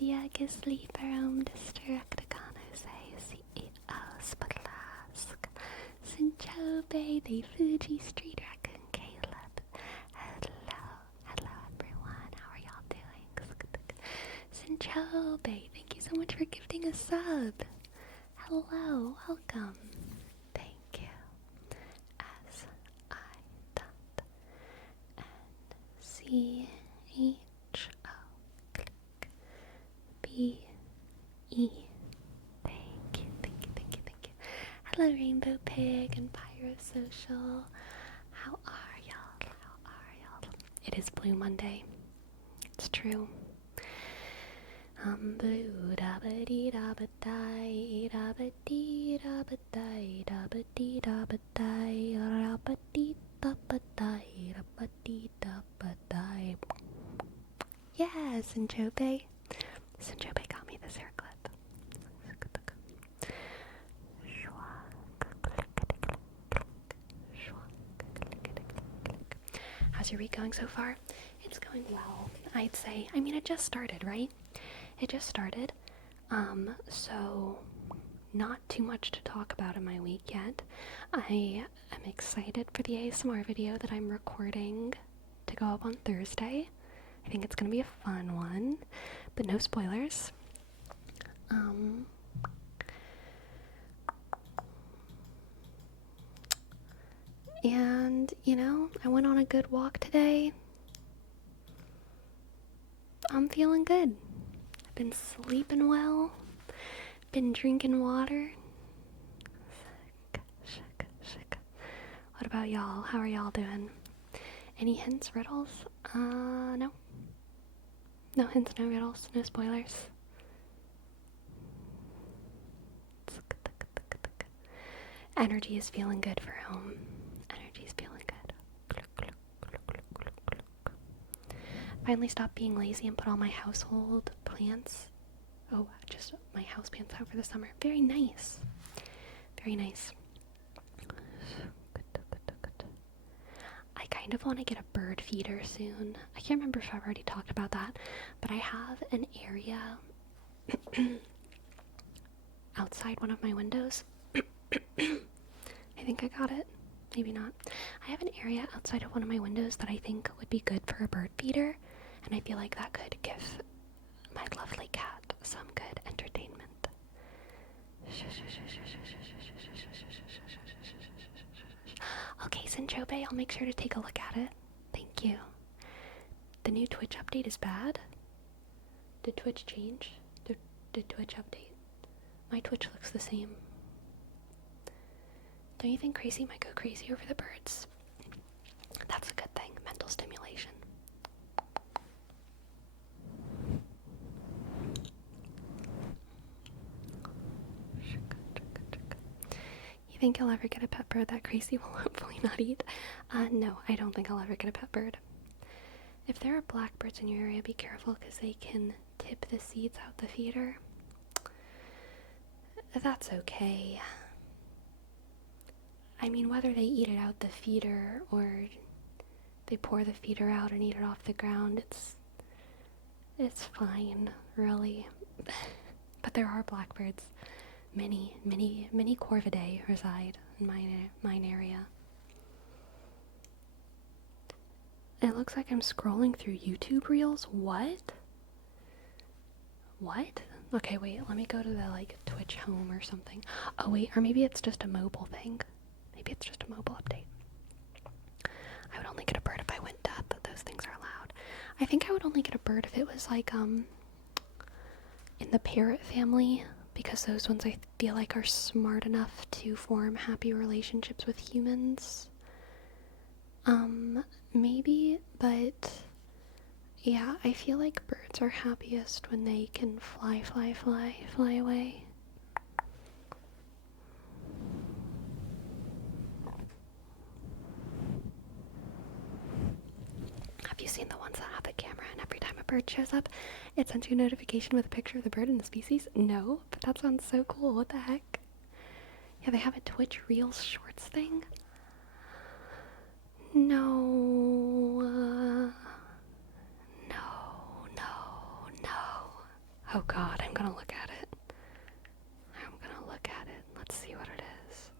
Via Gisleeper Destructicano CEO Spalask Sinchobe the Fuji Street Raccoon Caleb. Hello everyone, how are y'all doing? Sinchobe, thank you so much for gifting a sub. Hello, welcome. Thank you. S I dot N C H O click B E. Thank you. Hello, Rainbow Pig and Parsocial. How are y'all? It is Blue Monday. It's true. Blue da ba dee da ba die da ba dee da ba die da ba dee da ba die da ba dee da ba die da ba dee da ba die. Yes, Sinchobe got me this hair clip. How's your week going so far? It's going well, I'd say. I mean, it just started, right? It just started, so not too much to talk about in my week yet. I am excited for the ASMR video that I'm recording to go up on Thursday. I think it's going to be a fun one, but no spoilers. And, I went on a good walk today. I'm feeling good. I've been sleeping well, been drinking water. Sick. What about y'all? How are y'all doing? Any hints, riddles? No. No hints, no riddles, no spoilers. Energy is feeling good for home. Energy's feeling good. Finally stopped being lazy and put all my household plants, just my house plants out for the summer. Very nice. I kind of want to get a bird feeder soon. I can't remember if I've already talked about that, but I have an area outside one of my windows. I think I got it. Maybe not. I have an area outside of one of my windows that I think would be good for a bird feeder, and I feel like that could give my lovely cat some good entertainment. Okay, Sinchobe, I'll make sure to take a look at it. Thank you. The new Twitch update is bad? Did Twitch change? Did Twitch update? My Twitch looks the same. Don't you think Crazy might go crazy over the birds? That's a good thing. Mental stimulation. You think you'll ever get a pet bird that Crazy will hopefully not eat? No, I don't think I'll ever get a pet bird. If there are blackbirds in your area, be careful because they can tip the seeds out the feeder. That's okay. I mean, whether they eat it out the feeder or they pour the feeder out and eat it off the ground, it's fine, really. But there are blackbirds. Many corvidae reside in mine area. It looks like I'm scrolling through YouTube Reels. What? Okay, wait, let me go to the, Twitch home or something. Oh, wait, or maybe it's just a mobile thing. Maybe it's just a mobile update. I would only get a bird if I went deaf, but those things are allowed. I think I would only get a bird if it was, in the parrot family, because those ones I feel like are smart enough to form happy relationships with humans. Maybe, but yeah, I feel like birds are happiest when they can fly away. Have you seen the ones that have the camera and every time a bird shows up, it sends you a notification with a picture of the bird and the species? No, but that sounds so cool. What the heck? Yeah, they have a Twitch Reels Shorts thing. No. Oh god, I'm gonna look at it. I'm gonna look at it. Let's see what it is.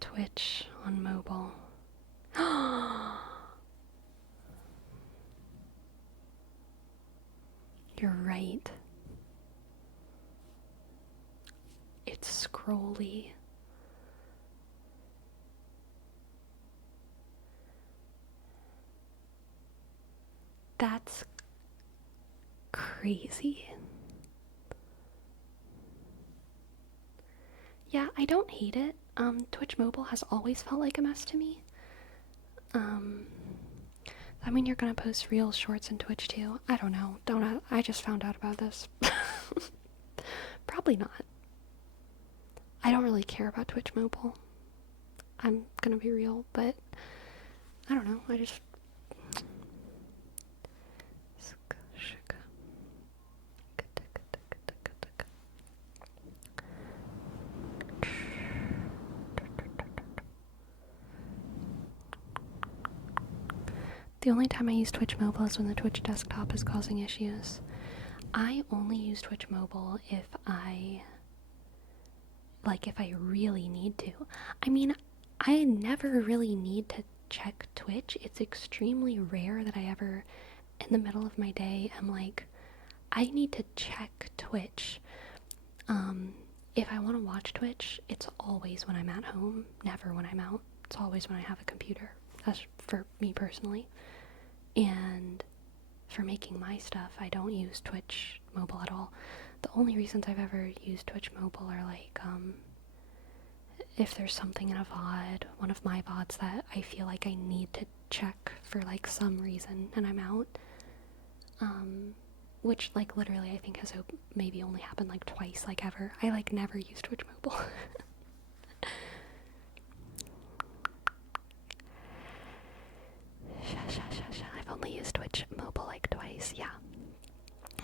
Twitch on mobile. You're right. It's scrolly. That's crazy. Yeah, I don't hate it. Twitch mobile has always felt like a mess to me. I mean, you're gonna post reels, shorts, and Twitch too. I don't know. I just found out about this. Probably not. I don't really care about Twitch mobile. I'm gonna be real, but I don't know. I just. The only time I use Twitch mobile is when the Twitch desktop is causing issues. I only use Twitch mobile if I really need to. I mean, I never really need to check Twitch. It's extremely rare that I ever, in the middle of my day, am like, I need to check Twitch. If I want to watch Twitch, it's always when I'm at home, never when I'm out. It's always when I have a computer. That's for me personally. And for making my stuff, I don't use Twitch mobile at all. The only reasons I've ever used Twitch mobile are like, if there's something in a VOD, one of my VODs that I feel like I need to check for like some reason and I'm out. Which like literally I think has maybe only happened like twice, like ever. I like never use Twitch mobile. I've only used Twitch mobile like twice, yeah.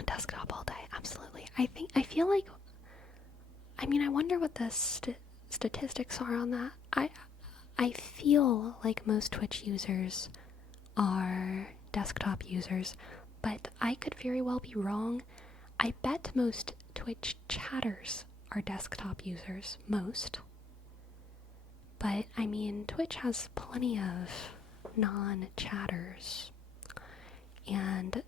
Desktop all day, absolutely. I feel like, I mean, I wonder what the statistics are on that. I feel like most Twitch users are desktop users, but I could very well be wrong. I bet most Twitch chatters are desktop users, most. But, I mean, Twitch has plenty of non-chatters, and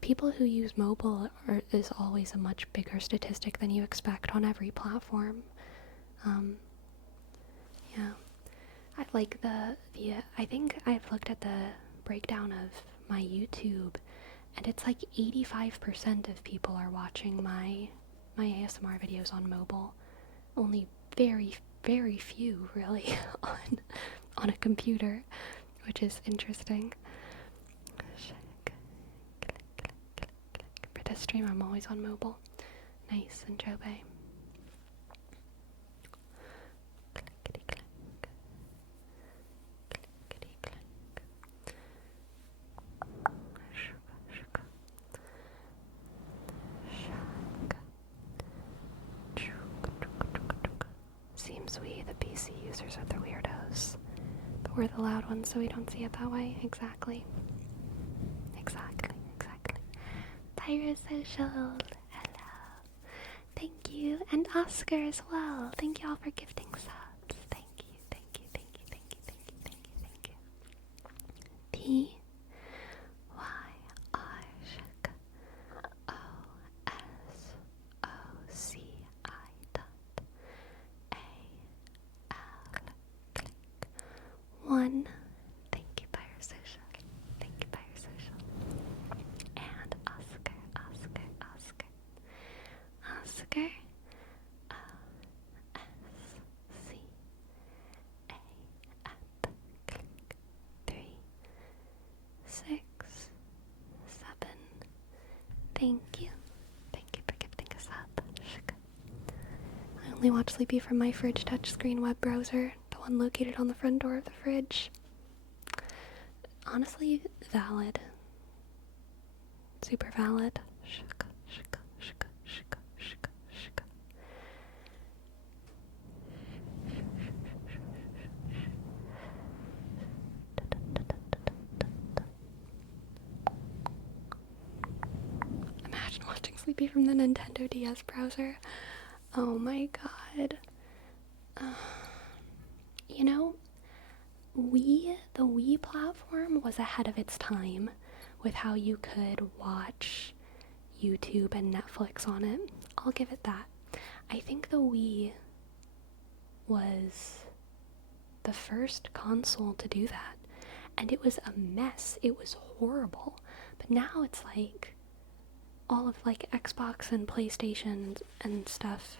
people who use mobile is always a much bigger statistic than you expect on every platform. Yeah. I think I've looked at the breakdown of my YouTube, and it's like 85% of people are watching my ASMR videos on mobile. Only very, very few really on a computer, which is interesting. For this stream, I'm always on mobile. Nice and Jobe. Seems we, the PC users, are the weirdos. But we're the loud ones, so we don't see it that way. Exactly. Parsocial, hello. Thank you. And Oscar as well. Thank you all for gifting subs. Thank you. T Y R O S O C I dot A L click 1. Thank you, Parsocial. And Oscar. Oscar. O-S-C-A-F. Click 3, 6, 7. Thank you. Thank you for gifting us up. I only watch Sleepy from my Fridge touchscreen web browser, the one located on the front door of the fridge. Honestly, valid. Super valid. Sleepy from the Nintendo DS browser. Oh my god. You know, the Wii platform was ahead of its time with how you could watch YouTube and Netflix on it. I'll give it that. I think the Wii was the first console to do that, and it was a mess. It was horrible. But now it's like all of like Xbox and PlayStation and stuff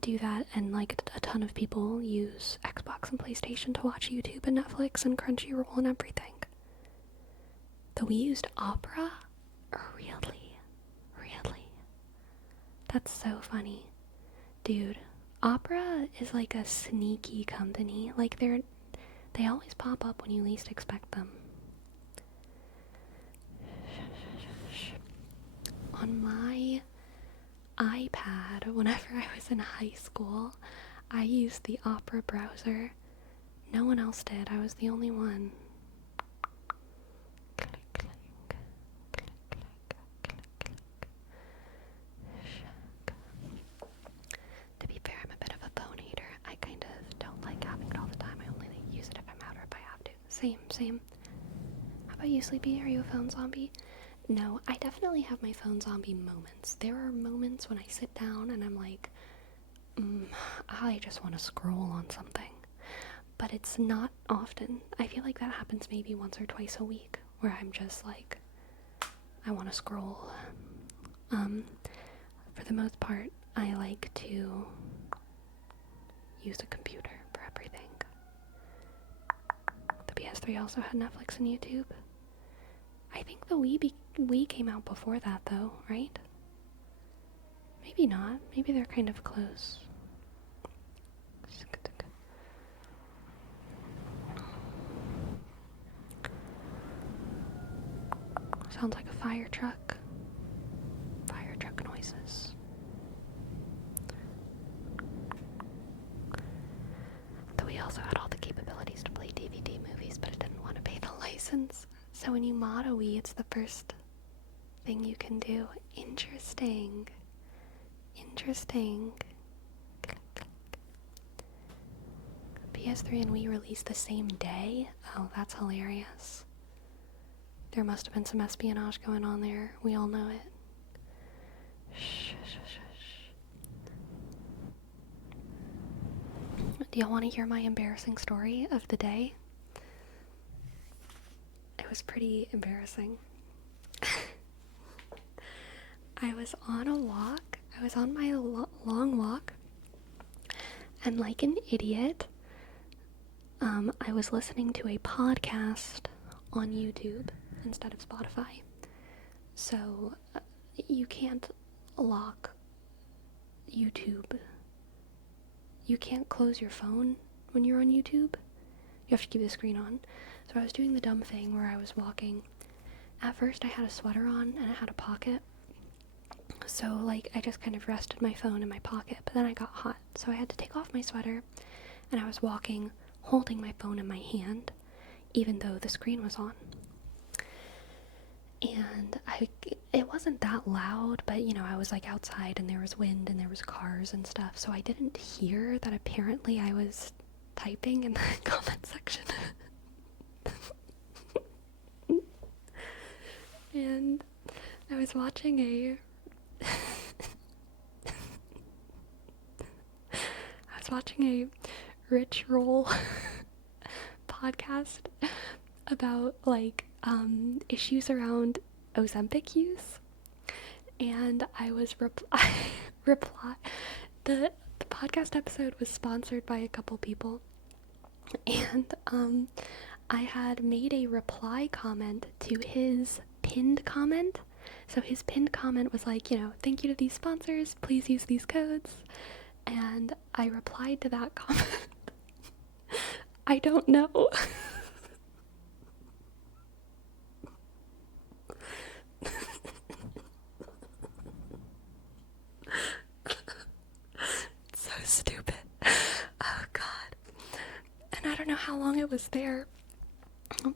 do that, and like a ton of people use Xbox and PlayStation to watch YouTube and Netflix and Crunchyroll and everything. Though we used Opera? Really? That's so funny. Dude, Opera is like a sneaky company. Like they always pop up when you least expect them. On my iPad, whenever I was in high school, I used the Opera browser. No one else did. I was the only one. Click, click, click, click, click. To be fair, I'm a bit of a phone hater. I kind of don't like having it all the time. I only use it if I'm out or if I have to. Same. How about you, Sleepy? Are you a phone zombie? No, I definitely have my phone zombie moments. There are moments when I sit down and I'm like, I just want to scroll on something. But it's not often. I feel like that happens maybe once or twice a week, where I'm just like, I want to scroll. For the most part, I like to use a computer for everything. The PS3 also had Netflix and YouTube. I think the Wii came out before that, though, right? Maybe not. Maybe they're kind of close. Sounds like a fire truck. Fire truck noises. Though we also had all the capabilities to play DVD movies, but it didn't want to pay the license. So when you mod a Wii, it's the first thing you can do. Interesting. PS3 and Wii released the same day? Oh, that's hilarious. There must have been some espionage going on there. We all know it. Shh. Do y'all want to hear my embarrassing story of the day? It was pretty embarrassing. I was on a walk. I was on my long walk, and like an idiot, I was listening to a podcast on YouTube instead of Spotify. So you can't lock YouTube. You can't close your phone when you're on YouTube. You have to keep the screen on. So I was doing the dumb thing where I was walking. At first I had a sweater on and it had a pocket. So like I just kind of rested my phone in my pocket, but then I got hot. So I had to take off my sweater, and I was walking holding my phone in my hand, even though the screen was on. And it wasn't that loud, but you know, I was like outside and there was wind and there was cars and stuff, so I didn't hear that apparently I was typing in the comment section. And I was watching a Rich Roll podcast about like issues around Ozempic use, and I was the podcast episode was sponsored by a couple people, and I had made a reply comment to his pinned comment. So his pinned comment was like, you know, thank you to these sponsors, please use these codes. And I replied to that comment. I don't know. So stupid. Oh god. And I don't know how long it was there.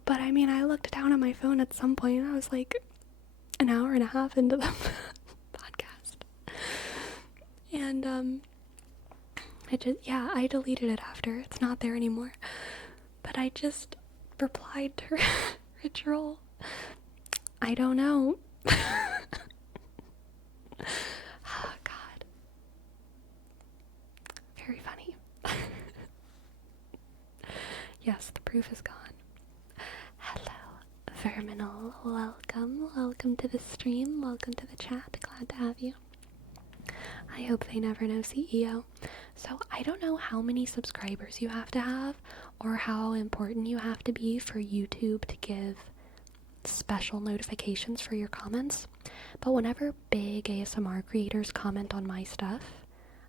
But I mean, I looked down at my phone at some point and I was like, an hour and a half into the podcast. And I deleted it after. It's not there anymore. But I just replied to Ritual. I don't know. Oh, God. Very funny. Yes, the proof is gone. Hello, Verminal. Welcome to the stream. Welcome to the chat. Glad to have you. I hope they never know CEO. So I don't know how many subscribers you have to have or how important you have to be for YouTube to give special notifications for your comments. But whenever big ASMR creators comment on my stuff,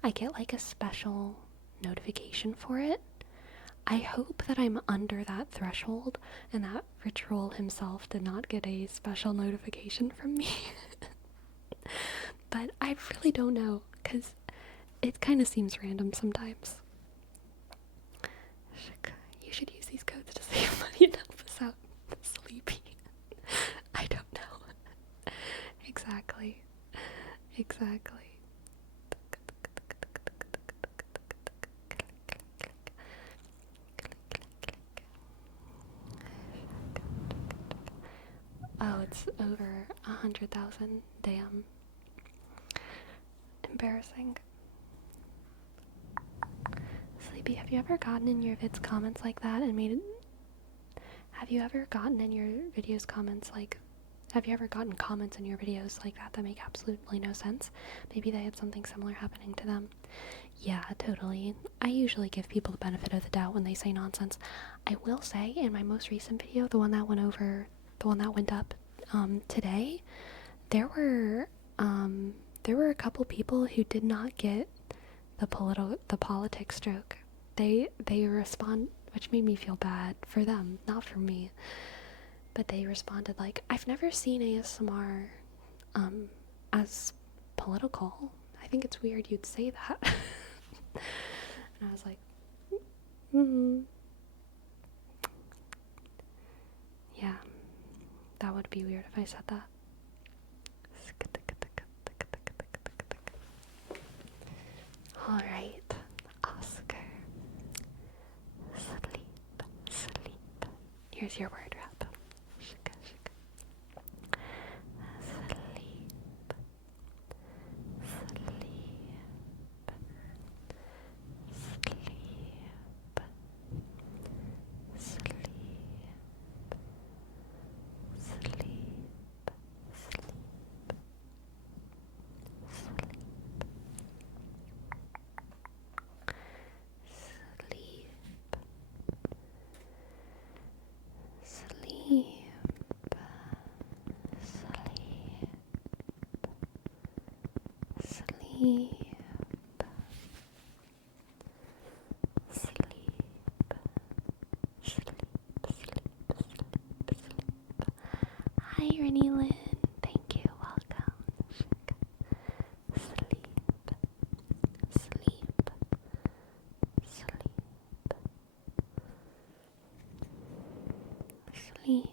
I get like a special notification for it. I hope that I'm under that threshold and that Ritual himself did not get a special notification from me. But I really don't know, because it kind of seems random sometimes. You should use these codes to save money and help us out. Sleepy. I don't know. Exactly. Oh, it's over 100,000. Damn. Embarrassing. Sleepy, have you ever gotten in your vids comments like that and made it... Have you ever gotten in your videos comments like... Have you ever gotten comments in your videos like that make absolutely no sense? Maybe they had something similar happening to them. Yeah, totally. I usually give people the benefit of the doubt when they say nonsense. I will say, in my most recent video, the one that went up today, there were a couple people who did not get the politics joke. They respond, which made me feel bad for them, not for me. But they responded like, I've never seen ASMR as political. I think it's weird you'd say that. And I was like, yeah, that would be weird if I said that. Alright, Oscar. Sleep. Here's your word wrap. Sleep. Hi, Rennie Lynn. Thank you. Welcome. Sleep.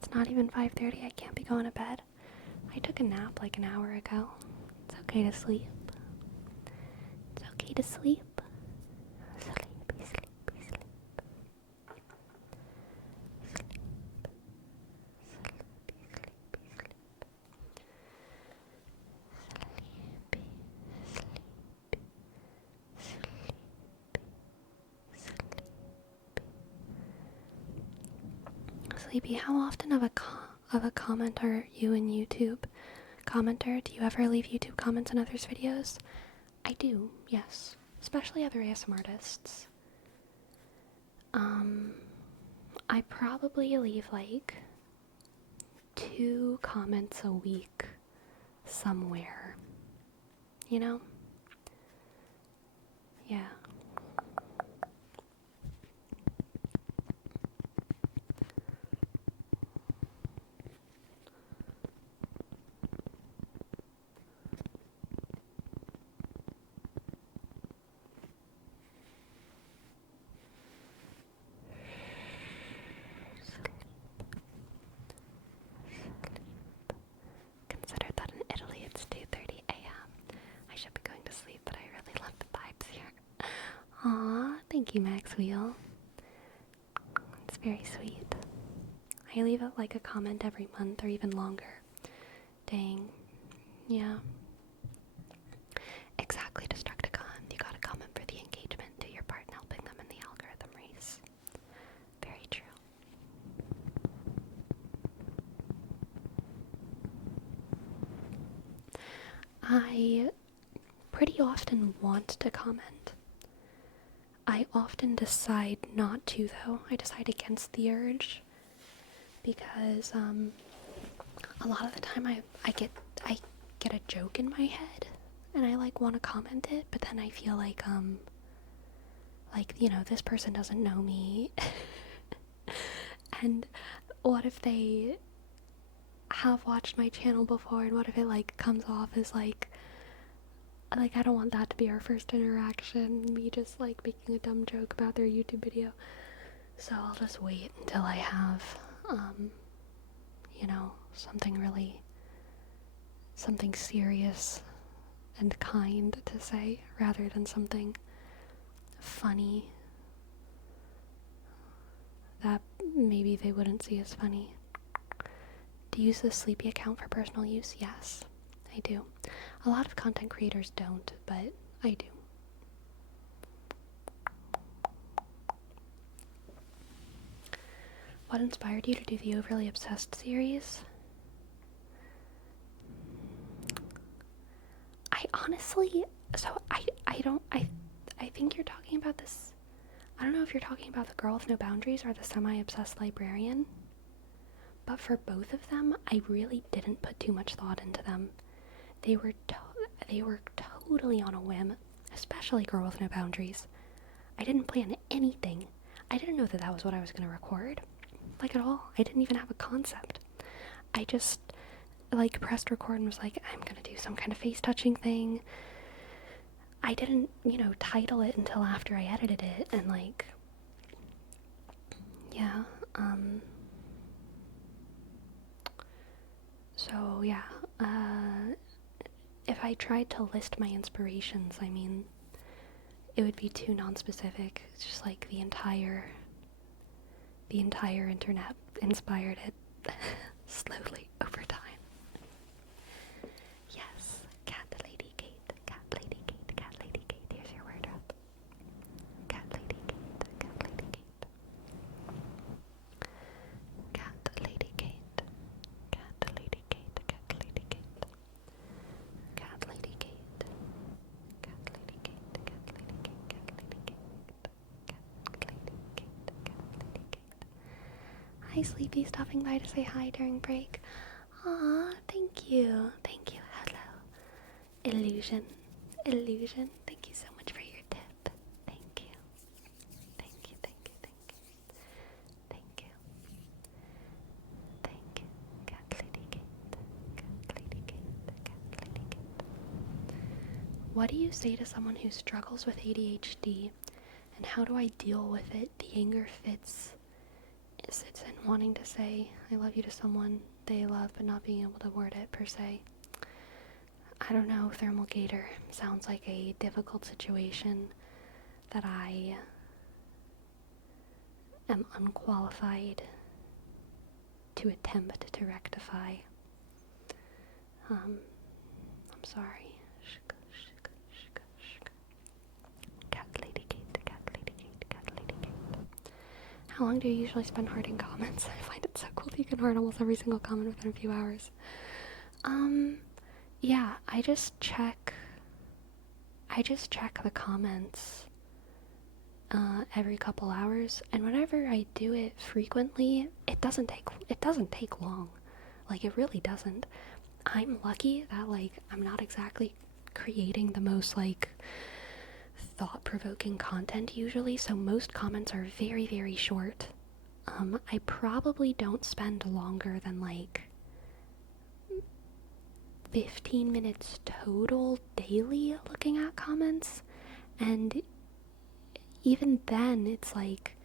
It's not even 5:30. I can't be going to bed. I took a nap like an hour ago. It's okay to sleep. It's okay to sleep. Sleepy. Sleepy, how often of a comment are you in YouTube? Commenter, do you ever leave YouTube comments on others' videos? I do, yes. Especially other ASMR artists. I probably leave like 2 comments a week somewhere. you know? Yeah. Consider that in Italy it's 2:30 a.m. I should be going to sleep, but I really love the vibes here. Aw, thank you, Maxwheel. It's very sweet. I leave it like a comment every month or even longer. Dang. Yeah. Exactly, Destructicon. You gotta comment for the engagement, do your part in helping them in the algorithm race. Very true. I pretty often want to comment. I often decide not to, though. I decide against the urge because a lot of the time I get a joke in my head and I like want to comment it, but then I feel like this person doesn't know me. And what if they have watched my channel before, and what if it like comes off as like I don't want that to be our first interaction, me just like making a dumb joke about their YouTube video. So I'll just wait until I have something serious and kind to say rather than something funny that maybe they wouldn't see as funny. Do you use the Sleepy account for personal use? Yes, I do. A lot of content creators don't, but I do. What inspired you to do the Overly Obsessed series? I honestly, I think you're talking about this. I don't know if you're talking about the Girl with No Boundaries or the Semi-Obsessed Librarian, but for both of them, I really didn't put too much thought into them. They were totally on a whim, especially Girl with No Boundaries. I didn't plan anything. I didn't know that was what I was going to record, like at all. I didn't even have a concept. I just like pressed record and was like, I'm going to do some kind of face touching thing. I didn't, title it until after I edited it, and like, yeah, so yeah, if I tried to list my inspirations, I mean, it would be too non-specific. It's just like the entire internet inspired it slowly over time. Yes, Cat Lady Kate, Cat Lady Kate, Cat Lady Kate. Here's your word up. Cat Lady Kate, Cat Lady Kate. Cat Lady Kate, Cat Lady Kate, Cat Lady Kate. Cat Lady Kate, Cat Lady Kate, Cat Lady Kate, Cat Lady Kate. Cat Lady Kate, Cat Lady Kate. Hi, Sleepy, stopping by to say hi during break. Aw, thank you. Thank you. Hello. Illusion. Thank you so much for your tip. Thank you. Thank you, thank you, thank you. Thank you. Thank you. Cat Lady Kate. Cat Lady Kate. Cat Lady Kate. What do you say to someone who struggles with ADHD, and how do I deal with it? The anger sits in wanting to say I love you to someone they love, but not being able to word it per se. I don't know, Thermal Gator. Sounds like a difficult situation that I am unqualified to attempt to rectify. I'm sorry. Cat Lady Kate, Cat Lady Kate, Cat Lady Kate. How long do you usually spend hearting comments? I find it so cool that you can heart almost every single comment within a few hours. Yeah, I just check the comments every couple hours, and whenever I do it frequently, it doesn't take long. Like, it really doesn't. I'm lucky that, like, I'm not exactly creating the most like thought-provoking content usually, so most comments are very, very short. I probably don't spend longer than like 15 minutes total daily looking at comments, and even then it's like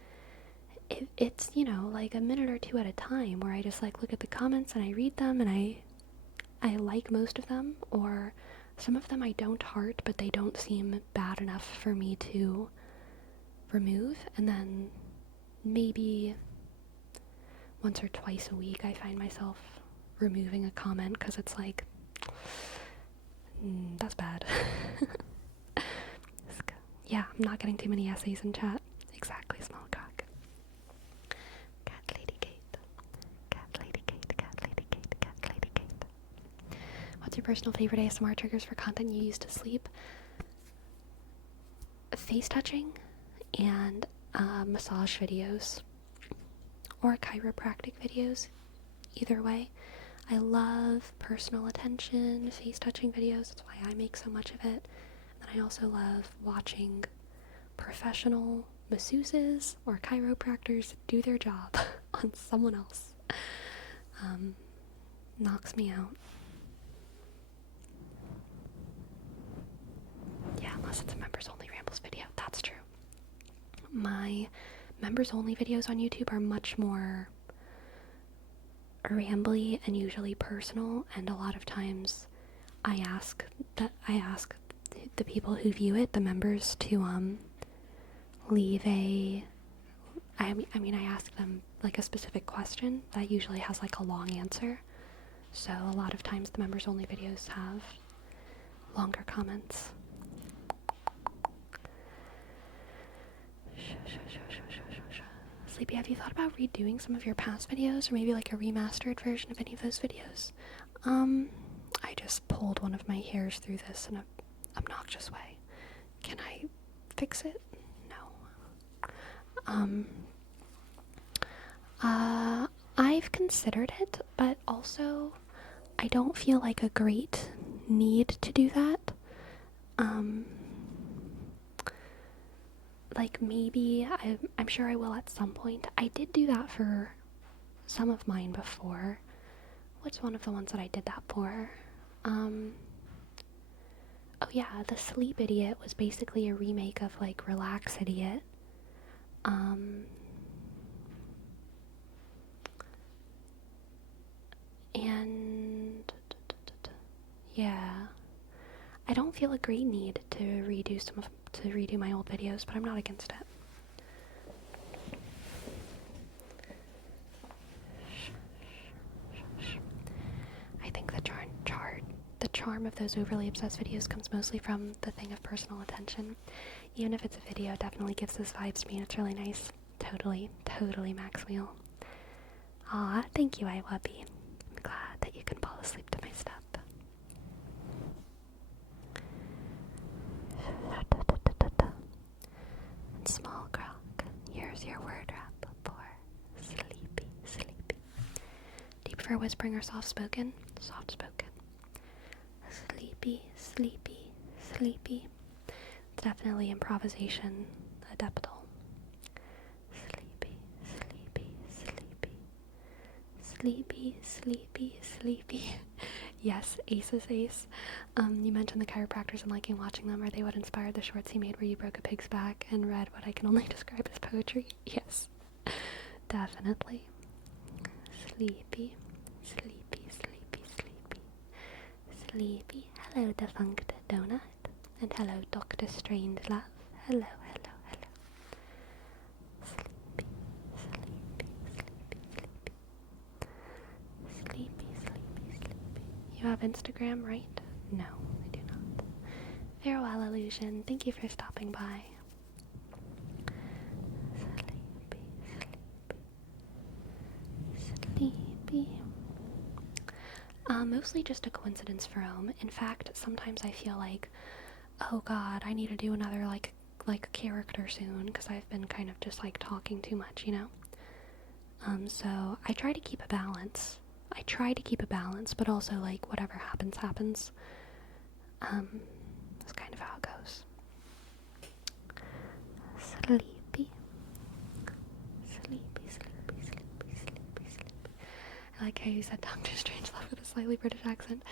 it's like a minute or two at a time where I just like look at the comments and I read them, and I like most of them, or some of them I don't heart, but they don't seem bad enough for me to remove. And then maybe once or twice a week I find myself removing a comment because it's like, that's bad. Yeah, I'm not getting too many essays in chat. Exactly, small cock. Cat Lady Kate. Cat Lady Kate. Cat Lady Kate. Cat Lady Kate. What's your personal favorite ASMR triggers for content you use to sleep? Face touching and massage videos or chiropractic videos. Either way. I love personal attention, face touching videos. That's why I make so much of it. And I also love watching professional masseuses or chiropractors do their job on someone else. Knocks me out. Yeah, unless it's a members only rambles video. That's true. My members only videos on YouTube are much more rambly and usually personal, and a lot of times I ask the people who view it, the members, to leave I ask them like a specific question that usually has like a long answer. So a lot of times the members only videos have longer comments. Sleepy, have you thought about redoing some of your past videos, or maybe like a remastered version of any of those videos? I just pulled one of my hairs through this in an obnoxious way. Can I fix it? No. I've considered it, but also I don't feel like a great need to do that. Like maybe I'm sure I will at some point. I did do that for some of mine before. What's one of the ones that I did that for? Oh yeah, the Sleep Idiot was basically a remake of like Relax Idiot. And yeah, I don't feel a great need to redo my old videos, but I'm not against it. I think the charm of those overly obsessed videos comes mostly from the thing of personal attention. Even if it's a video, it definitely gives those vibes to me, and it's really nice. Totally Max Wheel. Aw, thank you, iWubby. I'm glad that you can fall asleep to my step. And small croc, here's your word wrap for sleepy. Do you prefer whispering or soft-spoken? Soft-spoken. Sleepy. It's definitely improvisation adeptal. Sleepy. Yes, Ace is Ace. You mentioned the chiropractors and liking watching them. Are they what inspired the shorts you made where you broke a pig's back and read what I can only describe as poetry? Yes, definitely. Sleepy. Hello, defunct donut. And hello, Dr. Strangelove. Hello. Sleepy. You have Instagram, right? No, I do not. Farewell, Illusion. Thank you for stopping by. Sleepy. Mostly just a coincidence for In fact, sometimes I feel like, oh god, I need to do another like character soon, because I've been kind of just like talking too much, So I try to keep a balance. But also like whatever happens. Sleepy. Sleepy, sleepy, sleepy, sleepy, sleepy. I like how you said Doctor Strangelove with a slightly British accent.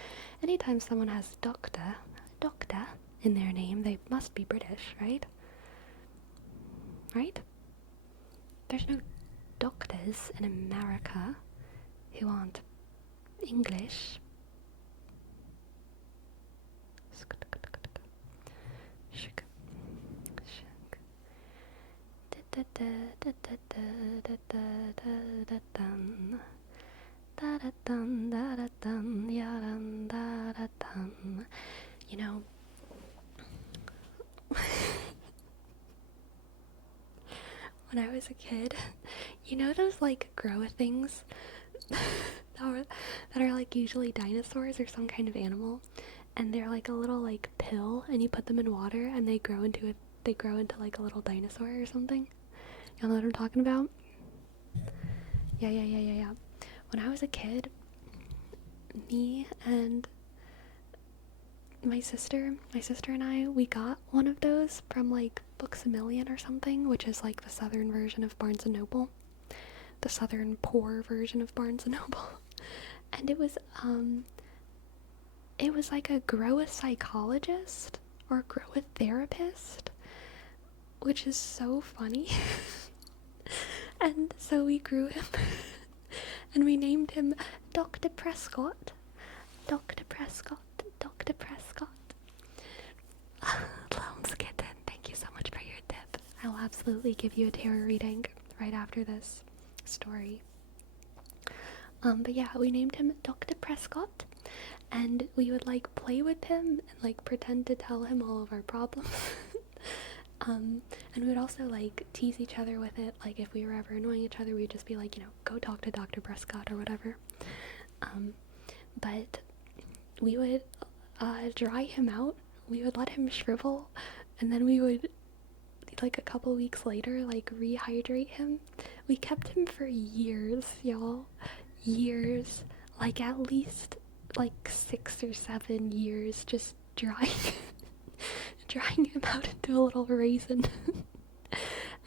Anytime someone has doctor in their name, they must be British, right? Right? There's no doctors in America who aren't English. You know, when I was a kid, you know those like grow things that are like usually dinosaurs or some kind of animal, and they're like a little like pill, and you put them in water and they grow into like a little dinosaur or something. Y'all know what I'm talking about? Yeah. When I was a kid, me and my sister and I, we got one of those from like Books A Million or something, which is like the southern version of Barnes & Noble. The southern poor version of Barnes & Noble. And it was like a grow a psychologist or grow a therapist, which is so funny. And so we grew him and we named him Dr. Prescott. Dr. Prescott. Dr. Prescott. Loams Kitten, thank you so much for your tip. I'll absolutely give you a tarot reading right after this story. But yeah, we named him Dr. Prescott, and we would like play with him and like pretend to tell him all of our problems. And we would also like tease each other with it. Like if we were ever annoying each other, we'd just be like, go talk to Dr. Prescott or whatever. But we would dry him out. We would let him shrivel, and then we would, like a couple weeks later, like rehydrate him. We kept him for years, y'all. Years. Like at least like 6 or 7 years, just drying him out into a little raisin.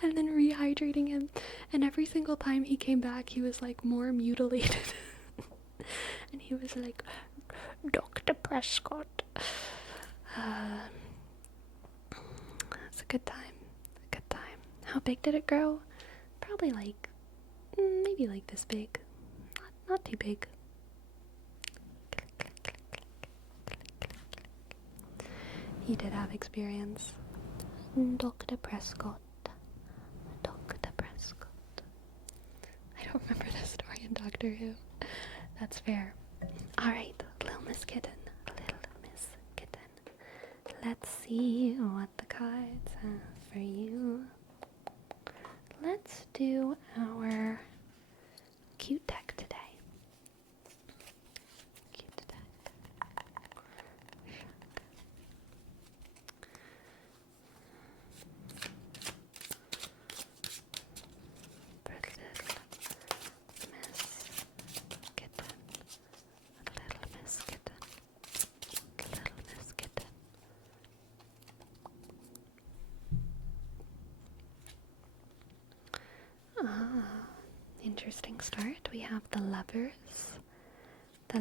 And then rehydrating him. And every single time he came back, he was like more mutilated. And he was like, Dr. Prescott. It's a good time. How big did it grow? Probably like, maybe like this big. Not too big. He did have experience. Dr. Prescott. Dr. Prescott. I don't remember this story in Doctor Who. That's fair. Alright, Little Miss Kitten. Let's see what the cards have for you. Let's do our cute deck today. Interesting start. We have the Lovers, the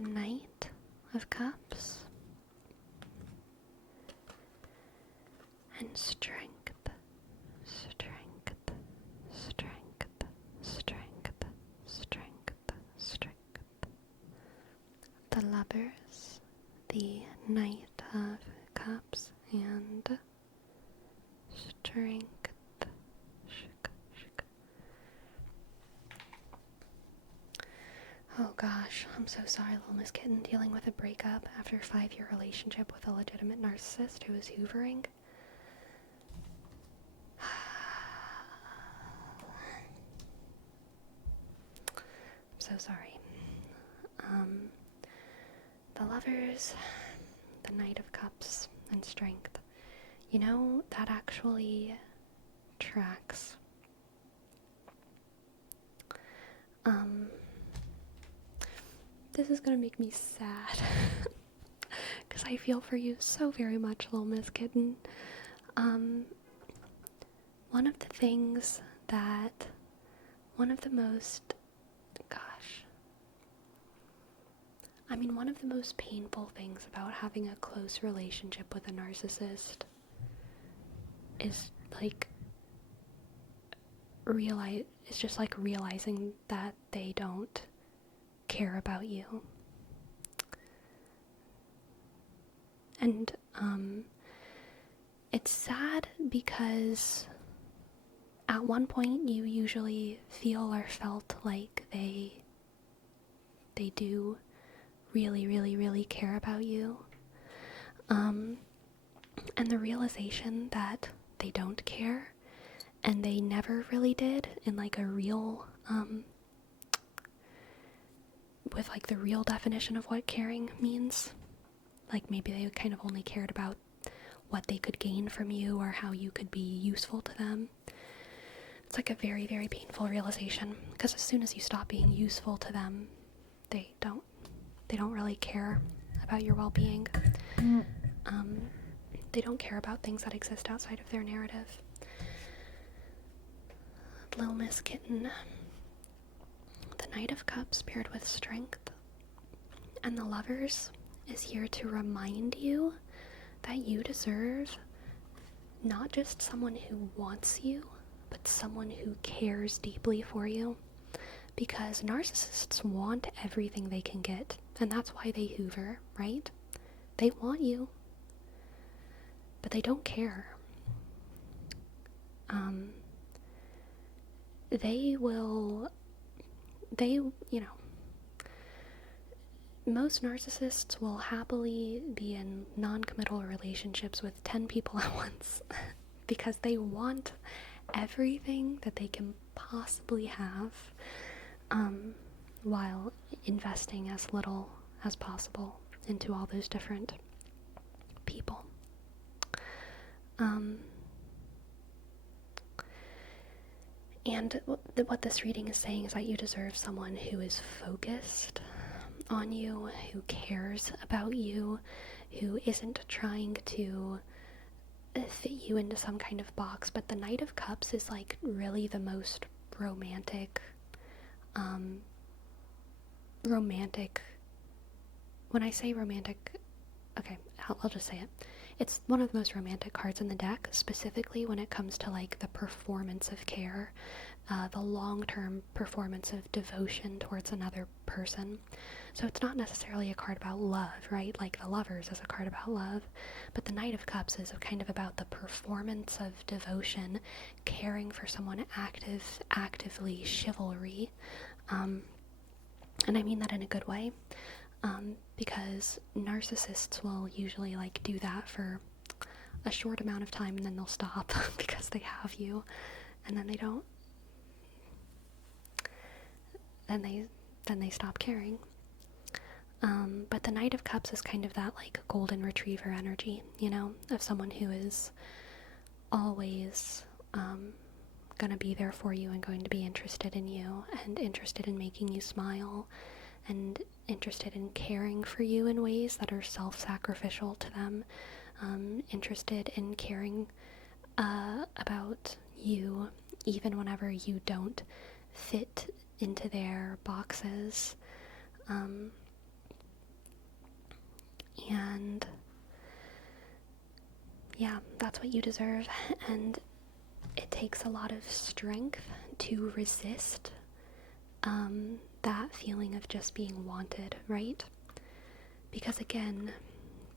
Knight of Cups, and Strength. The Lovers, the Knight of Cups, and Strength. Oh gosh, I'm so sorry, Little Miss Kitten, dealing with a breakup after a 5-year relationship with a legitimate narcissist who is hoovering. I'm so sorry. The Lovers, the Knight of Cups, and Strength. You know, that actually tracks. This is gonna make me sad. Because I feel for you so very much, little Miss Kitten. One of the things that, one of the most, one of the most painful things about having a close relationship with a narcissist is realizing that they don't care about you. And it's sad because at one point you usually feel or felt like they do really, really, really care about you. And the realization that they don't care and they never really did in like a real, with like the real definition of what caring means. Like maybe they kind of only cared about what they could gain from you or how you could be useful to them. It's like a very, very painful realization, because as soon as you stop being useful to them, they don't really care about your well-being. They don't care about things that exist outside of their narrative. Little Miss Kitten. The Knight of Cups paired with Strength and the Lovers is here to remind you that you deserve not just someone who wants you, but someone who cares deeply for you. Because narcissists want everything they can get, and that's why they hoover, right? They want you, but they don't care. Most narcissists will happily be in non-committal relationships with 10 people at once because they want everything that they can possibly have, while investing as little as possible into all those different people. And what this reading is saying is that you deserve someone who is focused on you, who cares about you, who isn't trying to fit you into some kind of box. But the Knight of Cups is like really the most romantic, when I say romantic, okay, I'll just say it. It's one of the most romantic cards in the deck, specifically when it comes to like the performance of care, the long-term performance of devotion towards another person. So it's not necessarily a card about love, right? Like the Lovers is a card about love, but the Knight of Cups is kind of about the performance of devotion, caring for someone, actively chivalry, and I mean that in a good way. Because narcissists will usually like do that for a short amount of time and then they'll stop because they have you, and then they don't. Then they stop caring. But the Knight of Cups is kind of that like golden retriever energy, of someone who is always gonna be there for you and going to be interested in you and interested in making you smile and interested in caring for you in ways that are self-sacrificial to them, interested in caring about you even whenever you don't fit into their boxes. And yeah, that's what you deserve, and it takes a lot of strength to resist that feeling of just being wanted, right? Because again,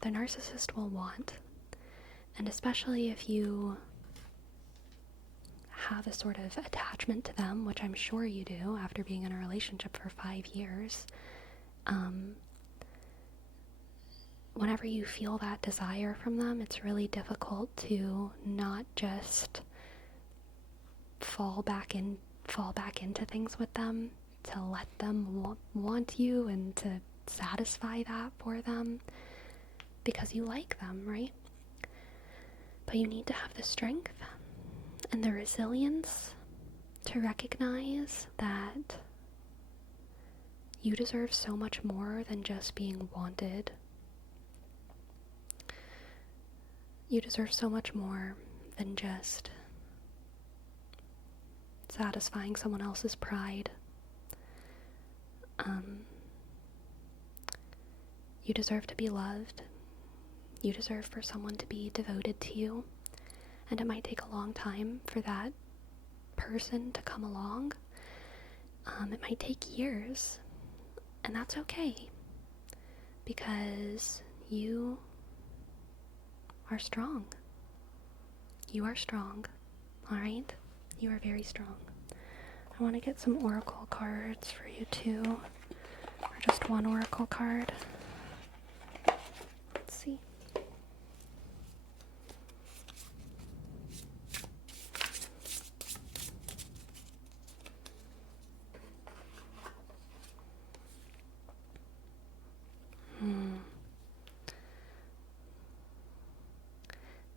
the narcissist will want, and especially if you have a sort of attachment to them, which I'm sure you do after being in a relationship for 5 years, whenever you feel that desire from them, it's really difficult to not just fall back into things with them, to let them want you and to satisfy that for them because you like them, right? But you need to have the strength and the resilience to recognize that you deserve so much more than just being wanted. You deserve so much more than just satisfying someone else's pride. You deserve to be loved. You deserve for someone to be devoted to you. And it might take a long time for that person to come along. It might take years. And that's okay. Because you are strong. You are strong. Alright? You are very strong. I want to get some oracle cards for you too. Or just one oracle card. Let's see.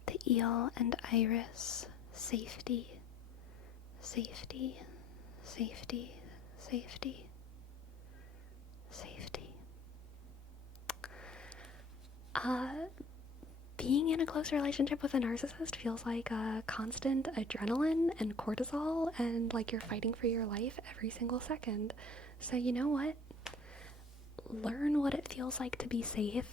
The eel and iris. Safety. Safety. Safety. Safety. Safety. Being in a close relationship with a narcissist feels like a constant adrenaline and cortisol, and like you're fighting for your life every single second. So you know what? Learn what it feels like to be safe,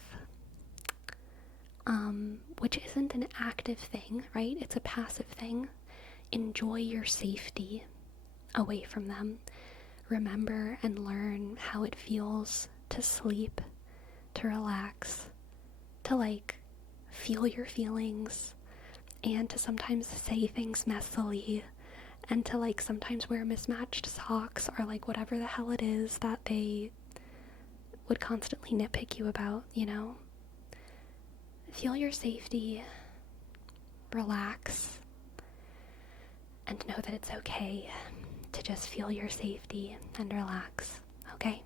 which isn't an active thing, right? It's a passive thing. Enjoy your safety away from them. Remember and learn how it feels to sleep, to relax, to like feel your feelings, and to sometimes say things messily, and to like sometimes wear mismatched socks or like whatever the hell it is that they would constantly nitpick you about, you know? Feel your safety, relax, and know that it's okay to just feel your safety and relax, okay?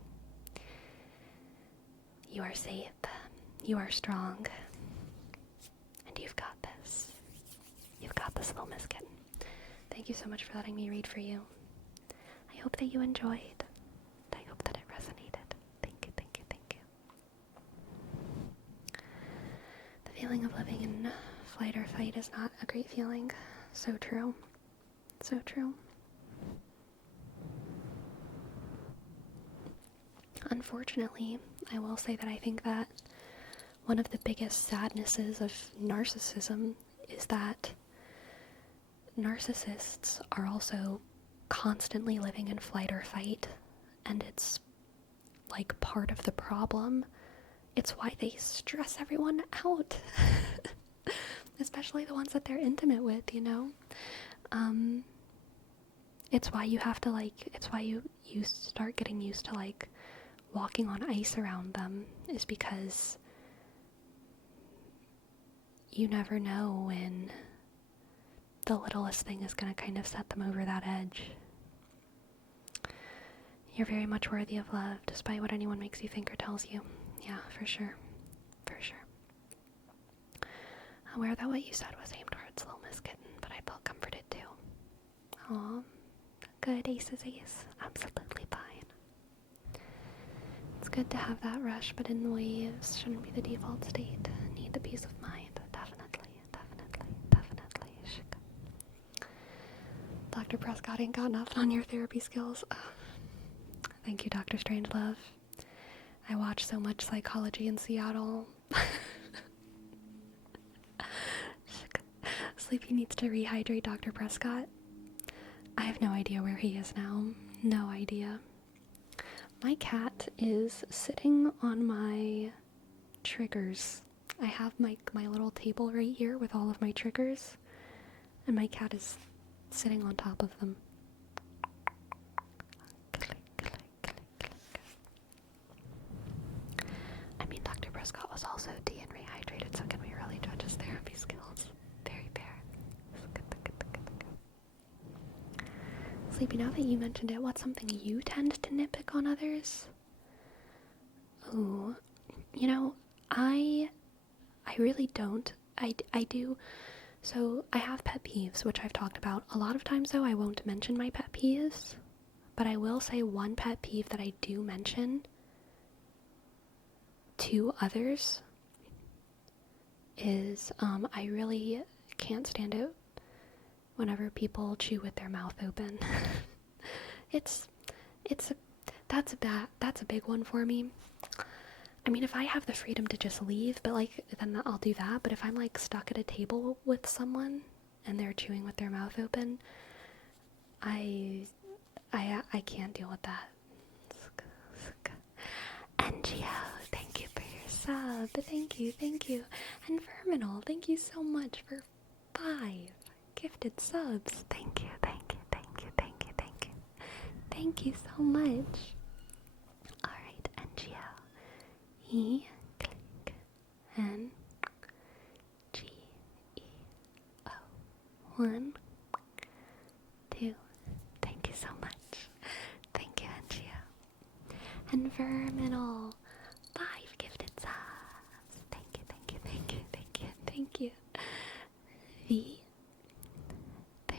You are safe, you are strong, and you've got this. You've got this, little Miss Kitten. Thank you so much for letting me read for you. I hope that you enjoyed. I hope that it resonated. Thank you, thank you, thank you. The feeling of living in flight or fight is not a great feeling. So true. So true. Unfortunately, I will say that I think that one of the biggest sadnesses of narcissism is that narcissists are also constantly living in flight or fight, and it's like part of the problem. It's why they stress everyone out, especially the ones that they're intimate with, you know? It's why you have to it's why you start getting used to like walking on ice around them, is because you never know when the littlest thing is going to kind of set them over that edge. You're very much worthy of love, despite what anyone makes you think or tells you. Yeah, for sure. For sure. Aware that what you said was aimed towards little Miss Kitten, but I felt comforted too. Aw, good, ace is ace. Absolutely fine. It's good to have that rush, but in waves shouldn't be the default state. Need the peace of mind. Definitely, definitely, definitely. Dr. Prescott ain't got nothing on your therapy skills. Thank you, Dr. Strangelove. I watch so much Psychology in Seattle. Sleepy needs to rehydrate Dr. Prescott. I have no idea where he is now. No idea. My cat is sitting on my triggers. I have my little table right here with all of my triggers, and my cat is sitting on top of them. I mean, Dr. Prescott was also tea and rehydrated, so can we really judge his therapy skills? Very fair. Sleepy, now that you mentioned it, what's something you tend to nitpick on others? Ooh, you know, I really don't. I do. So I have pet peeves, which I've talked about. A lot of times, though, I won't mention my pet peeves, but I will say one pet peeve that I do mention to others is I really can't stand it whenever people chew with their mouth open. it's a that's a big one for me. I mean, if I have the freedom to just leave, but like then I'll do that. But if I'm like stuck at a table with someone and they're chewing with their mouth open, I can't deal with that. NGO, thank you for your sub. Thank you. And Verminal, thank you so much for 5 gifted subs. Thank you. Thank you so much. Alright, NGO. E, click, N, G, E, O. 1, 2. Thank you so much. Thank you, NGO. And Verminal, 5 gifted subs. Thank you. V, 3,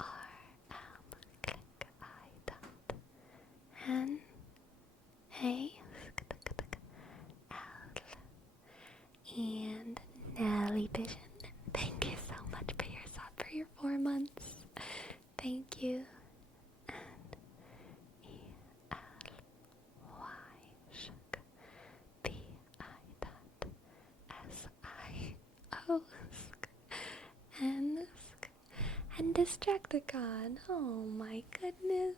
R, M, click, I, dot, N, A, L, and Nelly Vision. Thank you so much for your sub for your 4 months. Thank you. And E, L, Y, shook, B, I, dot, S, I, O, and Distracticon. Oh my goodness.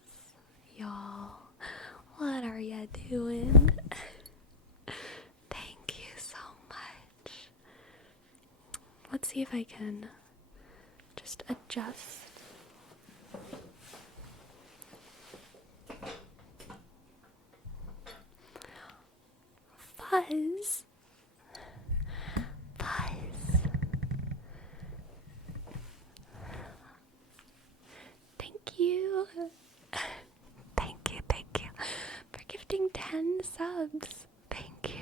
Y'all, what are ya doing? Thank you so much. Let's see if I can just adjust. Fuzz. Thank you. Thank you for gifting 10 subs. Thank you.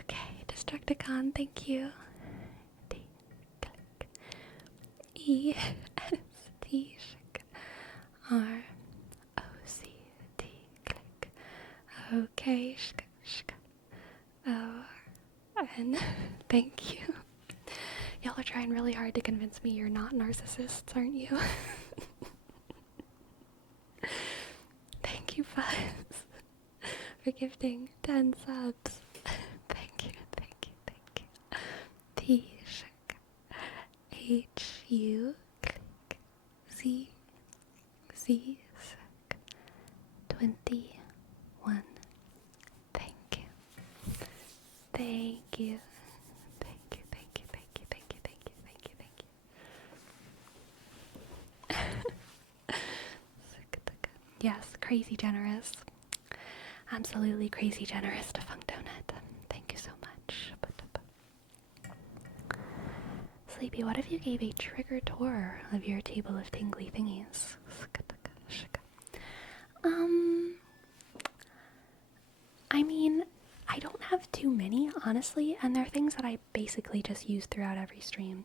Okay, Destructicon, thank you. D, click. E, S, T, shick. R, O, C, T, click. Okay, shk, shk. O, N, thank you. Y'all are trying really hard to convince me you're not narcissists, aren't you? Thank you, Fuzz, for gifting 10 subs. Thank you. T, shik, H, U, click, Z, sick, 21. Thank you. Yes, crazy generous. Absolutely crazy generous, Defunct Donut. Thank you so much. Sleepy, what if you gave a trigger tour of your table of tingly thingies? I mean, I don't have too many, honestly, and they're things that I basically just use throughout every stream.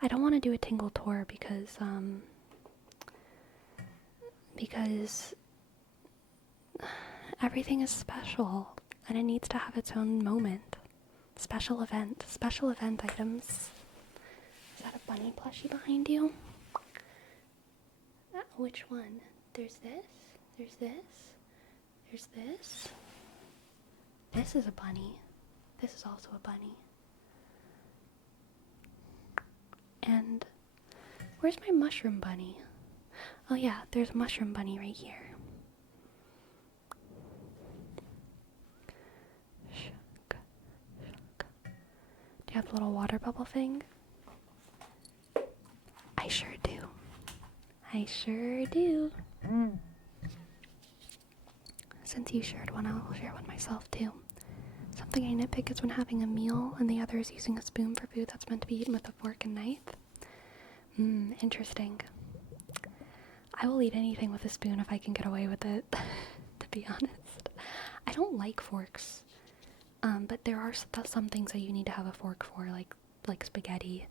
I don't want to do a tingle tour because everything is special and it needs to have its own moment. Special event items. Is that a bunny plushie behind you? Which one? There's this. This is a bunny. This is also a bunny. And where's my mushroom bunny? Oh yeah, there's a mushroom bunny right here. Do you have the little water bubble thing? I sure do. Since you shared one, I'll share one myself too. Something I nitpick is when having a meal and the other is using a spoon for food that's meant to be eaten with a fork and knife. Interesting. I will eat anything with a spoon if I can get away with it, to be honest. I don't like forks, but there are some things that you need to have a fork for, like spaghetti,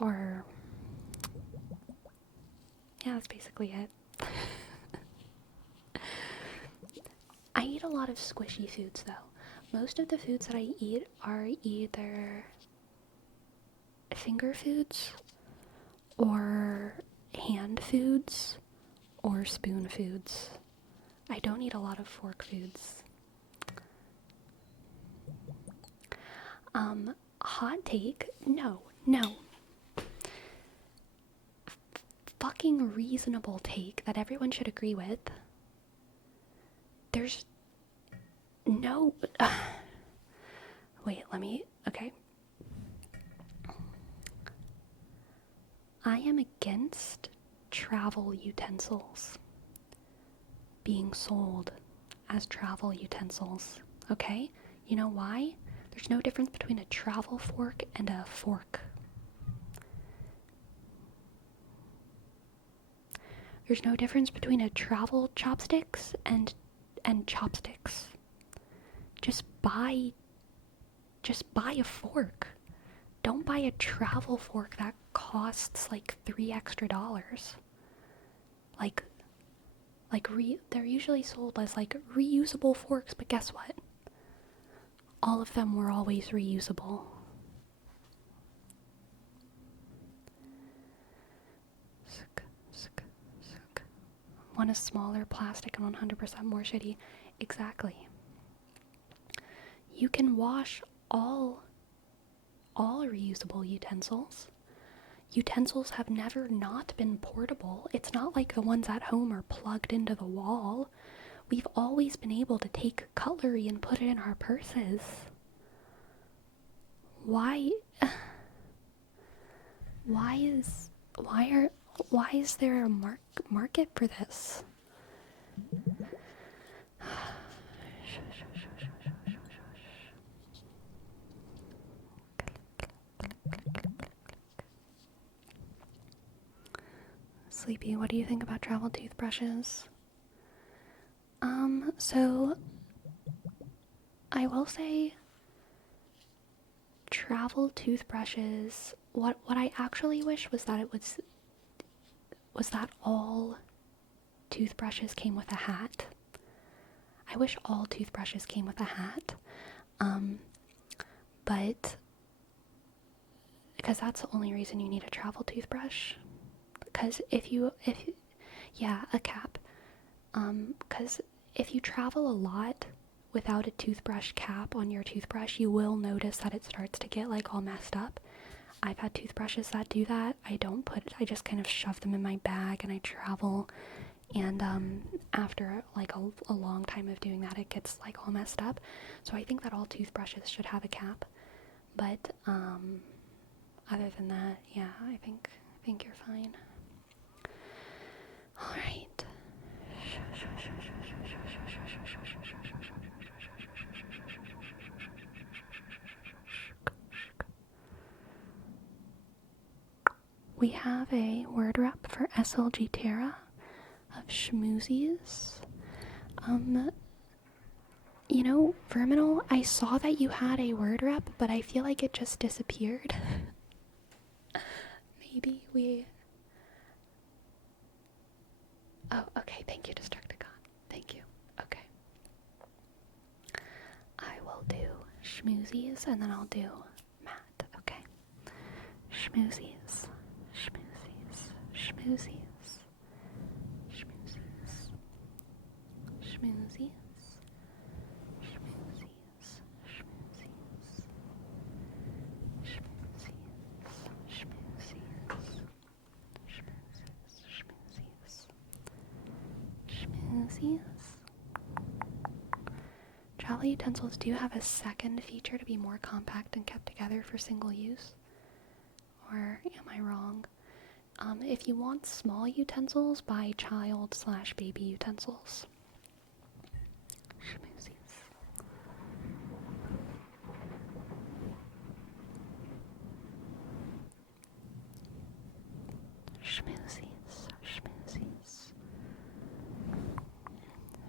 or... yeah, that's basically it. eat a lot of squishy foods, though. Most of the foods that I eat are either finger foods, or hand foods, or spoon foods. I don't eat a lot of fork foods. Hot take? No. Fucking reasonable take that everyone should agree with. There's no... Wait, okay. I am against travel utensils being sold as travel utensils, okay? You know why? There's no difference between a travel fork and a fork. There's no difference between a travel chopsticks and chopsticks. Just buy a fork. Don't buy a travel fork that costs like $3 extra. They're usually sold as like reusable forks, but guess what? All of them were always reusable. One is smaller, plastic, and 100% more shitty. Exactly. You can wash all reusable utensils. Utensils have never not been portable. It's not like the ones at home are plugged into the wall. We've always been able to take cutlery and put it in our purses. Why is there a market for this? Sleepy, what do you think about travel toothbrushes? So I will say travel toothbrushes, what I actually wish was that all toothbrushes came with a hat. I wish all toothbrushes came with a hat. But because that's the only reason you need a travel toothbrush. Because a cap. Because if you travel a lot without a toothbrush cap on your toothbrush, you will notice that it starts to get like all messed up. I've had toothbrushes that do that. I just kind of shove them in my bag and I travel, and after like a long time of doing that, it gets like all messed up. So I think that all toothbrushes should have a cap. But other than that, yeah, I think you're fine. All right. We have a word rep for SLG Terra of schmoozies. Verminal, I saw that you had a word rep, but I feel like it just disappeared. Maybe we... Oh, okay, thank you, Destructicon. Thank you. Okay. I will do schmoozies, and then I'll do Matt, okay? Schmoozies. Schmoozies. Schmoozies. Schmoozies. Schmoozies. Travel utensils do have a second feature to be more compact and kept together for single use. Or am I wrong? If you want small utensils, buy child/baby utensils. Schmoozies. Schmoozies. Schmoozies.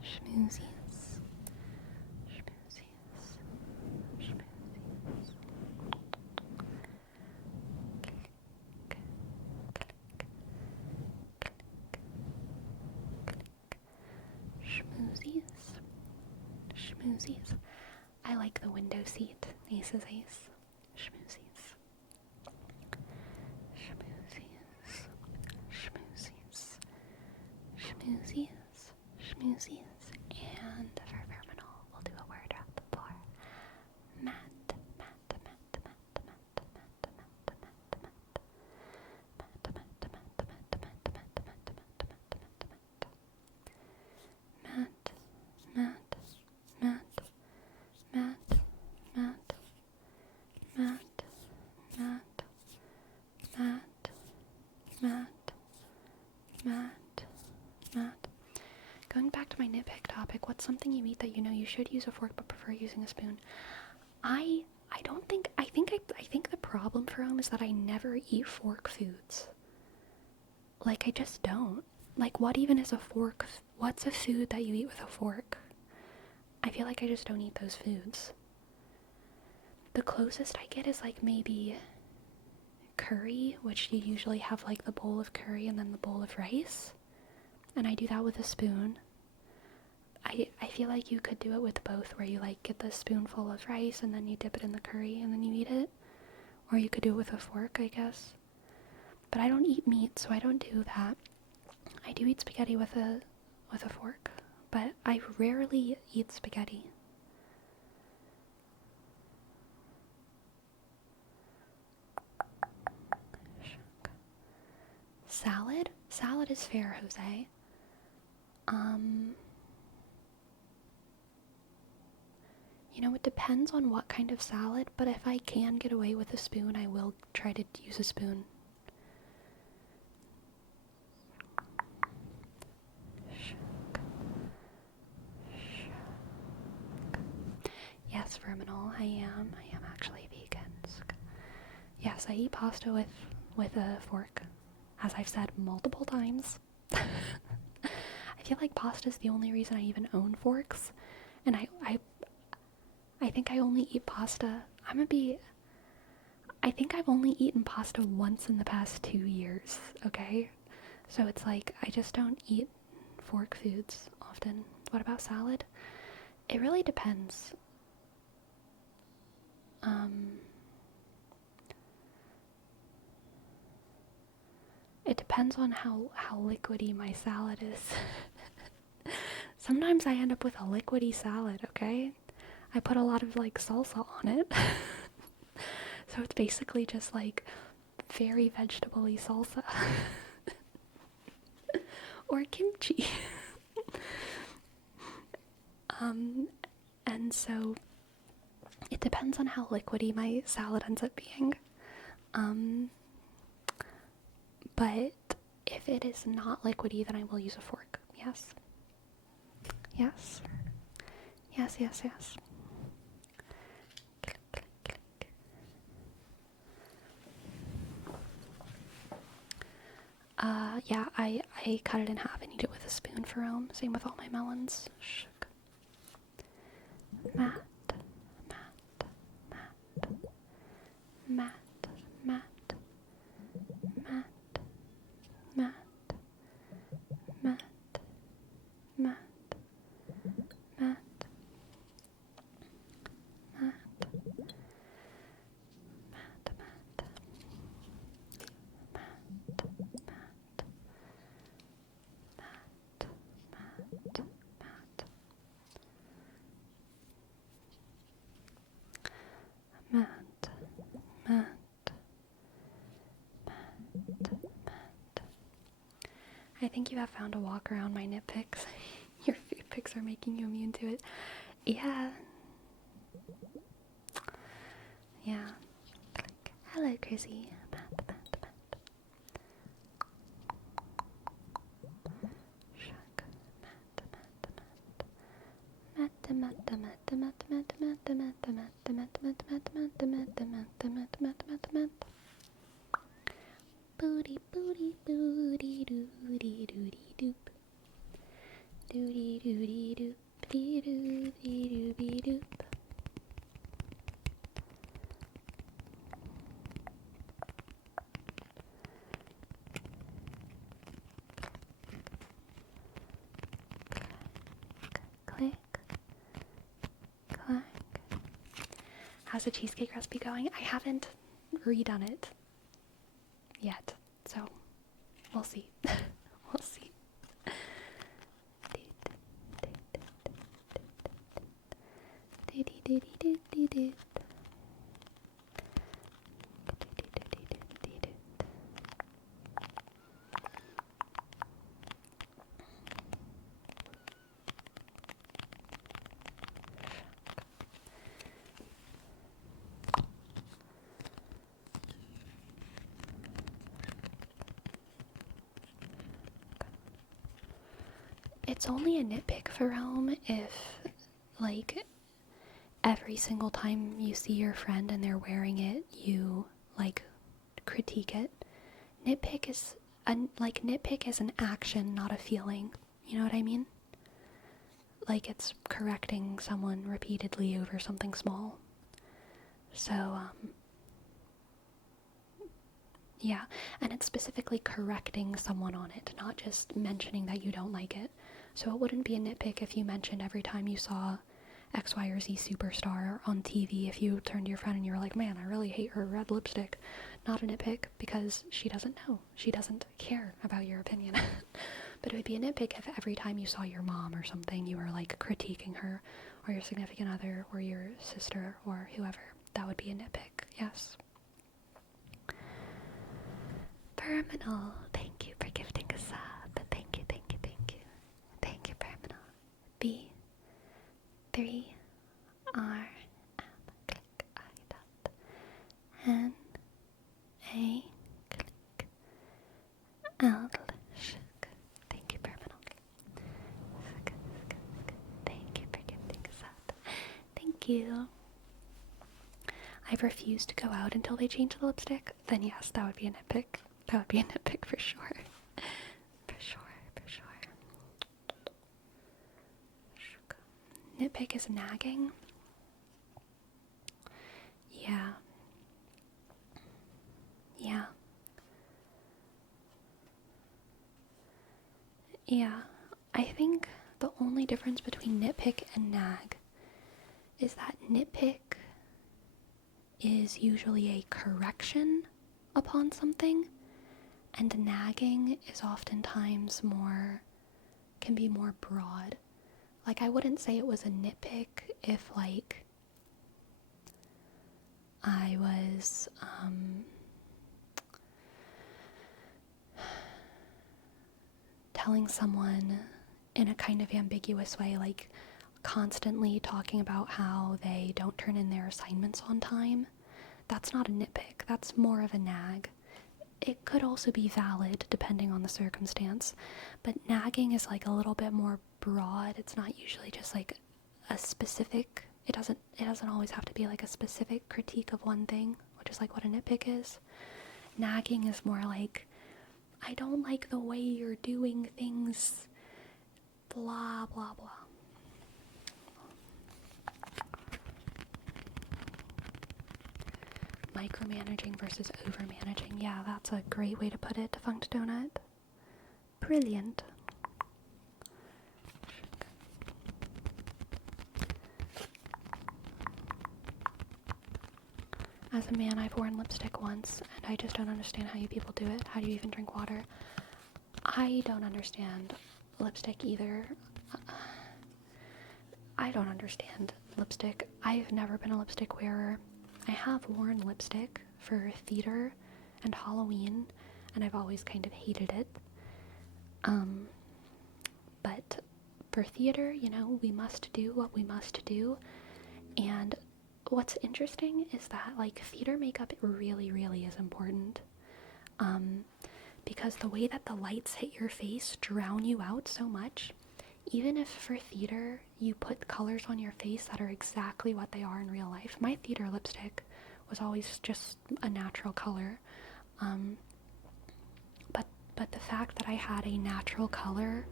Schmoozies. Schmoozies. Schmoozies. I like the window seat. Ace is ace. Schmoozies. Schmoozies. Schmoozies. Schmoozies. Schmoozies. And for Verminal, we'll do a word wrap for Matt. Going back to my nitpick topic, what's something you eat that you know you should use a fork but prefer using a spoon? I think the problem for him is that I never eat fork foods. Like, I just don't. Like, what even is a fork? What's a food that you eat with a fork? I feel like I just don't eat those foods. The closest I get is like maybe curry, which you usually have like the bowl of curry and then the bowl of rice. And I do that with a spoon. I feel like you could do it with both, where you like get the spoonful of rice and then you dip it in the curry and then you eat it. Or you could do it with a fork, I guess. But I don't eat meat, so I don't do that. I do eat spaghetti with a fork, but I rarely eat spaghetti. Salad? Salad is fair, Jose. You know, it depends on what kind of salad, but if I can get away with a spoon, I will try to use a spoon. Yes, Verminal, I am actually vegan. Yes, I eat pasta with a fork, as I've said multiple times. I feel like pasta is the only reason I even own forks, and I think I only eat pasta. I think I've only eaten pasta once in the past 2 years, okay? So it's like, I just don't eat fork foods often. What about salad? It really depends. It depends on how liquidy my salad is. Sometimes I end up with a liquidy salad, okay? I put a lot of like salsa on it. So it's basically just like very vegetable-y salsa. Or kimchi. And so it depends on how liquidy my salad ends up being. But if it is not liquidy, then I will use a fork. Yes. Yes. Yes, yes, yes. Click, click, click. Yeah, I cut it in half and eat it with a spoon for Rome. Same with all my melons. Shook. Matt, Matt, Matt, Matt, Matt, Matt, Matt, Matt, Matt, Matt, Matt, Matt, I think you have found a walk around my nitpicks. Your food picks are making you immune to it. Yeah. Yeah. Click. Hello, Chrissy. Matt, Matt, Matt. Shuck. Matt, Matt, Matt, Matt, Matt, Matt, Matt, Matt, Matt, Matt, Matt, Matt, Matt, Matt, Matt, Matt, Matt, Matt. Booty, booty, booty, doody, doody, doop. Doody, doody, doop, dee, doody, doopy, doop. Click, How's the cheesecake recipe going? I haven't redone it yet, so we'll see. We'll see. It's only a nitpick for Rome if, like, every single time you see your friend and they're wearing it, you, like, critique it. Nitpick is an action, not a feeling. You know what I mean? Like, it's correcting someone repeatedly over something small. So, yeah, and it's specifically correcting someone on it, not just mentioning that you don't like it. So it wouldn't be a nitpick if you mentioned every time you saw X, Y, or Z superstar on TV, if you turned to your friend and you were like, man, I really hate her red lipstick. Not a nitpick, because she doesn't know. She doesn't care about your opinion. But it would be a nitpick if every time you saw your mom or something, you were, like, critiquing her, or your significant other, or your sister, or whoever. That would be a nitpick, yes. Terminal, thank you for gifting a sub. Thank you, thank you, thank you. Thank you, Terminal. B, 3, R, M, click, I, dot, N, A, click, L, shook. Thank you, Terminal. Thank you for gifting a sub. Thank you. I've refused to go out until they change the lipstick. Then yes, that would be a nitpick. That would be a nitpick for sure. For sure, for sure. Nitpick is nagging. Yeah. Yeah. Yeah. I think the only difference between nitpick and nag is that nitpick is usually a correction upon something, and nagging is oftentimes can be more broad. Like, I wouldn't say it was a nitpick if, like, I was, telling someone in a kind of ambiguous way, like, constantly talking about how they don't turn in their assignments on time. That's not a nitpick. That's more of a nag. It could also be valid depending on the circumstance, but nagging is, like, a little bit more broad. It's not usually just, like, a specific, it doesn't always have to be, like, a specific critique of one thing, which is, like, what a nitpick is. Nagging is more like, I don't like the way you're doing things, blah, blah, blah. Micromanaging versus overmanaging. Yeah, that's a great way to put it, Defunct Donut. Brilliant. As a man, I've worn lipstick once, and I just don't understand how you people do it. How do you even drink water? I don't understand lipstick either. I don't understand lipstick. I've never been a lipstick wearer. I have worn lipstick for theater and Halloween, and I've always kind of hated it. But for theater, you know, we must do what we must do. And what's interesting is that, like, theater makeup really, really is important. Because the way that the lights hit your face drown you out so much. Even if for theater you put colors on your face that are exactly what they are in real life. My theater lipstick was always just a natural color. But the fact that I had a natural color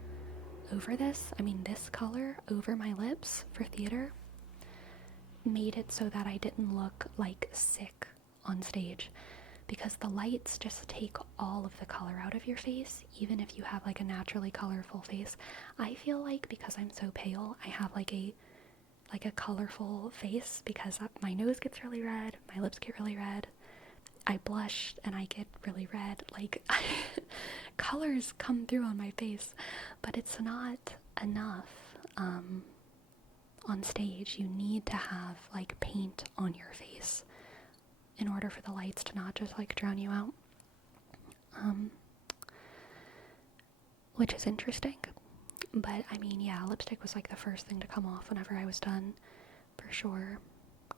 over this color over my lips for theater, made it so that I didn't look, like, sick on stage. Because the lights just take all of the color out of your face, even if you have, like, a naturally colorful face. I feel like because I'm so pale, I have, like, a like a colorful face because my nose gets really red, my lips get really red, I blush and I get really red. Like, colors come through on my face, but it's not enough. On stage, you need to have like paint on your face in order for the lights to not just like drown you out. Which is interesting. But I mean, yeah, lipstick was like the first thing to come off whenever I was done, for sure.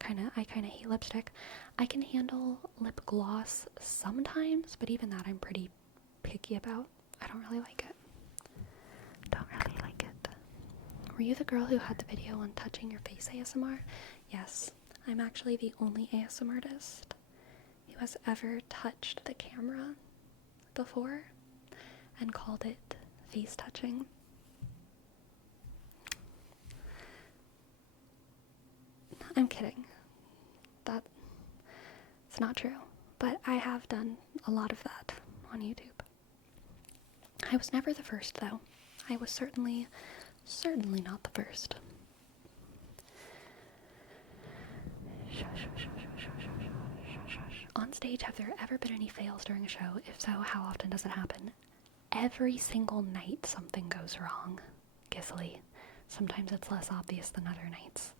I kind of hate lipstick. I can handle lip gloss sometimes, but even that I'm pretty picky about. I don't really like it. Don't really like it. Were you the girl who had the video on touching your face ASMR? Yes, I'm actually the only ASMR artist who has ever touched the camera before and called it face touching. I'm kidding. It's not true. But I have done a lot of that on YouTube. I was never the first, though. I was certainly not the first. On stage, have there ever been any fails during a show? If so, how often does it happen? Every single night something goes wrong, Gisley. Sometimes it's less obvious than other nights.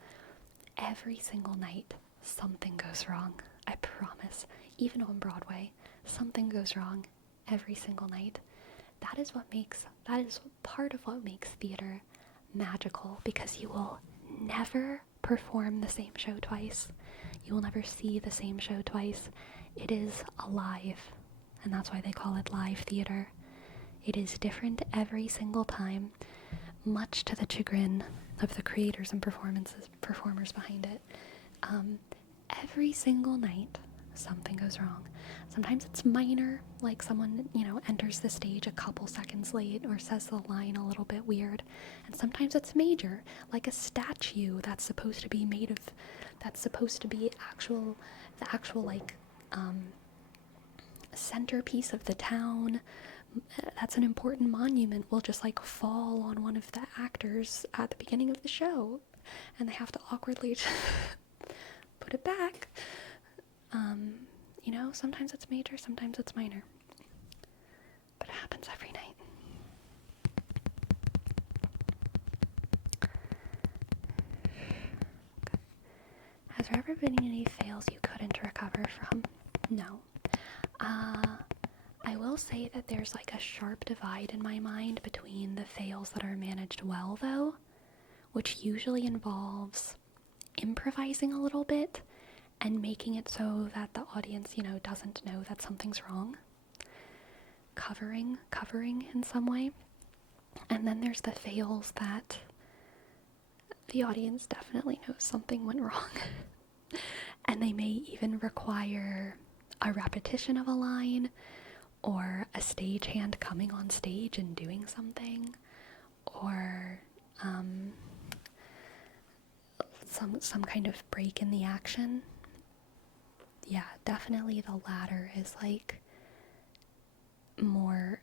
Every single night something goes wrong. I promise. Even on Broadway, something goes wrong every single night. That is part of what makes theater magical, because you will never perform the same show twice. You will never see the same show twice. It is alive, and that's why they call it live theater. It is different every single time, much to the chagrin of the creators and performers behind it. Every single night, something goes wrong. Sometimes it's minor, like someone, enters the stage a couple seconds late or says the line a little bit weird. And sometimes it's major, like a statue that's supposed to be the actual centerpiece of the town. That's an important monument will just fall on one of the actors at the beginning of the show, and they have to awkwardly put it back. Sometimes it's major, sometimes it's minor, but it happens every night. Has there ever been any fails you couldn't recover from? No. I will say that there's a sharp divide in my mind between the fails that are managed well, though, which usually involves improvising a little bit and making it so that the audience, doesn't know that something's wrong. Covering in some way. And then there's the fails that the audience definitely knows something went wrong. And they may even require a repetition of a line, or a stagehand coming on stage and doing something, or some kind of break in the action. Yeah, definitely the latter is a more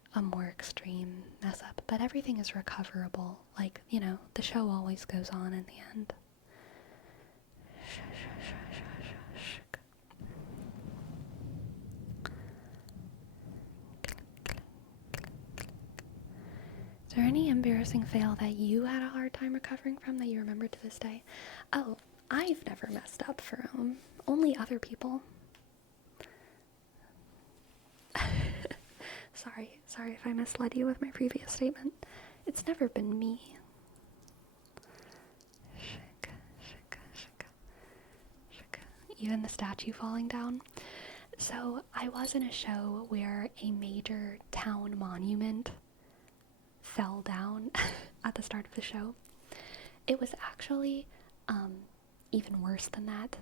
extreme mess up, but everything is recoverable. The show always goes on in the end. Is there any embarrassing fail that you had a hard time recovering from that you remember to this day? Oh, I've never messed up for only other people. Sorry if I misled you with my previous statement. It's never been me. Even the statue falling down. So I was in a show where a major town monument fell down at the start of the show. It was actually even worse than that,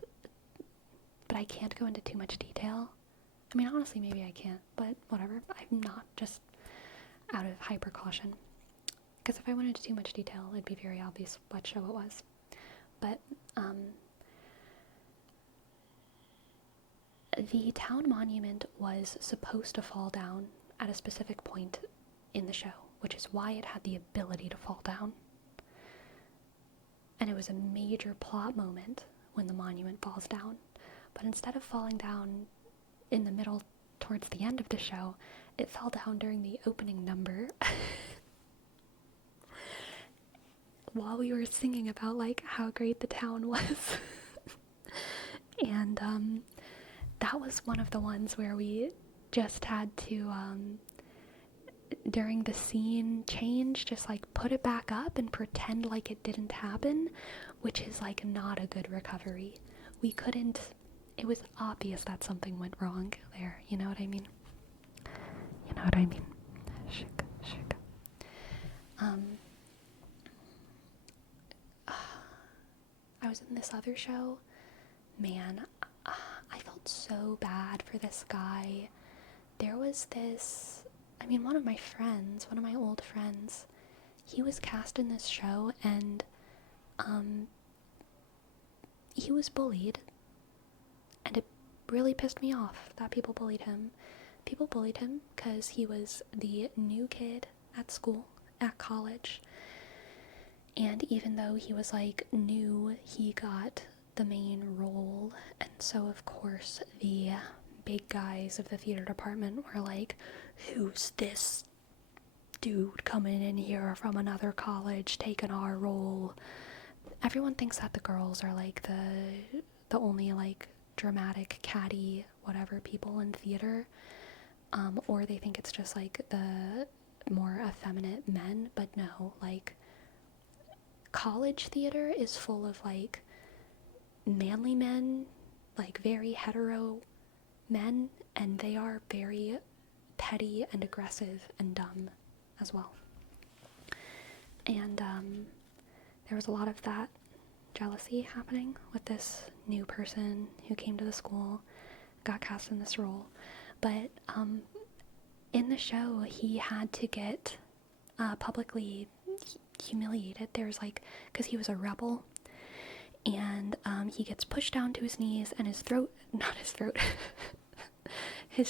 but I can't go into too much detail. I mean, honestly, maybe I can't, but whatever. I'm not, just out of high precaution. Because if I went into too much detail, it'd be very obvious what show it was. But the town monument was supposed to fall down at a specific point in the show, which is why it had the ability to fall down. And it was a major plot moment when the monument falls down. But instead of falling down in the middle towards the end of the show, it fell down during the opening number. While we were singing about like how great the town was. And that was one of the ones where we just had to during the scene change, just like put it back up and pretend like it didn't happen, which is like not a good recovery. We couldn't, it was obvious that something went wrong there, you know what I mean? You know what I mean? Shik, shik. I was in this other show, man, I felt so bad for this guy. There was this, one of my old friends, he was cast in this show, and he was bullied, and it really pissed me off that people bullied him. People bullied him because he was the new kid at school, at college, and even though he was like new, he got the main role, and so of course the big guys of the theater department were like, who's this dude coming in here from another college taking our role? Everyone thinks that the girls are like the only like dramatic, catty, whatever people in theater, or they think it's just like the more effeminate men, but no, like college theater is full of like manly men, like very hetero men, and they are very petty and aggressive and dumb as well. And there was a lot of that jealousy happening with this new person who came to the school, got cast in this role. But in the show, he had to get publicly humiliated. There's like, because he was a rebel, and he gets pushed down to his knees, and his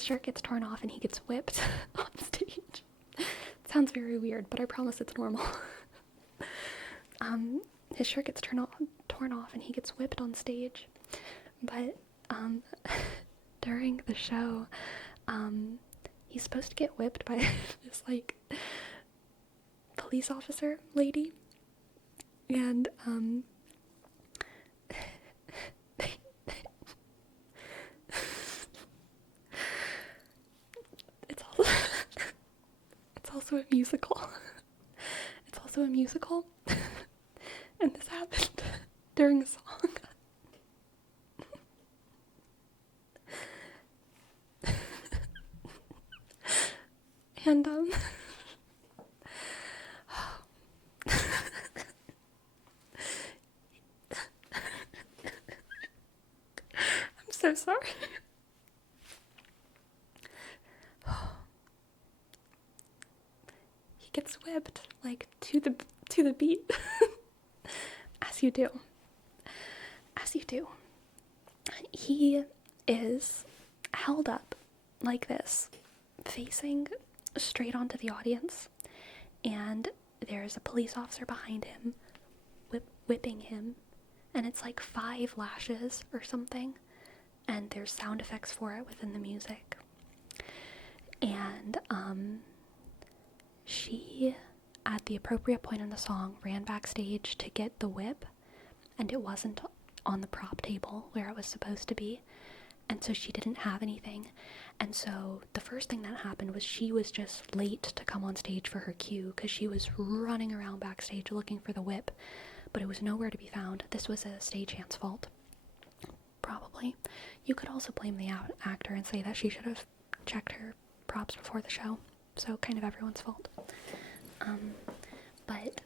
shirt gets torn off, and he gets whipped on stage. It sounds very weird, but I promise it's normal. His shirt gets torn off, and he gets whipped on stage. But during the show, he's supposed to get whipped by this like police officer lady, and it's also a musical. It's also a musical, and this happened during a song. And I'm so sorry. He gets whipped like to the beat. As you do. He is held up like this, facing straight onto the audience, and there's a police officer behind him whipping him, and it's like 5 lashes or something, and there's sound effects for it within the music. And she, at the appropriate point in the song, ran backstage to get the whip, and it wasn't on the prop table where it was supposed to be, and so she didn't have anything. And so the first thing that happened was she was just late to come on stage for her cue, because she was running around backstage looking for the whip, but it was nowhere to be found. This was a stagehand's fault, probably. You could also blame the actor and say that she should have checked her props before the show, so kind of everyone's fault. But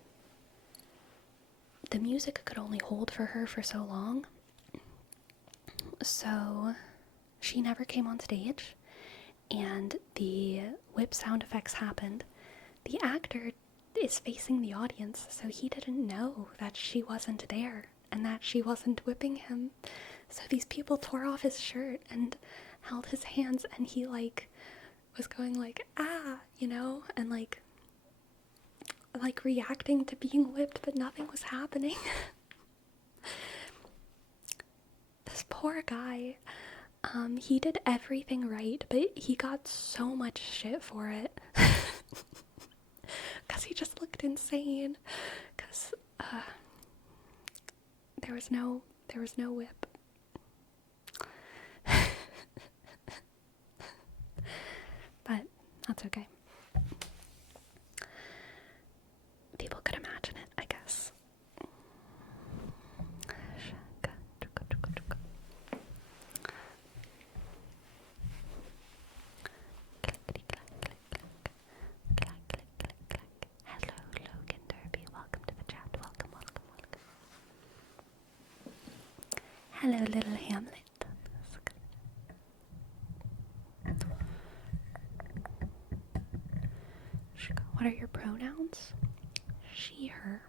the music could only hold for her for so long, so she never came on stage, and the whip sound effects happened. The actor is facing the audience, so he didn't know that she wasn't there and that she wasn't whipping him. So these people tore off his shirt and held his hands, and he like was going like, ah, you know, and like reacting to being whipped, but nothing was happening. poor guy. He did everything right, but he got so much shit for it. Because he just looked insane. Because there was no whip. But that's okay. People could imagine it, I guess. Hello, Logan Derby. Welcome to the chat. Welcome. Hello, little Hamlet. What are your pronouns? She, her.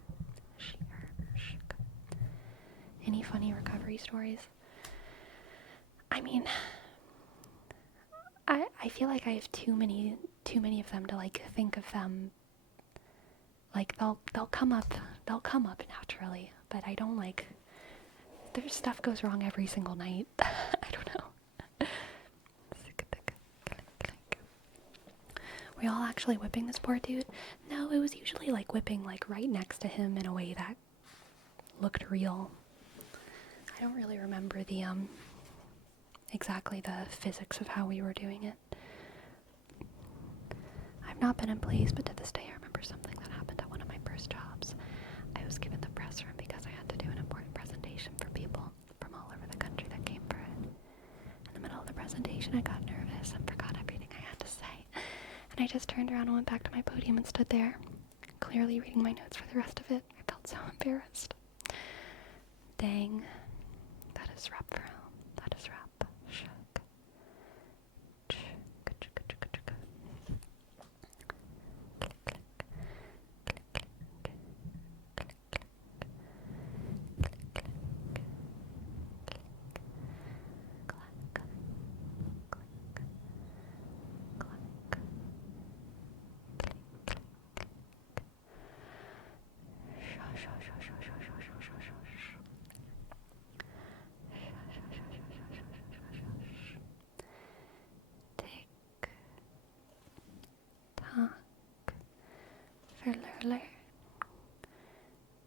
Any funny recovery stories? I mean, I feel like I have too many of them to like think of them. Like they'll come up naturally, but I don't like. There's stuff goes wrong every single night. I don't know. Were y'all actually whipping this poor dude? No, it was usually like whipping like right next to him in a way that looked real. I don't really remember the exactly the physics of how we were doing it. I've not been in police, but to this day I remember something that happened at one of my first jobs. I was given the press room because I had to do an important presentation for people from all over the country that came for it. In the middle of the presentation, I got nervous and forgot everything I had to say. And I just turned around and went back to my podium and stood there, clearly reading my notes for the rest of it. I felt so embarrassed. Dang. That is rap for home. That is rap.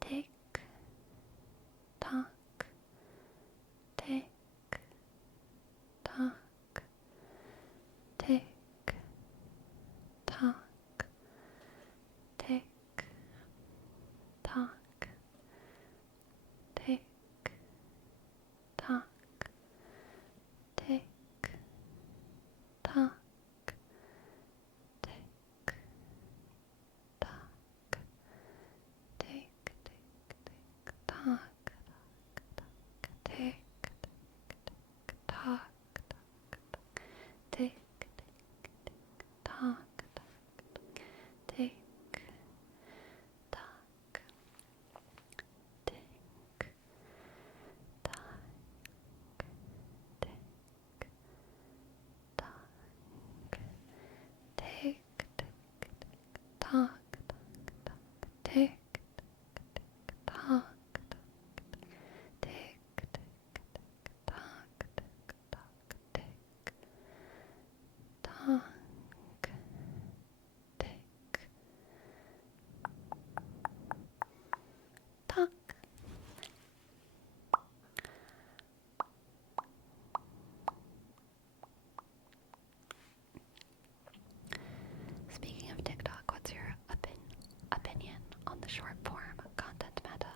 Tick tock, tick tock, tick tock, tick tock, tick tock, tick tock, tick tock, tick tock, tick tock, tick tock, tick tock, tick tock, tick tock, tick tock, tick tock, tick tock, tick tock. Speaking of TikTok, what's your opinion on the short form content meta?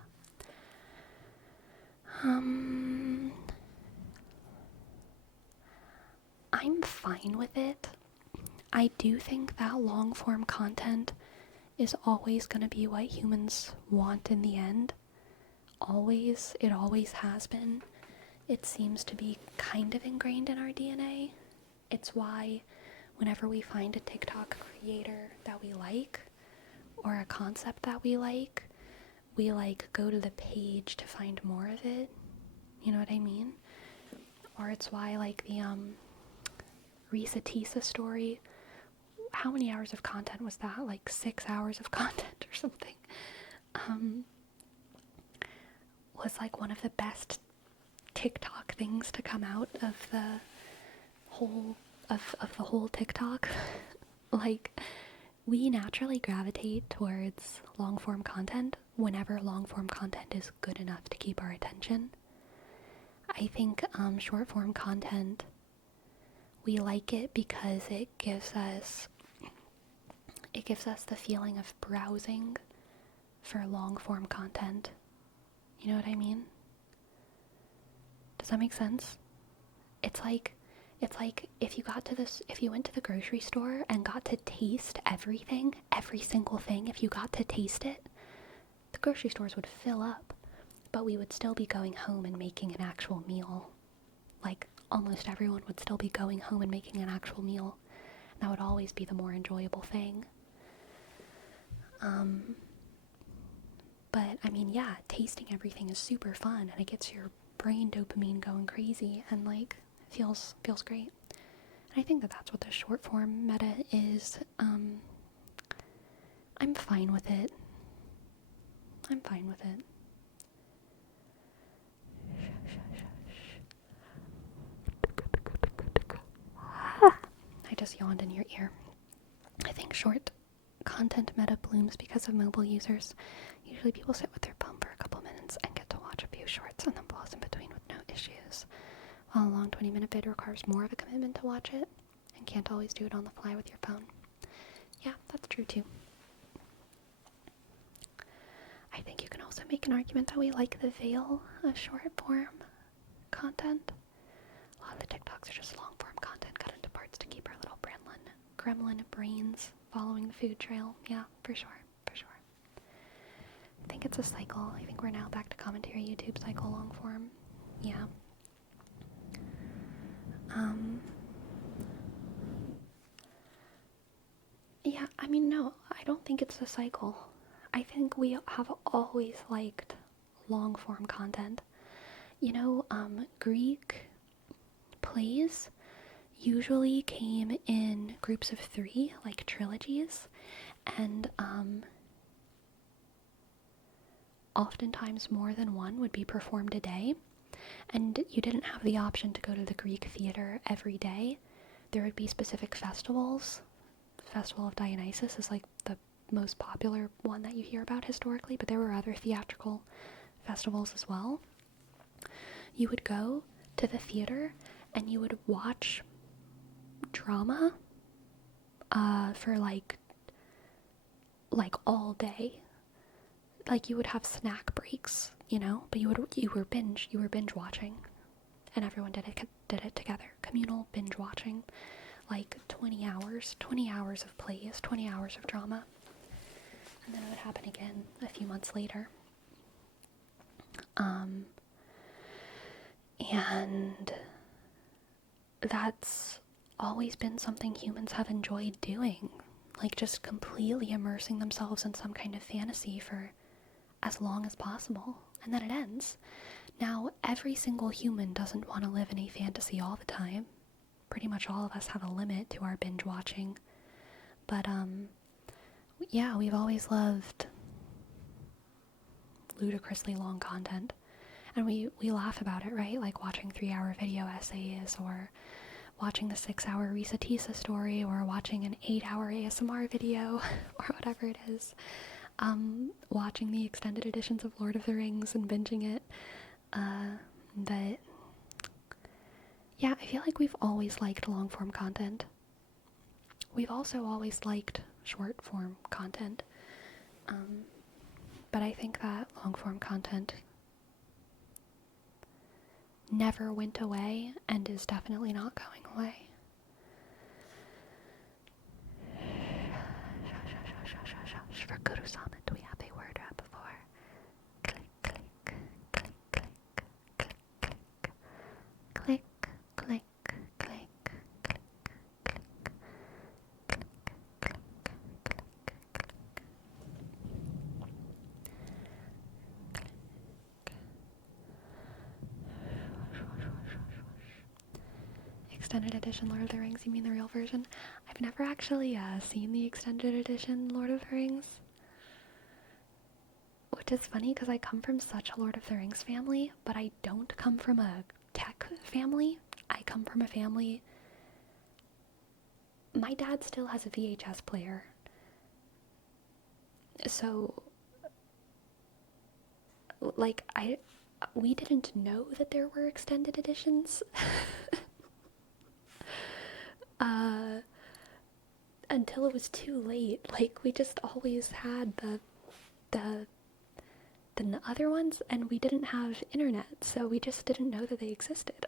I'm fine with it. I do think that long form content is always going to be what humans want in the end. Always. It always has been. It seems to be kind of ingrained in our DNA. It's why whenever we find a TikTok creator that we like, or a concept that we like go to the page to find more of it. You know what I mean? Or it's why like the Risa Tisa story, how many hours of content was that? Like 6 hours of content or something. Was like one of the best TikTok things to come out of the whole TikTok. Like, we naturally gravitate towards long-form content whenever long-form content is good enough to keep our attention. I think short-form content, we like it because it gives us the feeling of browsing for long-form content. You know what I mean? Does that make sense? It's like if you went to the grocery store and got to taste everything, every single thing, if you got to taste it, the grocery stores would fill up, but we would still be going home and making an actual meal. Like, almost everyone would still be going home and making an actual meal. And that would always be the more enjoyable thing. But, I mean, yeah, tasting everything is super fun, and it gets your brain dopamine going crazy, and, like, feels great. And I think that's what the short form meta is. I'm fine with it. I just yawned in your ear. I think short content meta blooms because of mobile users. Usually people sit with their phone for a couple minutes and get to watch a few shorts and then pause in between with no issues. While a long 20-minute vid requires more of a commitment to watch it and can't always do it on the fly with your phone. Yeah, that's true too. I think you can also make an argument that we like the veil of short form content. A lot of the TikToks are just long form content cut into parts to keep our little gremlin brains following the food trail. Yeah, for sure. I think it's a cycle. I think we're now back to commentary YouTube cycle long form. Yeah. Yeah, I mean, no, I don't think it's a cycle. I think we have always liked long form content. You know, Greek plays usually came in groups of 3, like trilogies, and oftentimes more than one would be performed a day, and you didn't have the option to go to the Greek theater every day. There would be specific festivals. The Festival of Dionysus is like the most popular one that you hear about historically, but there were other theatrical festivals as well. You would go to the theater and you would watch drama for like all day. Like, you would have snack breaks, you know, but you were binge watching, and everyone did it together. Communal binge watching, like 20 hours of plays, 20 hours of drama. And then it would happen again a few months later. And that's always been something humans have enjoyed doing. Like, just completely immersing themselves in some kind of fantasy for as long as possible. And then it ends. Now, every single human doesn't want to live in a fantasy all the time. Pretty much all of us have a limit to our binge watching. But, yeah, we've always loved ludicrously long content. And we laugh about it, right? Like watching 3-hour video essays, or watching the 6-hour Risa Tisa story, or watching an 8-hour ASMR video, or whatever it is. Watching the extended editions of Lord of the Rings and binging it. But yeah, I feel like we've always liked long form content. We've also always liked short form content. But I think that long form content never went away and is definitely not going away. For Guru Summit, we have a word wrap before. Click, click, click, click, click, click, click, click, click, click, click, click, click, click. Extended edition Lord of the Rings, you mean the real version? I've never actually seen the extended edition Lord of the Rings. Which is funny because I come from such a Lord of the Rings family, but I don't come from a tech family. I come from a family. My dad still has a VHS player. So, like, we didn't know that there were extended editions. Until it was too late. Like, we just always had the other ones, and we didn't have internet, so we just didn't know that they existed.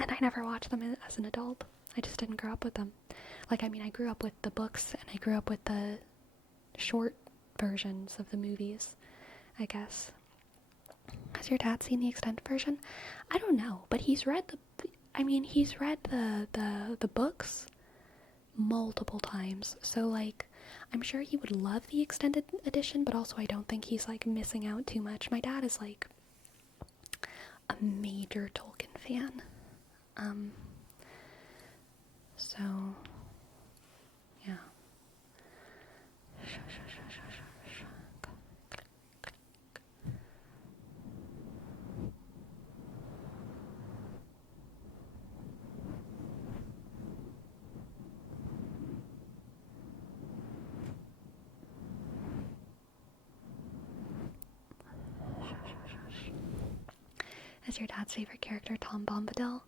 And I never watched them as an adult. I just didn't grow up with them. Like, I mean, I grew up with the books, and I grew up with the short versions of the movies, I guess. Has your dad seen the extended version? I don't know, but he's read the books multiple times, so, like, I'm sure he would love the extended edition, but also I don't think he's, like, missing out too much. My dad is, like, a major Tolkien fan. So, yeah. Is your dad's favorite character Tom Bombadil?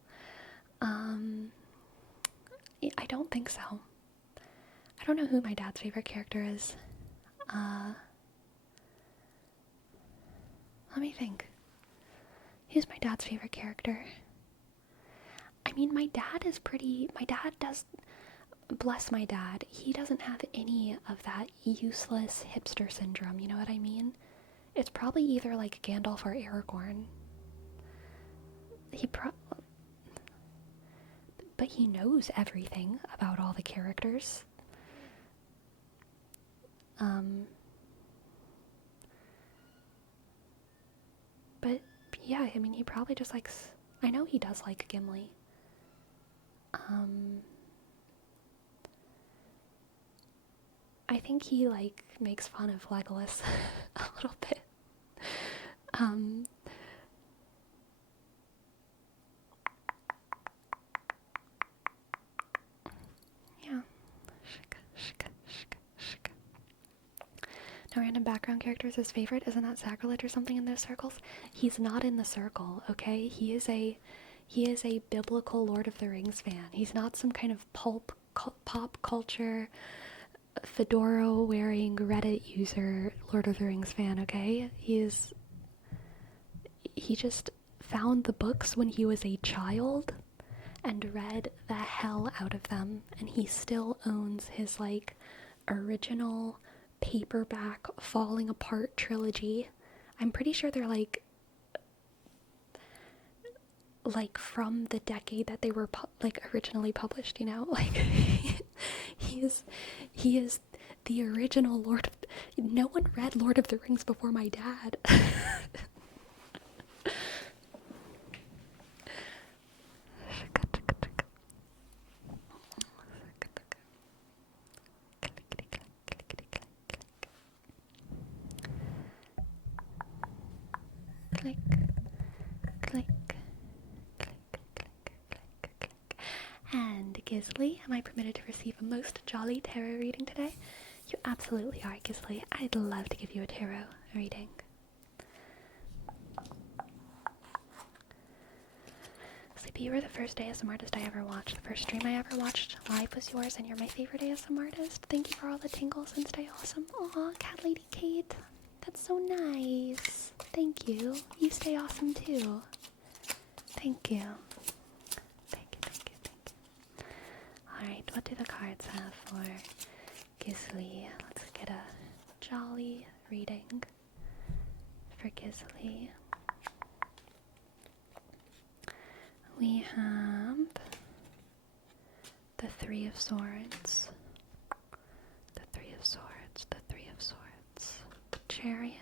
I don't think so. I don't know who my dad's favorite character is. Let me think. Who's my dad's favorite character? I mean, my dad does, bless my dad, he doesn't have any of that useless hipster syndrome, you know what I mean? It's probably either like Gandalf or Aragorn. But he knows everything about all the characters. But yeah, I mean, he probably just likes, I know he does like Gimli. I think he, like, makes fun of Legolas a little bit. Yeah. No random background character is his favorite. Isn't that sacrilege or something in those circles? He's not in the circle, okay? He is a biblical Lord of the Rings fan. He's not some kind of pop culture fedora wearing Reddit user Lord of the Rings fan, okay? He just found the books when he was a child and read the hell out of them, and he still owns his, like, original paperback falling apart trilogy. I'm pretty sure they're like from the decade that they were originally published, you know? Like, he is the original no one read Lord of the Rings before my dad. Click, click, click, click, click, click. And Gisley, am I permitted to receive a most jolly tarot reading today? You absolutely are, Gisley. I'd love to give you a tarot reading. Sleepy, you were the first ASM artist I ever watched. The first stream I ever watched live was yours, and you're my favorite ASM artist. Thank you for all the tingles and stay awesome. Aw, Cat Lady Kate. That's so nice. Thank you. You stay awesome too. Thank you. Thank you, thank you, thank you. Alright, what do the cards have for Gisley? Let's get a jolly reading for Gisley. We have the Three of Swords, the Three of Swords, the Three of Swords, the Chariot,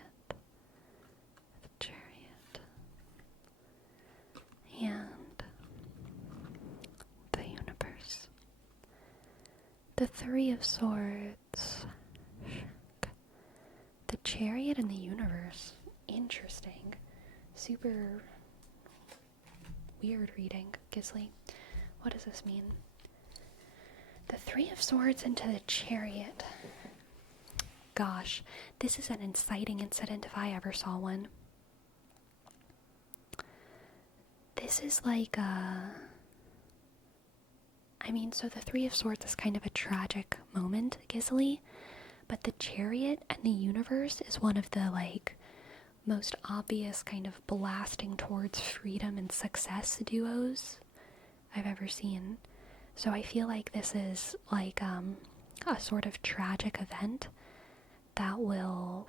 and the Universe. The Three of Swords Chariot and the universe. Interesting. Super weird reading, Gisley. What does this mean? The Three of Swords into the Chariot. Gosh, this is an inciting incident if I ever saw one. This is like so the Three of Swords is kind of a tragic moment, Gisley, but the Chariot and the universe is one of the, most obvious kind of blasting towards freedom and success duos I've ever seen. So I feel like this is, a sort of tragic event that will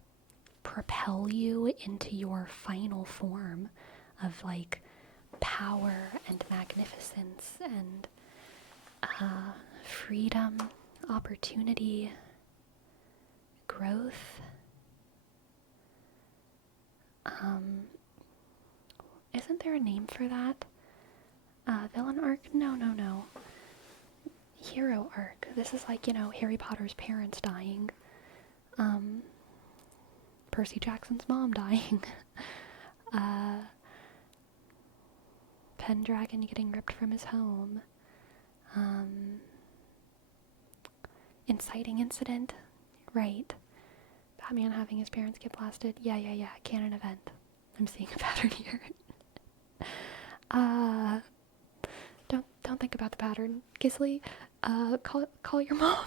propel you into your final form of, power and magnificence and freedom, opportunity, growth. Isn't there a name for that? Villain arc? No. Hero arc. This is Harry Potter's parents dying. Percy Jackson's mom dying. Pendragon getting ripped from his home. Inciting incident. Right. Batman having his parents get blasted. Yeah. Canon event. I'm seeing a pattern here. Don't think about the pattern, Gisley. Call your mom.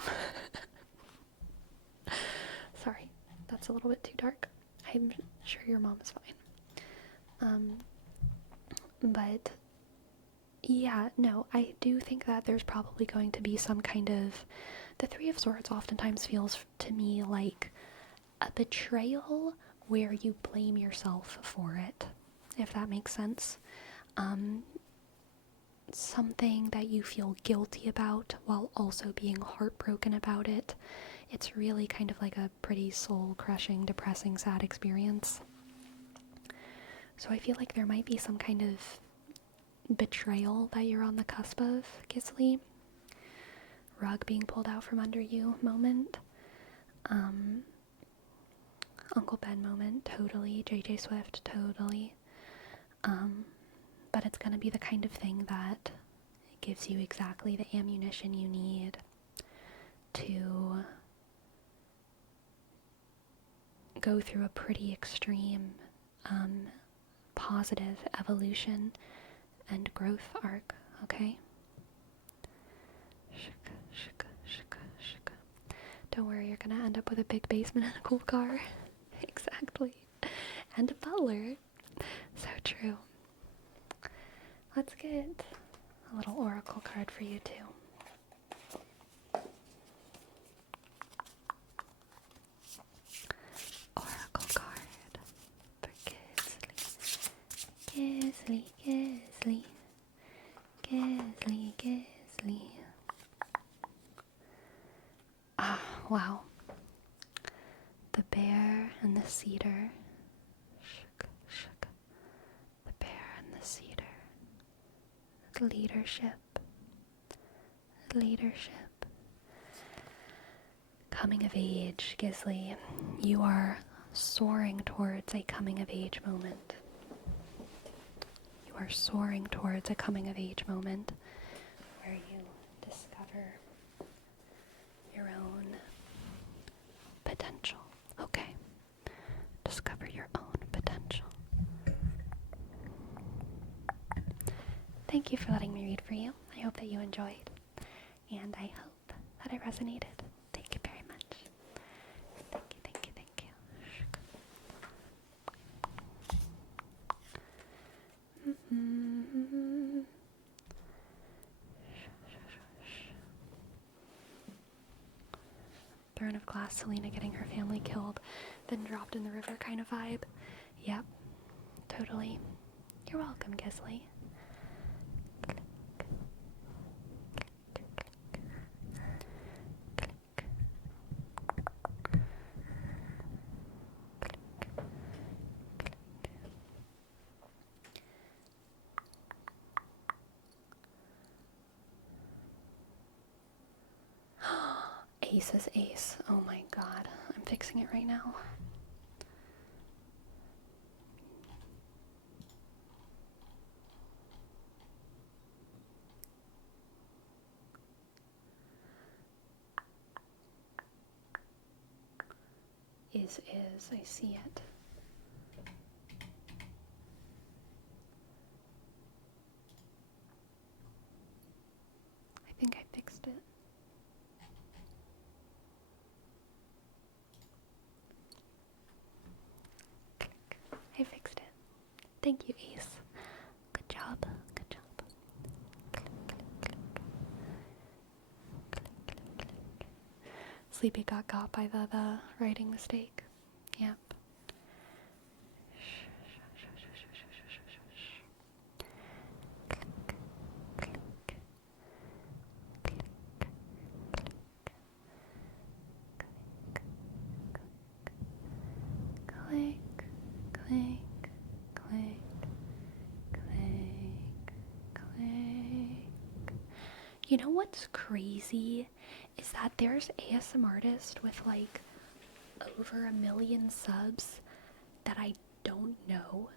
Sorry, that's a little bit too dark. I'm sure your mom is fine. But yeah, no, I do think that there's probably going to be some kind of... The Three of Swords oftentimes feels to me like a betrayal where you blame yourself for it, if that makes sense. Something that you feel guilty about while also being heartbroken about it. It's really kind of like a pretty soul-crushing, depressing, sad experience. So I feel like there might be some kind of betrayal that you're on the cusp of, Gisley. Rug being pulled out from under you moment. Uncle Ben moment, totally. JJ Swift, totally. But it's going to be the kind of thing that gives you exactly the ammunition you need to go through a pretty extreme positive evolution and growth arc, okay? Don't worry, you're going to end up with a big basement and a cool car. Exactly. And a butler. So true. Let's get a little oracle card for you too. Oracle card for Gisley. Gisley. Ah, wow. The bear and the cedar. The bear and the cedar. Leadership. Coming of age, Gisley. You are soaring towards a coming of age moment. You are soaring towards a coming of age moment where you discover your own potential. Okay. Discover your own potential. Thank you for letting me read for you. I hope that you enjoyed. And I hope that it resonated. Thank you very much. Thank you. Throne of Glass, Selena getting her family killed, then dropped in the river kind of vibe. Yep, totally. You're welcome, Gisley. Ace is ace. Oh my god. I'm fixing it right now. is. I see it. I think I fixed it. I fixed it. Thank you, Ace. Good job. Good job. Sleepy got by the writing mistake. Yep. Click, click, click, click, click. You know what's crazy is that there's ASM artists with like over 1 million subs that I don't know.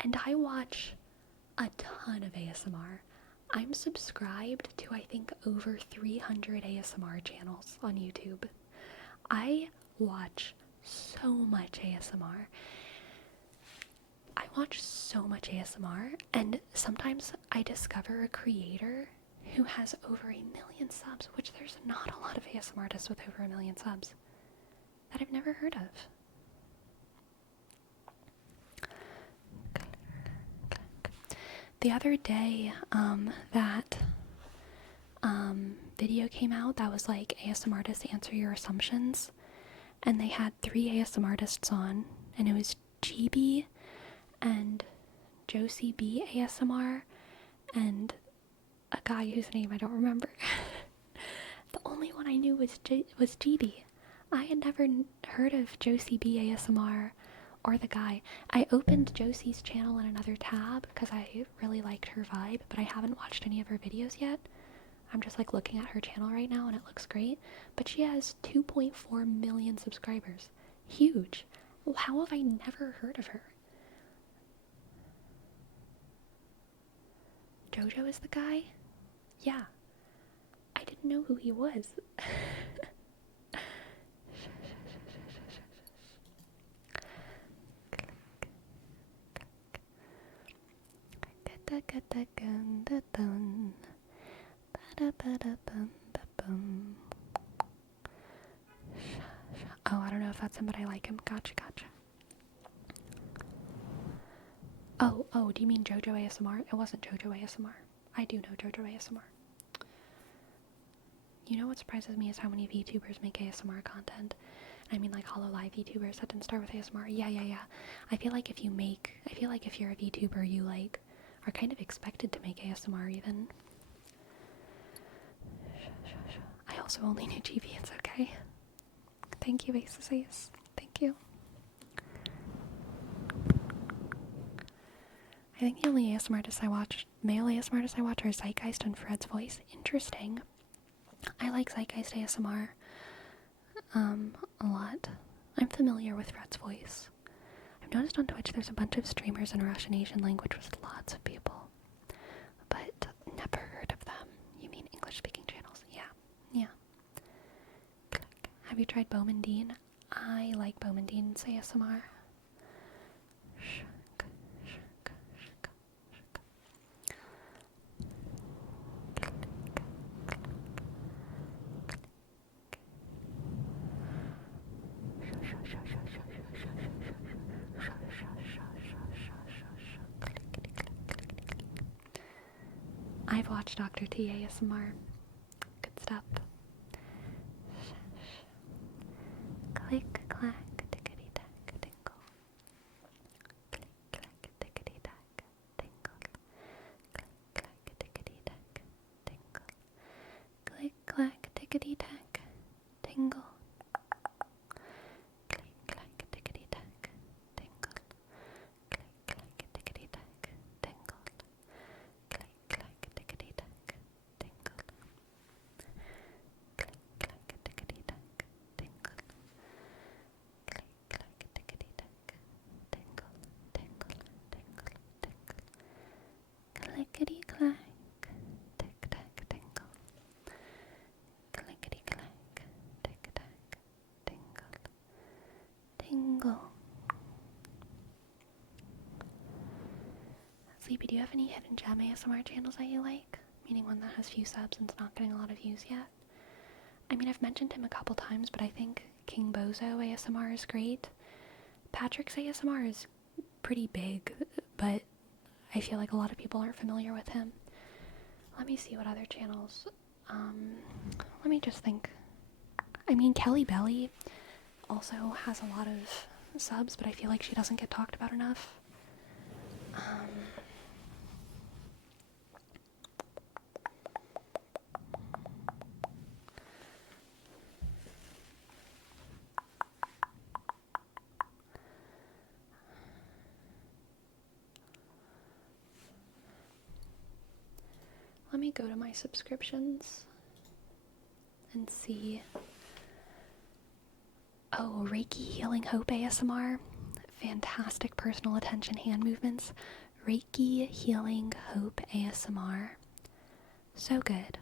And I watch a ton of ASMR. I'm subscribed to I think over 300 ASMR channels on YouTube. I watch so much ASMR. I watch so much ASMR, and sometimes I discover a creator who has over 1 million subs, which there's not a lot of ASMR artists with over 1 million subs that I've never heard of. The other day, that video came out that was like ASM artists answer your assumptions, and they had 3 ASM artists on, and it was GB and Josie B ASMR and a guy whose name I don't remember. The only one I knew was GB. I had never heard of Josie B ASMR or the guy. I opened Josie's channel in another tab because I really liked her vibe, but I haven't watched any of her videos yet. I'm just like looking at her channel right now and it looks great, but she has 2.4 million subscribers. Huge. How have I never heard of her? Jojo is the guy? Yeah. I didn't know who he was. Oh, I don't know if that's him, but I like him. Gotcha. Oh, do you mean Jojo ASMR? It wasn't Jojo ASMR. I do know Jojo ASMR. You know what surprises me is how many VTubers make ASMR content. I mean, like HoloLive VTubers that didn't start with ASMR. Yeah. I feel like if you're a VTuber, you like are kind of expected to make ASMR even. I also only knew GB. It's okay. Thank you, Aces. Thank you. I think the only ASMR artists I watch, male ASMR artists I watch, are Zeitgeist and Fred's Voice. Interesting. I like Zeitgeist ASMR a lot. I'm familiar with Fred's Voice. I've noticed on Twitch there's a bunch of streamers in Russian Asian language with lots of people, but never heard of them. You mean English-speaking channels? Yeah. Have you tried Bomandine? I like Bomandine's ASMR. I've watched Dr. T ASMR. Good stuff. Click, clack, tickety tack, tinkle. Click, clack, tickety tack, tinkle. Click, clack, tickety tack, tinkle. Click, clack, tickety tack, tingle. Click, clack, tickety tack, tingle. Click, clack, tickety tack, tingle. Click, clack, tickety tack, tingle. Sleepy, do you have any hidden gem ASMR channels that you like? Meaning one that has few subs and it's not getting a lot of views yet? I mean, I've mentioned him a couple times, but I think King Bozo ASMR is great. Patrick's ASMR is pretty big, but I feel like a lot of people aren't familiar with him. Let me see what other channels. Let me just think. I mean, Kelly Belly also has a lot of subs, but I feel like she doesn't get talked about enough. Let me go to my subscriptions and see. Oh, Reiki Healing Hope ASMR. Fantastic personal attention hand movements. Reiki Healing Hope ASMR. So good.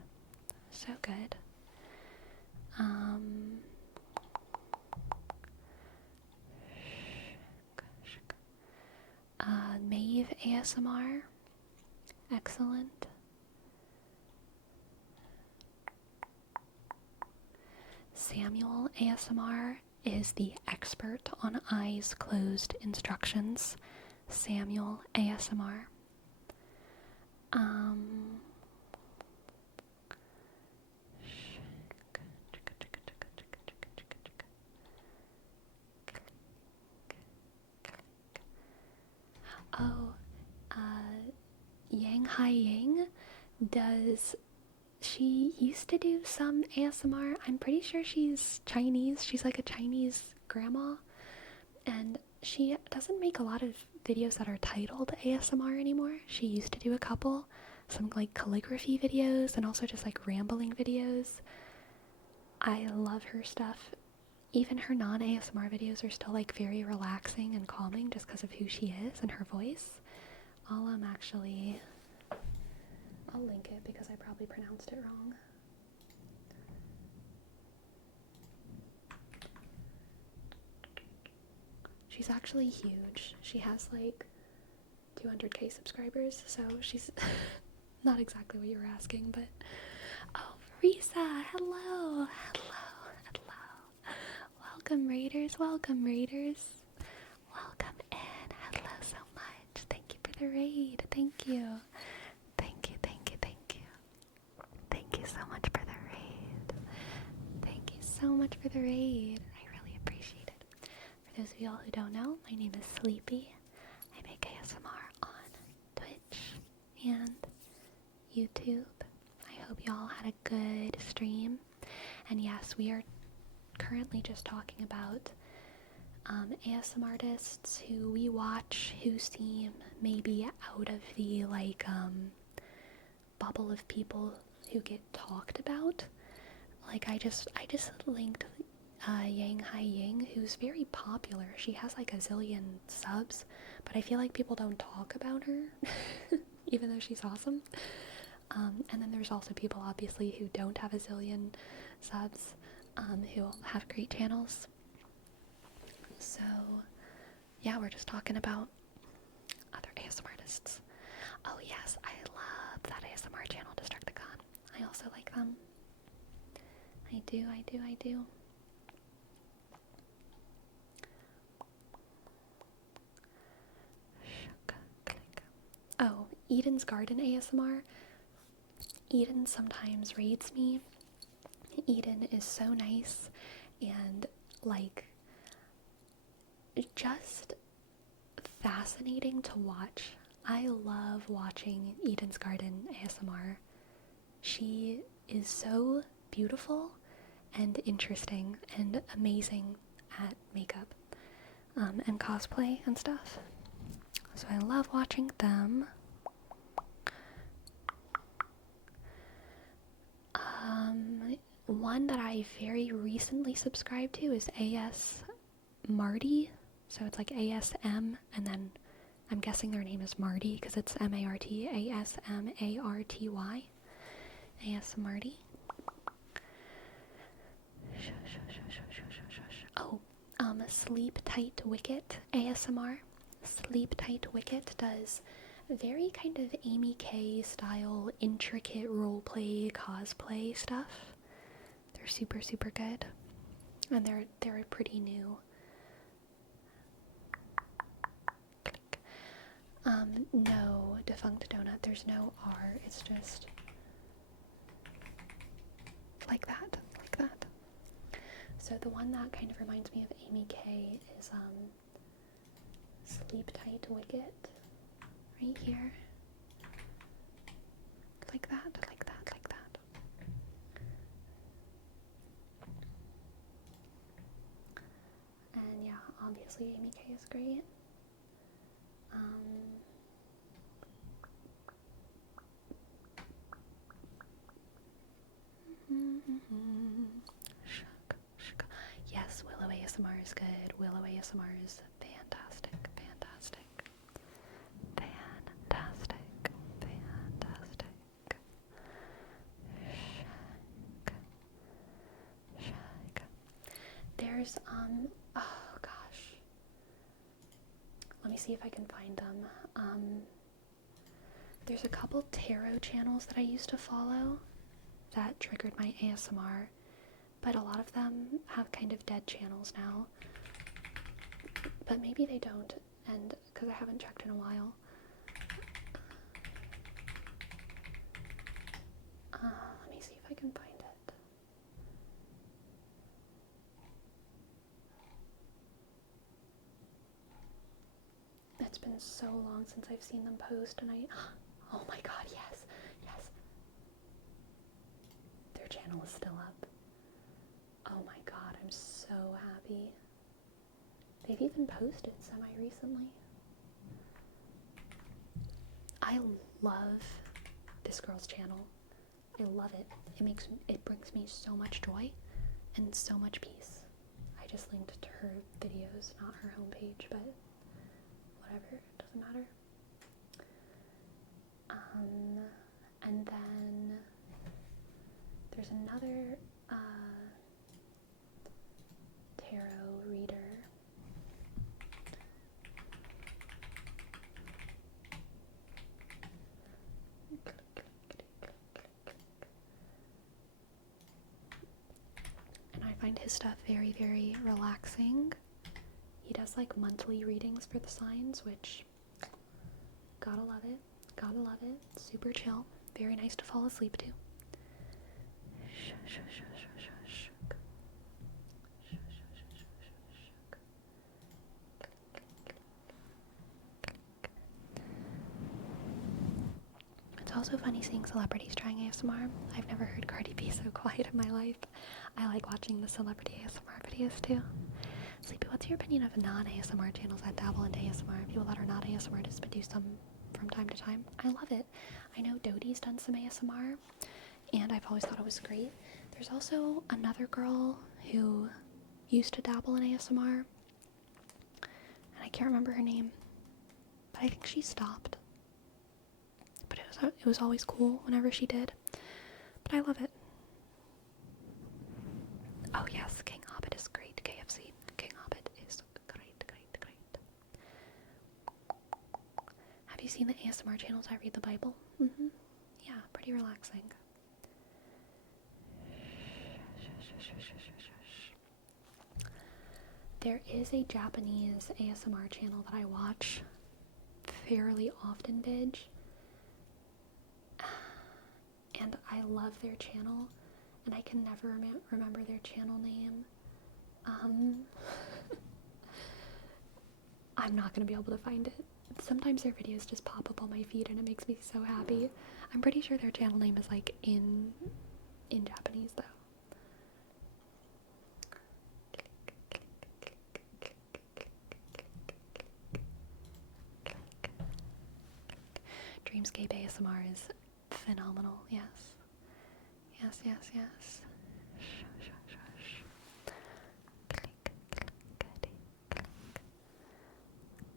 So good. Maeve ASMR. Excellent. Samuel ASMR is the expert on eyes closed instructions. Samuel ASMR. Yang Hai Ying she used to do some ASMR. I'm pretty sure she's Chinese. She's like a Chinese grandma. And she doesn't make a lot of videos that are titled ASMR anymore. She used to do a couple. Some like calligraphy videos and also just like rambling videos. I love her stuff. Even her non-ASMR videos are still like very relaxing and calming just because of who she is and her voice. I'll link it because I probably pronounced it wrong. She's actually huge. She has like 200k subscribers, so she's not exactly what you were asking, but oh, Risa, hello. Welcome Raiders. Welcome in. Hello so much. Thank you for the raid. Thank you so much for the raid. Thank you so much for the raid. I really appreciate it. For those of y'all who don't know, my name is Sleepy. I make ASMR on Twitch and YouTube. I hope y'all had a good stream. And yes, we are currently just talking about ASMR artists who we watch who seem maybe out of the bubble of people who get talked about. Like I just linked Yang Hai Ying, who's very popular. She has like a zillion subs, but I feel like people don't talk about her even though she's awesome. And then there's also people obviously who don't have a zillion subs, who have great channels. So yeah, we're just talking about other ASMR artists. Oh yes, I love that ASMR channel, Destructicon. I also like them. I do. Oh, Eden's Garden ASMR. Eden sometimes raids me. Eden is so nice and like just fascinating to watch. I love watching Eden's Garden ASMR. She is so beautiful and interesting and amazing at makeup and cosplay and stuff. So I love watching them. One that I very recently subscribed to is AS Marty. So it's like ASM and then I'm guessing their name is Marty because it's M-A-R-T, A-S-M-A-R-T-Y. AS Marty. Oh, Sleep Tight Wicket ASMR. Sleep Tight Wicket does Very kind of Amy K style, intricate roleplay, cosplay stuff. They're super, super good. And they're pretty new. Click. No, Defunct Donut, there's no R, it's just like that, like that. So the one that kind of reminds me of Amy K is Sleep Tight Wicket, right here. Like that, like that, like that. And yeah, obviously Amy K is great. Yes, Willow ASMR is good. Willow ASMR is fantastic, fantastic, fantastic, fantastic. Shag. There's, oh gosh. Let me see if I can find them. There's a couple tarot channels that I used to follow that triggered my ASMR, but a lot of them have kind of dead channels now. But maybe they don't, and because I haven't checked in a while. Let me see if I can find it. It's been so long since I've seen them post, and oh my god, yes, yes. Their channel is still up. Oh my god, I'm so happy. They've even posted semi-recently. I love this girl's channel. I love it. It brings me so much joy and so much peace. I just linked to her videos, not her homepage, but whatever, it doesn't matter. And then there's another tarot reader. And I find his stuff very, very relaxing. He does like monthly readings for the signs, which gotta love it. Gotta love it. Super chill. Very nice to fall asleep to. It's also funny seeing celebrities trying ASMR. I've never heard Cardi B so quiet in my life. I like watching the celebrity ASMR videos too. Sleepy, what's your opinion of non-ASMR channels that dabble into ASMR? People that are not ASMR artists but do some from time to time. I love it. I know Dodie's done some ASMR, and I've always thought it was great. There's also another girl who used to dabble in ASMR, and I can't remember her name, but I think she stopped. But it was always cool whenever she did. But I love it. Oh yes, King Hobbit is great. KFC. King Hobbit is great, great, great. Have you seen the ASMR channels that read the Bible? Yeah, pretty relaxing. There is a Japanese ASMR channel that I watch fairly often, Bidge. And I love their channel, and I can never remember their channel name. I'm not gonna be able to find it. Sometimes their videos just pop up on my feed and it makes me so happy. I'm pretty sure their channel name is like in Japanese though. Dreamscape ASMR is phenomenal, yes. Yes, yes, yes. Shush, shush, shush.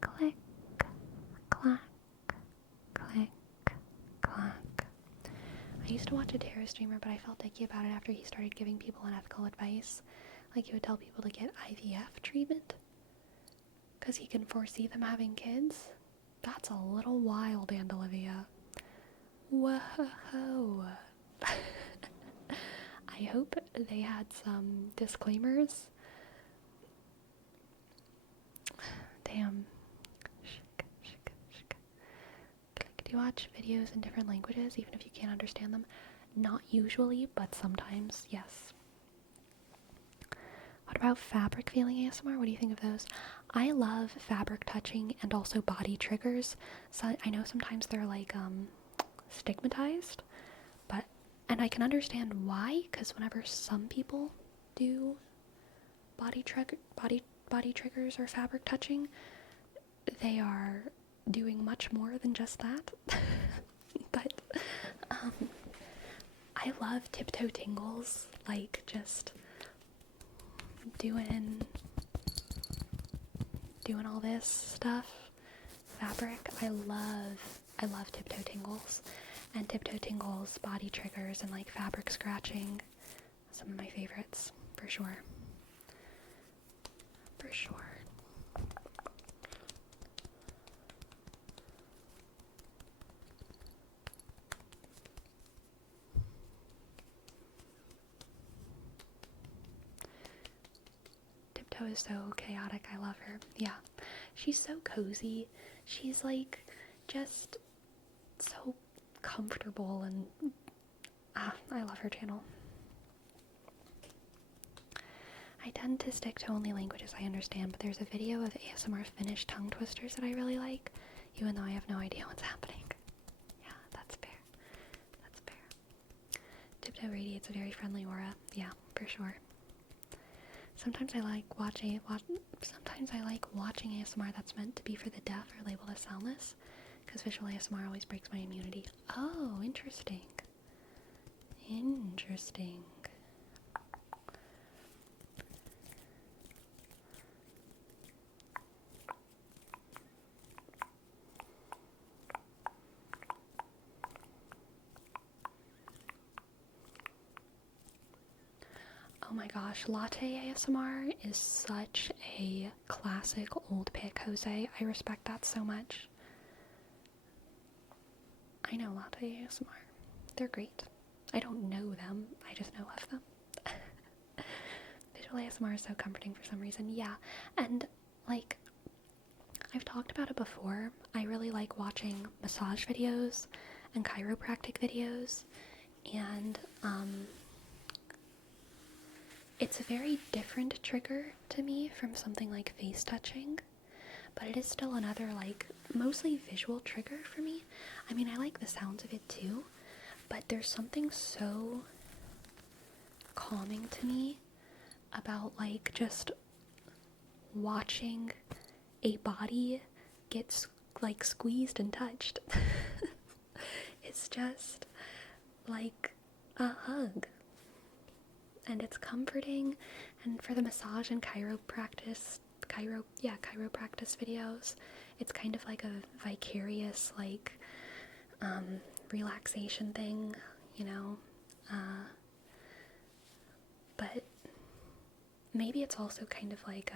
Click, click, clack, click, clack. I used to watch a tarot streamer, but I felt icky about it after he started giving people unethical advice. Like he would tell people to get IVF treatment because he can foresee them having kids. That's a little wild, Aunt Olivia. Whoa. I hope they had some disclaimers. Damn. Do you watch videos in different languages, even if you can't understand them? Not usually, but sometimes, yes. What about fabric feeling ASMR? What do you think of those? I love fabric touching and also body triggers. So I know sometimes they're like stigmatized, and I can understand why, because whenever some people do body triggers or fabric touching, they are doing much more than just that. But I love tiptoe tingles, like just doing all this stuff. Fabric, I love tiptoe tingles. And tiptoe tingles, body triggers, and like fabric scratching. Some of my favorites, for sure. For sure. Tiptoe is so chaotic. I love her. Yeah. She's so cozy. She's like just so comfortable, and I love her channel. I tend to stick to only languages I understand, but there's a video of ASMR Finnish tongue twisters that I really like, even though I have no idea what's happening. Yeah, that's fair. That's fair. Tiptoe radiates a very friendly aura. Yeah, for sure. Sometimes I like watching ASMR that's meant to be for the deaf or labeled as soundless, because visual ASMR always breaks my immunity. Oh, interesting. Interesting. Oh my gosh, latte ASMR is such a classic old pick, Jose. I respect that so much. I know latte ASMR. They're great. I don't know them, I just know of them. Visual ASMR is so comforting for some reason. Yeah, and like, I've talked about it before. I really like watching massage videos and chiropractic videos, and it's a very different trigger to me from something like face touching, but it is still another, like, mostly visual trigger for me. I mean, I like the sounds of it too, but there's something so calming to me about, like, just watching a body get, like, squeezed and touched. It's just like a hug. And it's comforting. And for the massage and chiropractic videos, it's kind of like a vicarious, like, relaxation thing, you know. But maybe it's also kind of like,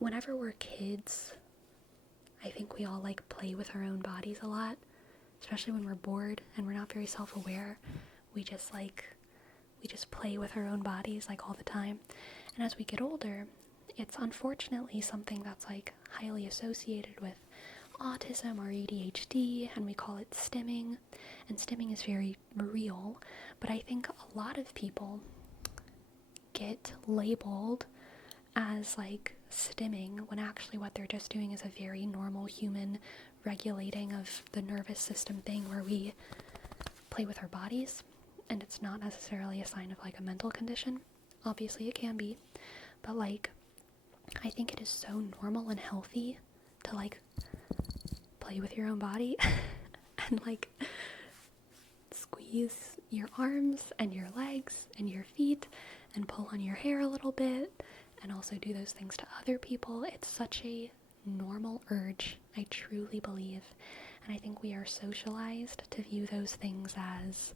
whenever we're kids, I think we all like play with our own bodies a lot, especially when we're bored and we're not very self-aware. We just play with our own bodies like all the time. And as we get older, it's unfortunately something that's like highly associated with autism or ADHD, and we call it stimming. And stimming is very real, but I think a lot of people get labeled as like stimming when actually what they're just doing is a very normal human regulating of the nervous system thing where we play with our bodies, and it's not necessarily a sign of like a mental condition. Obviously it can be, but like I think it is so normal and healthy to like play with your own body and like squeeze your arms and your legs and your feet and pull on your hair a little bit and also do those things to other people. It's such a normal urge, I truly believe. And I think we are socialized to view those things as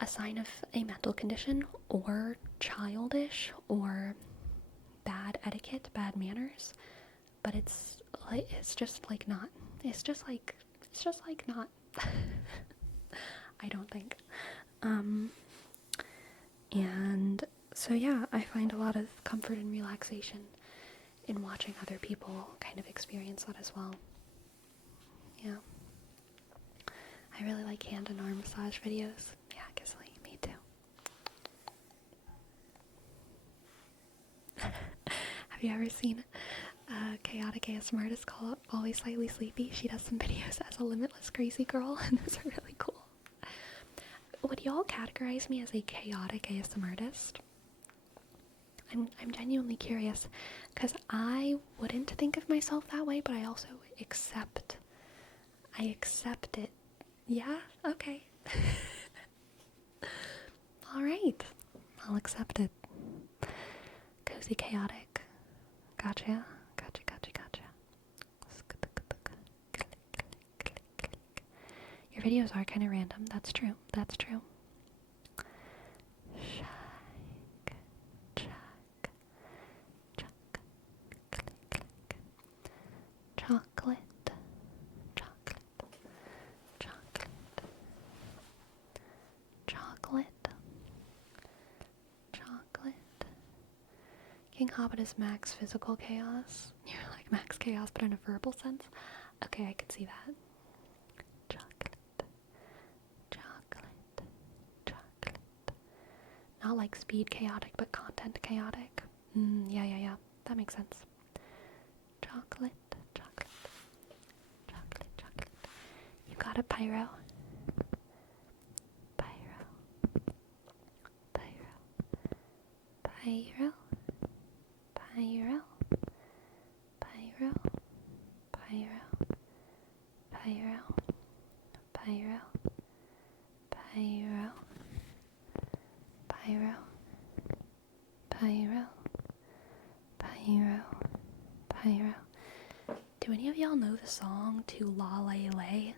a sign of a mental condition or childish or bad etiquette, bad manners. but it's just like not. It's just like not. I don't think. And so yeah, I find a lot of comfort and relaxation in watching other people kind of experience that as well. Yeah. I really like hand and arm massage videos. Yeah, Gisley, me too. Have you ever seen chaotic ASMR artist called Always Slightly Sleepy? She does some videos as a limitless crazy girl, and those are really cool. Would y'all categorize me as a chaotic ASMR artist? I'm genuinely curious, because I wouldn't think of myself that way, but I also accept it. Yeah? Okay. Alright. I'll accept it. Cozy chaotic. Gotcha. Your videos are kind of random. That's true. Chocolate. King Hobbit is max physical chaos. You're like max chaos, but in a verbal sense. Okay, I could see that. Chocolate. Not like speed chaotic, but content chaotic. Yeah. That makes sense. Chocolate. You got it, Pyro. Pyro. Do any of y'all know the song To La Lay Lay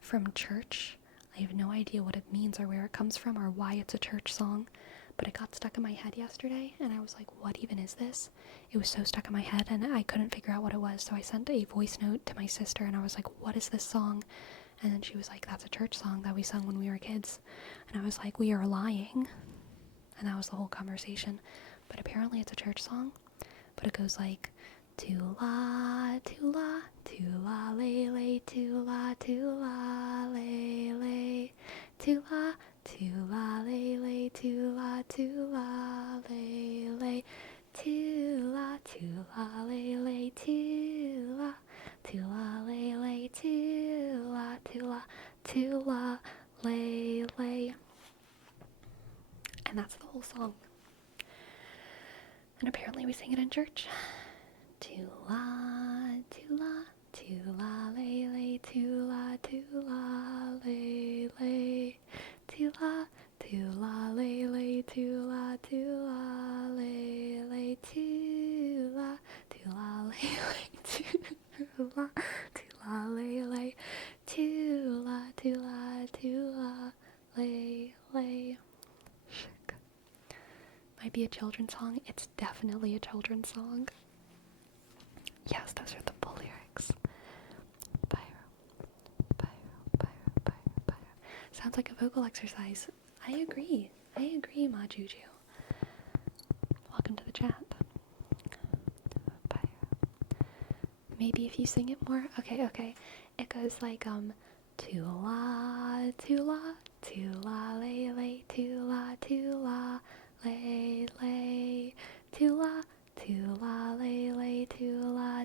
from church? I have no idea what it means or where it comes from or why it's a church song, but it got stuck in my head yesterday, and I was like, what even is this? It was so stuck in my head, and I couldn't figure out what it was, so I sent a voice note to my sister, and I was like, what is this song? And then she was like, that's a church song that we sung when we were kids. And I was like, we are lying. And that was the whole conversation. But apparently it's a church song, but it goes like, to la, lay, lay, to la, lay, lay, to la, lay, lay, to la, lay, lay, to la, lay, lay, to la, lay, lay, to la, lay, lay. And that's the whole song. And apparently we sing it in church. To la, lay, lay, to la, lay, lay, to la, lay, lay, to la, lay, lay, to la, lay, lay, to la, lay, lay, to la, lay, lay. Might be a children's song. It's definitely a children's song. Yes, those are the full lyrics. Pyro. Sounds like a vocal exercise. I agree, Ma Juju. Welcome to the chat. Pyro. Maybe if you sing it more. Okay. It goes like, to la, lay, lay, to la, lay, lay, to la, lay, lay, to la, lay, lay, to la,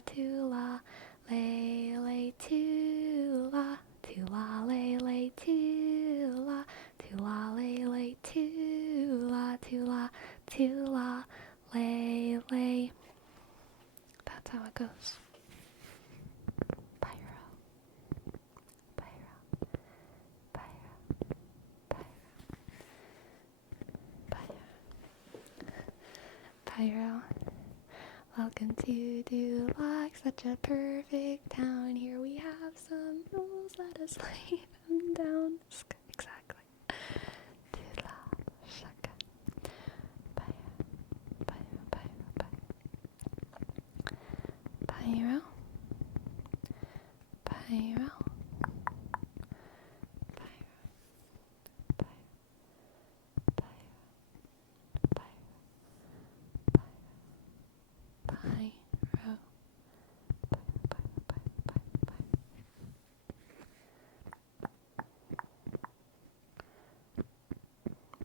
lay, lay, to la, lay, lay, to la, lay, lay. That's how it goes. Pyro. Welcome to Duloc, such a perfect town. Here we have some rules, let us lay them down. Exactly.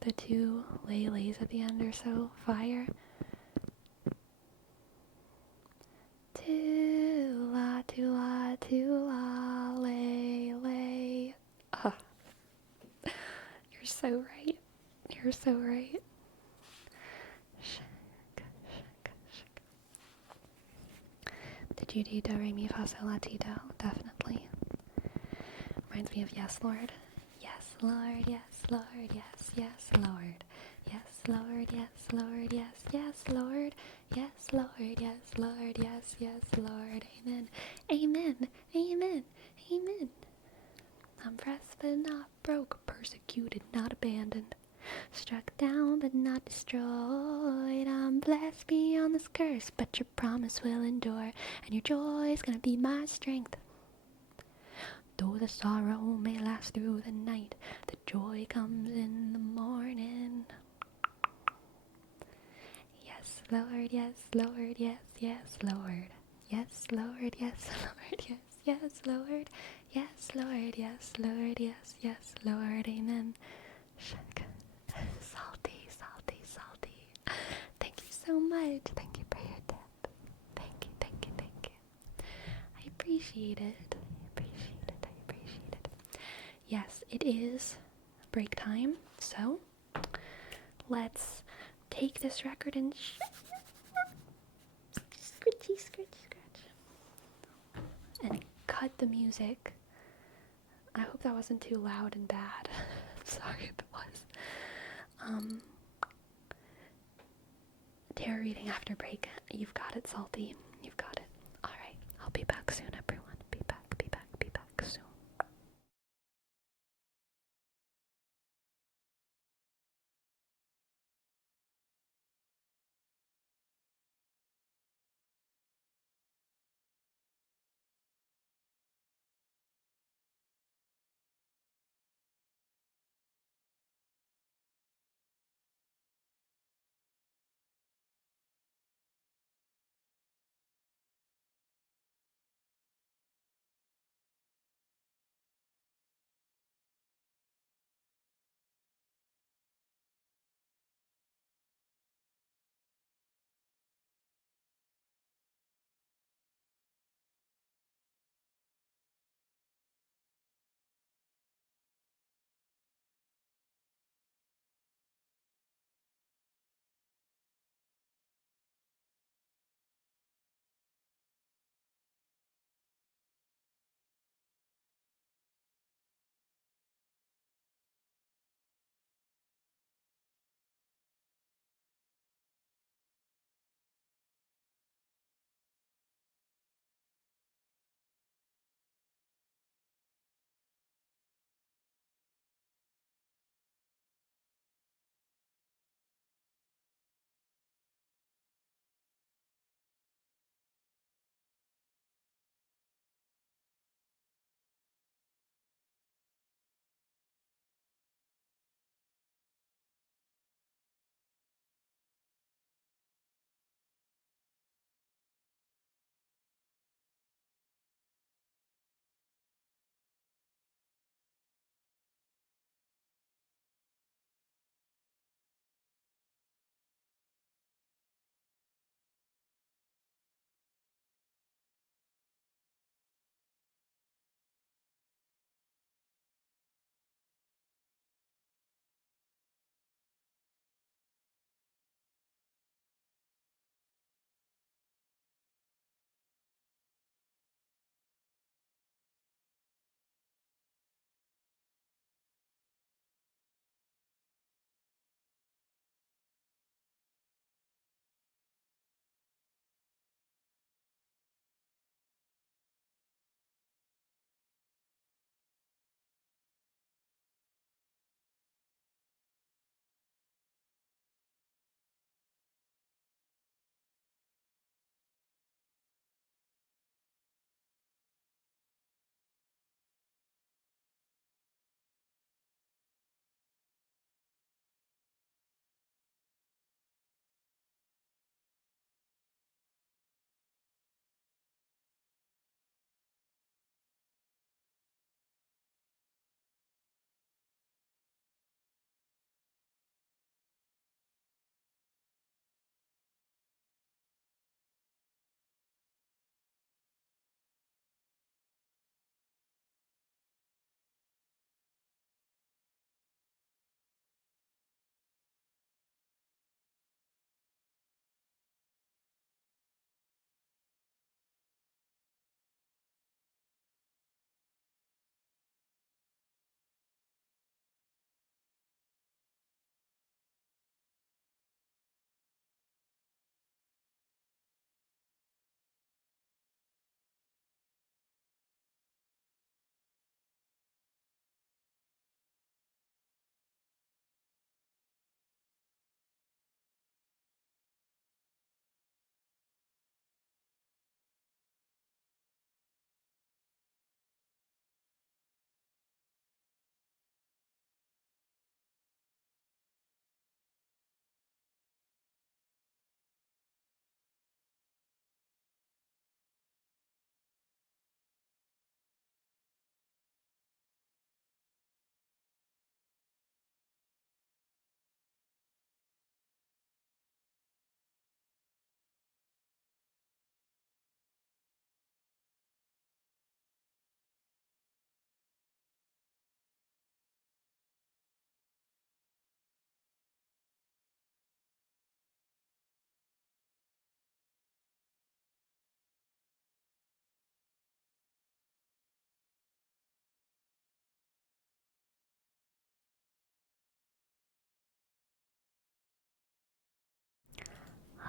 The two lays at the end are so fire. Tula, tula, tula, lay. Ah, you're so right. You're so right. Did you do do, re, mi, fa, sol, la, ti, do? Definitely. Reminds me of Yes, Lord. Yes, Lord, yes, Lord, yes, yes, Lord. Yes, Lord, yes, Lord, yes, yes, Lord. Yes, Lord, yes, Lord, yes, yes, Lord. Amen. Amen. Amen. Amen. I'm pressed but not broke, persecuted, not abandoned. Struck down but not destroyed. I'm blessed beyond this curse, but your promise will endure, and your joy is gonna be my strength. Though the sorrow may last through the night, the joy comes in the morning. Yes, Lord, yes, Lord, yes, yes, Lord. Yes, Lord, yes, Lord, yes, yes, Lord. Yes, Lord, yes, Lord, yes, yes, Lord. Amen. Salty, salty, salty. Thank you so much. Thank you for your tip. Thank you, thank you, thank you. I appreciate it. I appreciate it. I appreciate it. Yes, it is break time, so let's take this record and scritchy, scratch, scratch, and cut the music. I hope that wasn't too loud and bad. Sorry if it was. Tarot reading after break. You've got it, Salty. You've got it. Alright, I'll be back soon, everyone. Be back soon.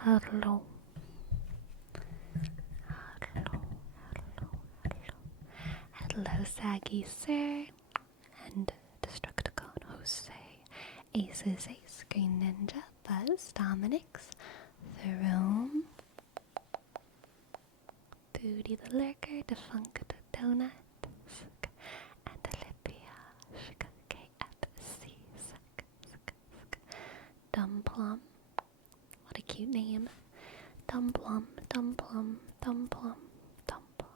Hello. Hello, Saggy Sir. And Destructicon Jose. Aces Ace, Green Ninja, Buzz, Dominix, Throne, Booty the Lurker, Defunct Donut, and Olympia, KFC, Dumb Plum. What a cute name. Dumb Plum, Dumb Plum, Dumb Plum, Dumb Plum,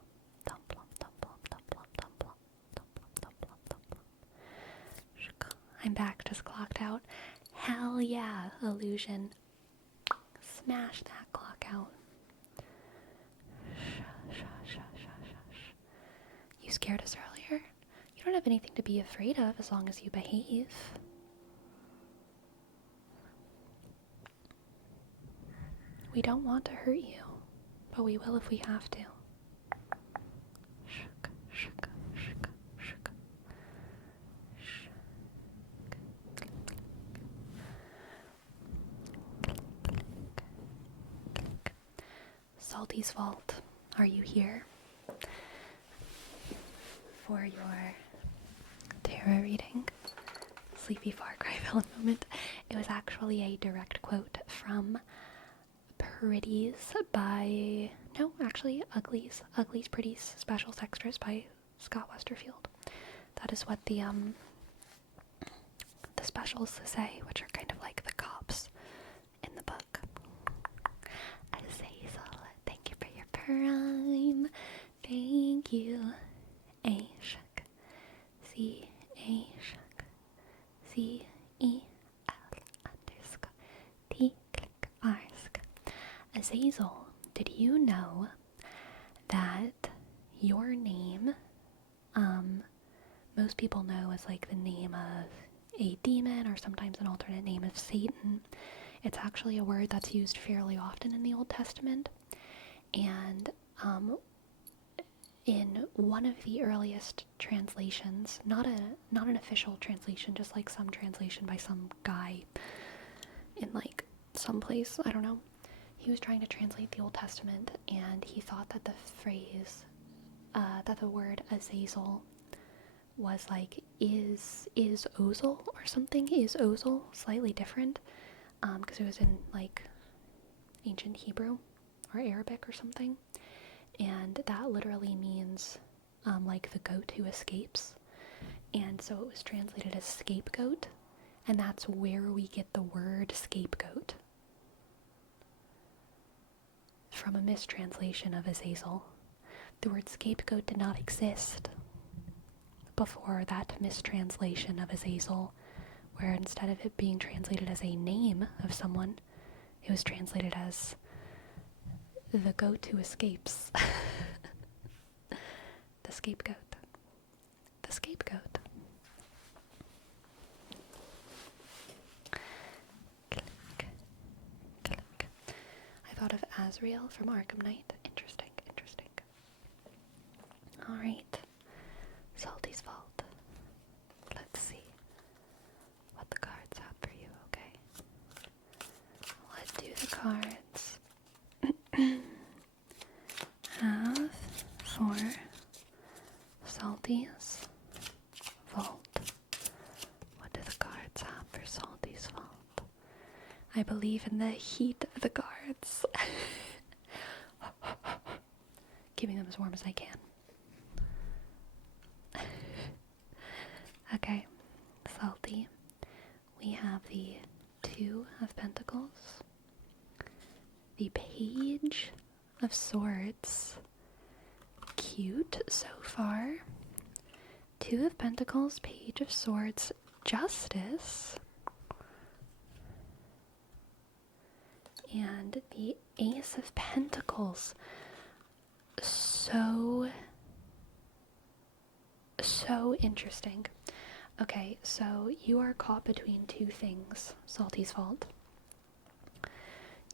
Dumb Plum, Dumb Plum, Dumb Plum, Dumb Plum, Dumb Plum, Dumb Plum, Dumb Plum. I'm back, just clocked out. Hell yeah, Illusion. Smash that clock out. You scared us earlier? You don't have anything to be afraid of as long as you behave. We don't want to hurt you, but we will if we have to. Salty's Vault, are you here for your tarot reading? Sleepy Far Cry villain moment. It was actually a direct quote from Pretties by, no, actually Uglies, Pretties, Special Extras by Scott Westerfield. That is what the specials say, which are kind of like the cops in the book. Azazel, thank you for your prime. Thank you. Ashk. C-A-shk. C-E-L_T-click-arsk. Azazel, did you know that your name, most people know as like the name of a demon or sometimes an alternate name of Satan? It's actually a word that's used fairly often in the Old Testament, and in one of the earliest translations, not an official translation, just like some translation by some guy in like some place, I don't know. He was trying to translate the Old Testament, and he thought that the phrase, that the word Azazel was like is Ozel or something. Is Ozel slightly different? Because it was in like ancient Hebrew or Arabic or something, and that literally means like the goat who escapes, and so it was translated as scapegoat, and that's where we get the word scapegoat, from a mistranslation of Azazel. The word scapegoat did not exist before that mistranslation of Azazel, where instead of it being translated as a name of someone, it was translated as the goat who escapes. The scapegoat. The scapegoat. Click. Click. I thought of Azrael from Arkham Knight. Interesting, interesting. Alright. Salty's Vault. Let's see what the cards have for you, okay? Let's do the cards have for Salty's Vault. What do the cards have for Salty's Vault? I believe in the heat of the cards. Keeping them as warm as I can. Okay, Salty. We have the Two of Pentacles, the Page of Swords. Cute so far. Two of Pentacles, Page of Swords, Justice, and the Ace of Pentacles. So interesting. Okay, so you are caught between two things, Salty's Vault.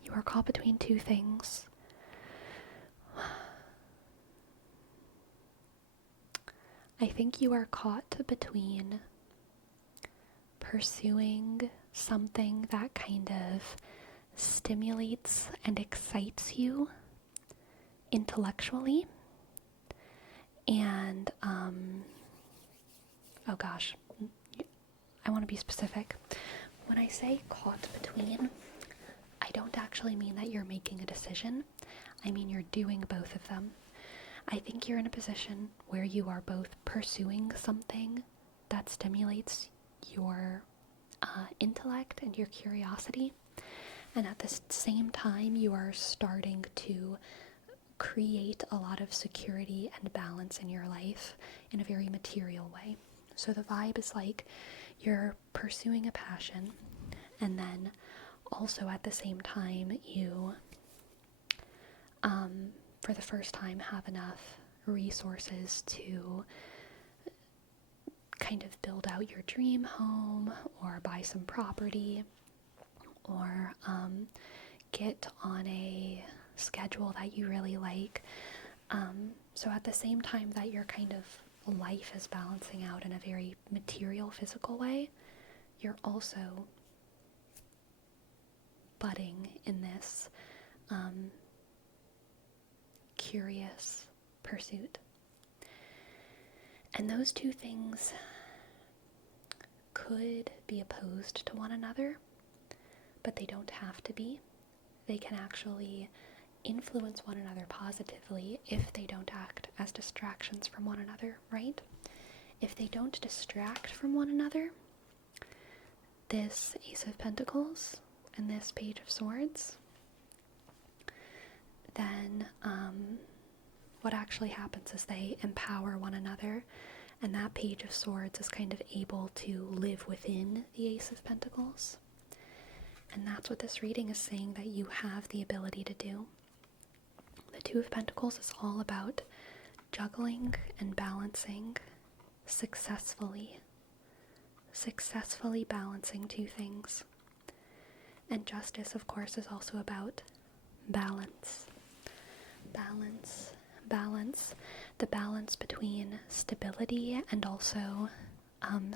You are caught between two things. I think you are caught between pursuing something that kind of stimulates and excites you intellectually. And, oh gosh, I want to be specific. When I say caught between, I don't actually mean that you're making a decision. I mean you're doing both of them. I think you're in a position where you are both pursuing something that stimulates your intellect and your curiosity, and at the same time you are starting to create a lot of security and balance in your life in a very material way. So the vibe is like you're pursuing a passion, and then also at the same time you for the first time have enough resources to kind of build out your dream home or buy some property or get on a schedule that you really like. So at the same time that your kind of life is balancing out in a very material, physical way, you're also budding in this curious pursuit. And those two things could be opposed to one another, but they don't have to be. They can actually influence one another positively if they don't act as distractions from one another, right? If they don't distract from one another, this Ace of Pentacles and this Page of Swords, then what actually happens is they empower one another, and that Page of Swords is kind of able to live within the Ace of Pentacles. And that's what this reading is saying that you have the ability to do. The Two of Pentacles is all about juggling and balancing successfully balancing two things. And Justice, of course, is also about balance. The balance between stability and also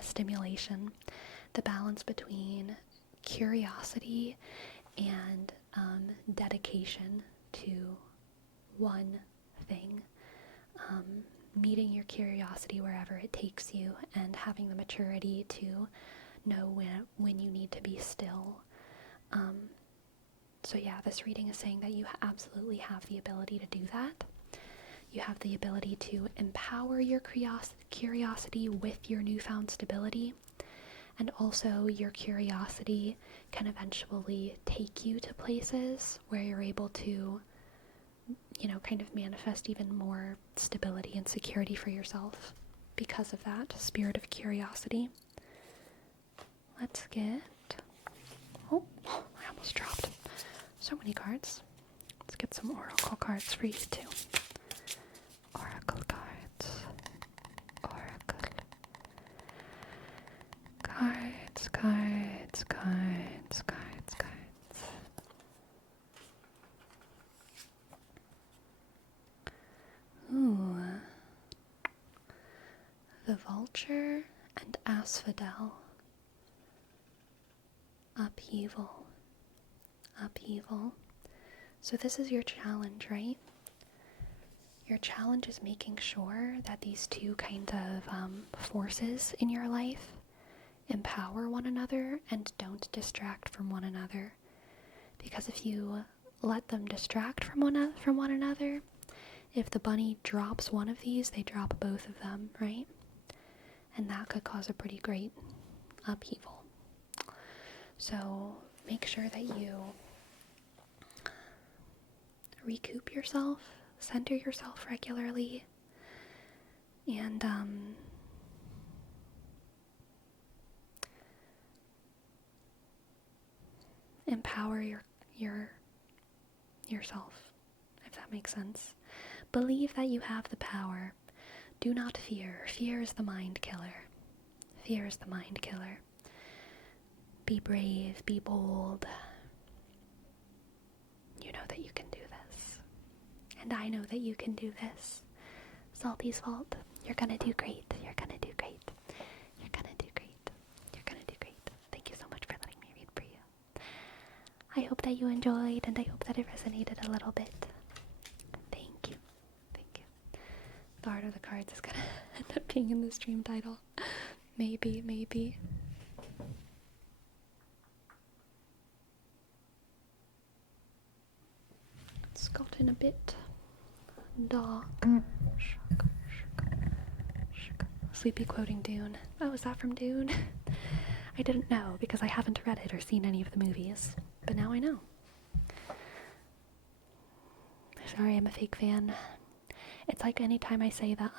stimulation. The balance between curiosity and dedication to one thing. Meeting your curiosity wherever it takes you and having the maturity to know when you need to be still. So yeah, this reading is saying that you absolutely have the ability to do that. You have the ability to empower your curiosity with your newfound stability, and also your curiosity can eventually take you to places where you're able to, kind of manifest even more stability and security for yourself because of that spirit of curiosity. Let's get... Oh, I almost dropped so many cards. Let's get some oracle cards for you too. Oracle cards. Oracle. Cards. Ooh. The Vulture and Asphodel. Upheaval. So this is your challenge, right? Your challenge is making sure that these two kind of forces in your life empower one another and don't distract from one another. Because if you let them distract from one another, if the bunny drops one of these, they drop both of them, right? And that could cause a pretty great upheaval. So make sure that you recoup yourself, center yourself regularly, and empower yourself, if that makes sense. Believe that you have the power. Do not fear. Fear is the mind killer. Be brave, be bold. You know that you can do this. And I know that you can do this. Salty's Vault, you're gonna do great. Thank you so much for letting me read for you. I hope that you enjoyed, and I hope that it resonated a little bit. Thank you. Thank you. The art of the cards is gonna end up being in the stream title. Maybe. It's gotten a bit dark. Sleepy quoting Dune. Oh, is that from Dune? I didn't know because I haven't read it or seen any of the movies, but now I know. Sorry, I'm a fake fan. It's like anytime I say that,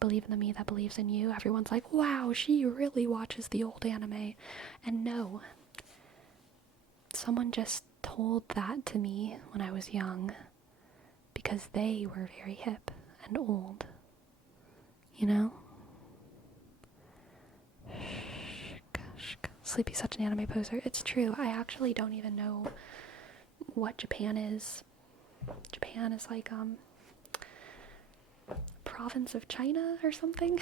believe in the me that believes in you, everyone's like, wow, she really watches the old anime. And no. Someone just told that to me when I was young because they were very hip and old. You know? Sleepy's such an anime poser. It's true. I actually don't even know what Japan is. Japan is like, province of China or something.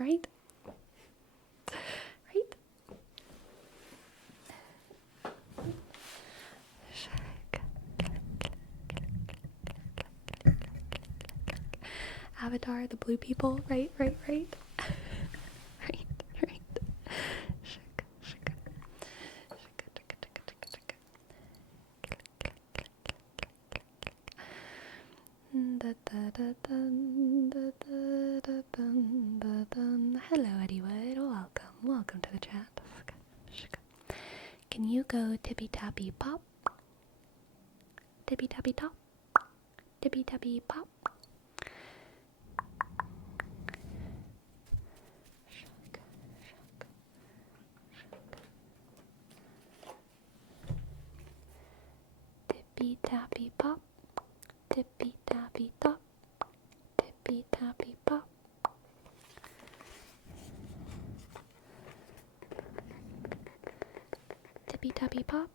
Right? Right? Avatar, the blue people, right? Right. Hello, Eddiewood. Welcome to the chat. Can you go tippy tappy pop? Tippy tappy top? Tippy tappy pop? Tippy tappy pop? Tippy tappy top? Tippy tappy pop? Tippy tappy pop?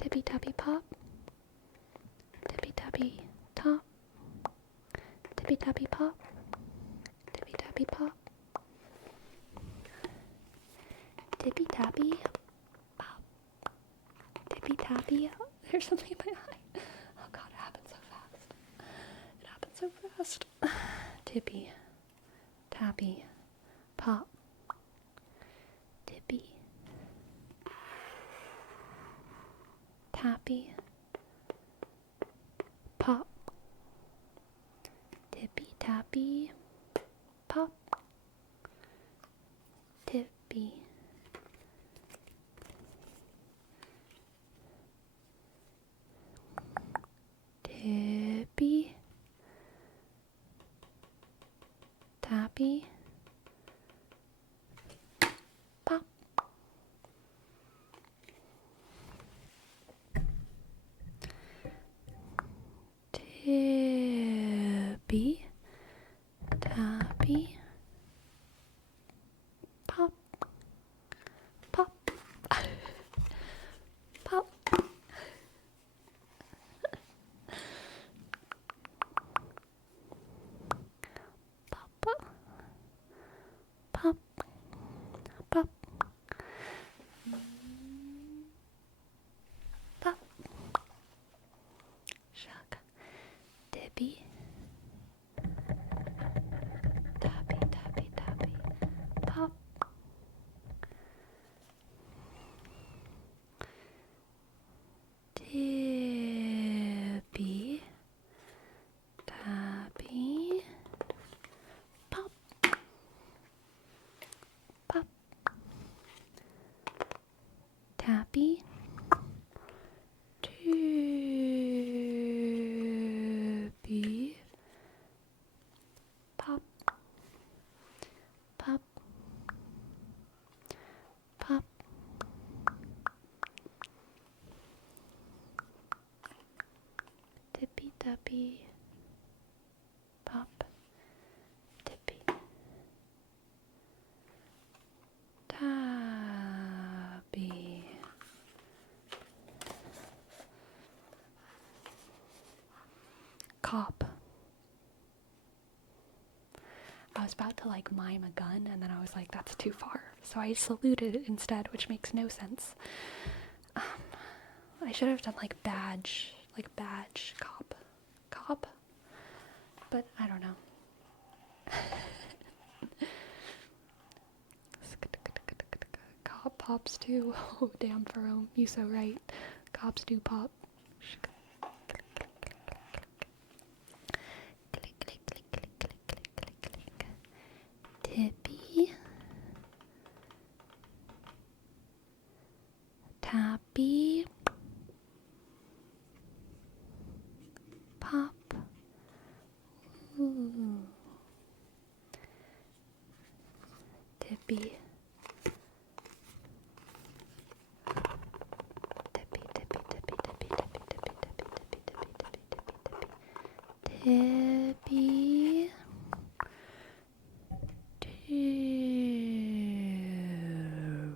Tippy tappy pop? Tippy tappy top? Tippy tappy pop? Tippy tappy pop? Tippy tappy pop? Tippy tappy? There's something in my eye. Oh god, it happened so fast. It happened so fast. Tippy tappy pop. Tippy tappy pop. Tippy tappy pop. Tippy tippy tappy pop. Tippy tappy pop. Pop. Pop. Pop. Pop. Pop. Pop. Shuck. Tippy. Tappy, tappy, tappy. Pop. Tippy. Tappy. Pop. Pop. Tappy. Tippy. Pop. Pop. Pop. Tippy tappy. Pop. Tippy. Tappy. Cop. I was about to like mime a gun and then I was like, that's too far. So I saluted it instead, which makes no sense. I should have done like badge cop, but I don't know. Cop pops too. Oh damn, Ferome, you so right. Cops do pop. Tippy, tappy, pop. Ooh. Tippy. Tippy, tippy, tippy, tippy, tippy, tippy, tippy, tippy, tippy, tippy, tippy.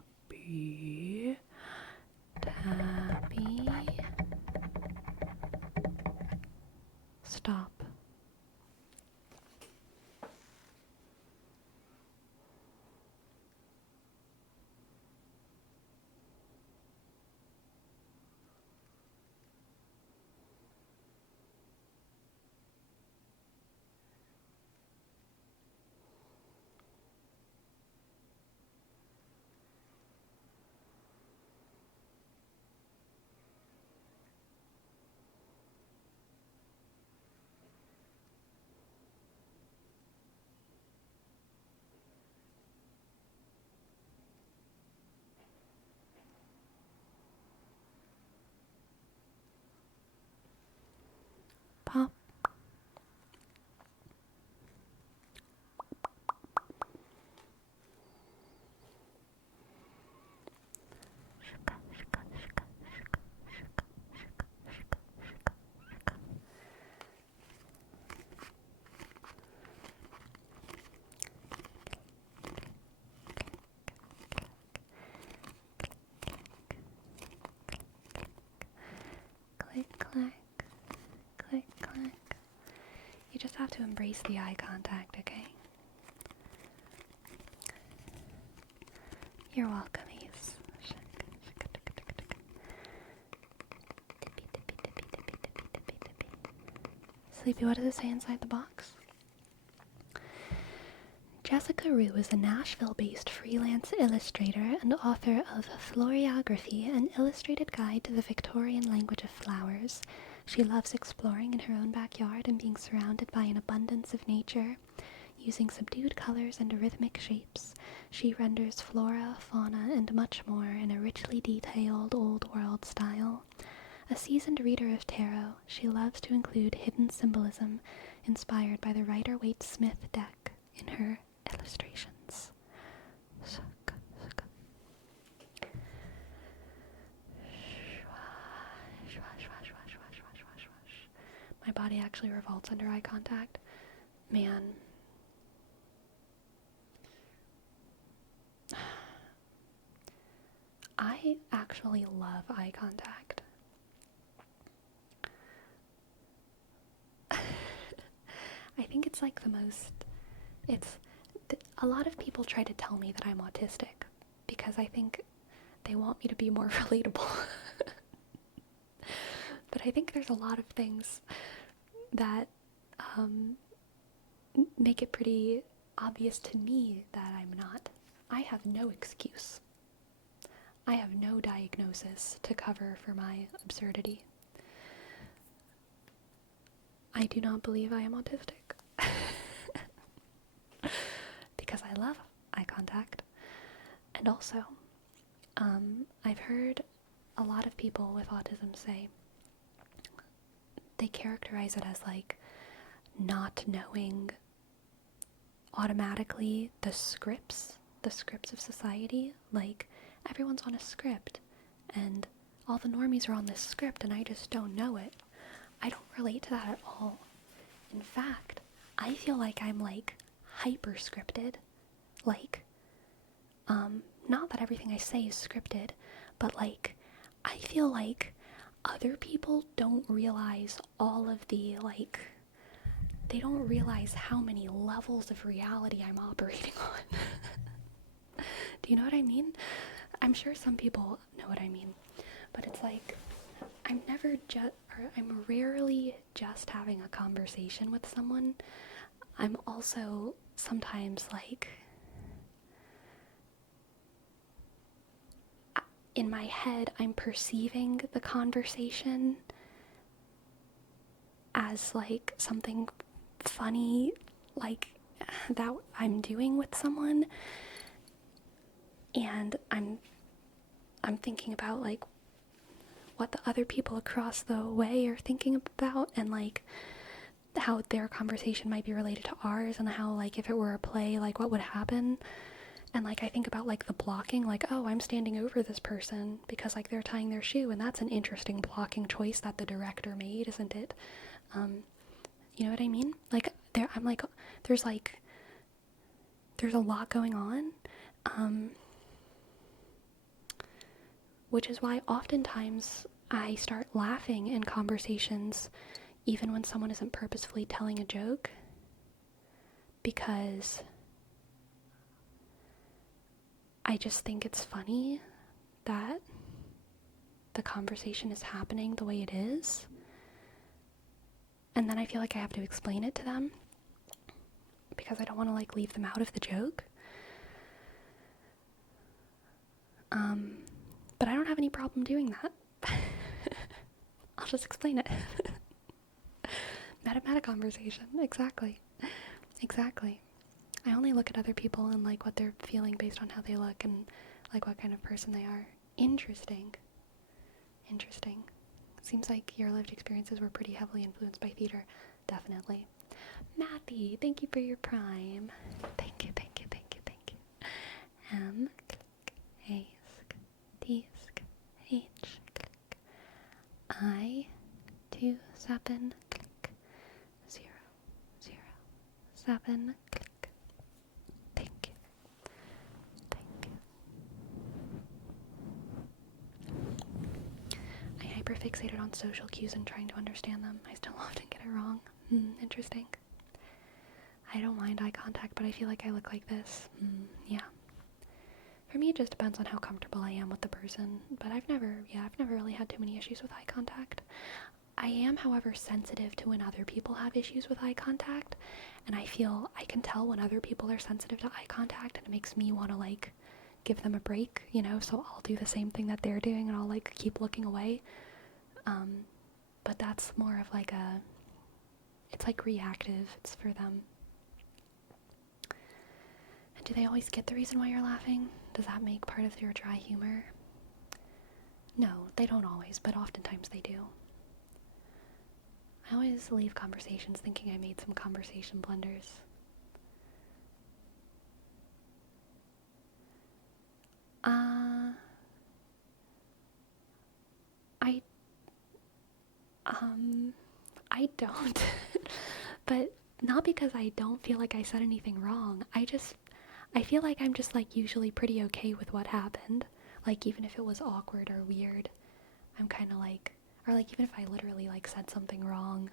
Tippy. Tappy. Stop. Pop. Click, clack. Click, clack. You just have to embrace the eye contact, okay? You're welcome, Ace. Sleepy, what does it say inside the box? Jessica Rue is a Nashville-based freelance illustrator and author of Floriography, an illustrated guide to the Victorian language of flowers. She loves exploring in her own backyard and being surrounded by an abundance of nature. Using subdued colors and rhythmic shapes, she renders flora, fauna, and much more in a richly detailed old-world style. A seasoned reader of tarot, she loves to include hidden symbolism inspired by the Rider-Waite-Smith deck in her illustrations. My body actually revolts under eye contact. Man. I actually love eye contact. I think it's like the most, a lot of people try to tell me that I'm autistic because I think they want me to be more relatable. But I think there's a lot of things that make it pretty obvious to me that I'm not. I have no excuse. I have no diagnosis to cover for my absurdity. I do not believe I am autistic. Because I love eye contact. And also, I've heard a lot of people with autism say they characterize it as like not knowing automatically the scripts of society. Like, everyone's on a script and all the normies are on this script and I just don't know it. I don't relate to that at all. In fact, I feel like I'm like hyper scripted. Like, not that everything I say is scripted, but like, I feel like other people don't realize all of the, like, they don't realize how many levels of reality I'm operating on. Do you know what I mean? I'm sure some people know what I mean, but it's like, I'm rarely just having a conversation with someone. I'm also sometimes like, in my head, I'm perceiving the conversation as like something funny, like that I'm doing with someone, and I'm thinking about like what the other people across the way are thinking about, and like how their conversation might be related to ours, and how like if it were a play, like what would happen. And like I think about like the blocking, like, oh, I'm standing over this person because like they're tying their shoe, and that's an interesting blocking choice that the director made, isn't it? You know what I mean? Like I'm like, there's like there's a lot going on, which is why oftentimes I start laughing in conversations, even when someone isn't purposefully telling a joke, because I just think it's funny that the conversation is happening the way it is. And then I feel like I have to explain it to them because I don't want to like leave them out of the joke. But I don't have any problem doing that. I'll just explain it. Meta conversation. Exactly. I only look at other people and like what they're feeling based on how they look and like what kind of person they are. Interesting. Seems like your lived experiences were pretty heavily influenced by theater. Definitely. Matthew, thank you for your prime. Thank you. M, click, A, sk, D, sk, H, click, I, 2, 7, click, 0, 0, 7, click. Thank you. I hyperfixated on social cues and trying to understand them. I still often get it wrong. Interesting. I don't mind eye contact, but I feel like I look like this. Yeah. For me, it just depends on how comfortable I am with the person, but I've never really had too many issues with eye contact. I am, however, sensitive to when other people have issues with eye contact, and I feel I can tell when other people are sensitive to eye contact, and it makes me want to, like, give them a break, you know, so I'll do the same thing that they're doing, and I'll, like, keep looking away. But that's more of, like, it's, like, reactive. It's for them. And do they always get the reason why you're laughing? Does that make part of your dry humor? No, they don't always, but oftentimes they do. I always leave conversations thinking I made some conversation blunders. I don't. But not because I don't feel like I said anything wrong. I feel like I'm just like usually pretty okay with what happened. Like even if it was awkward or weird, I'm kind of like, or like even if I literally like said something wrong,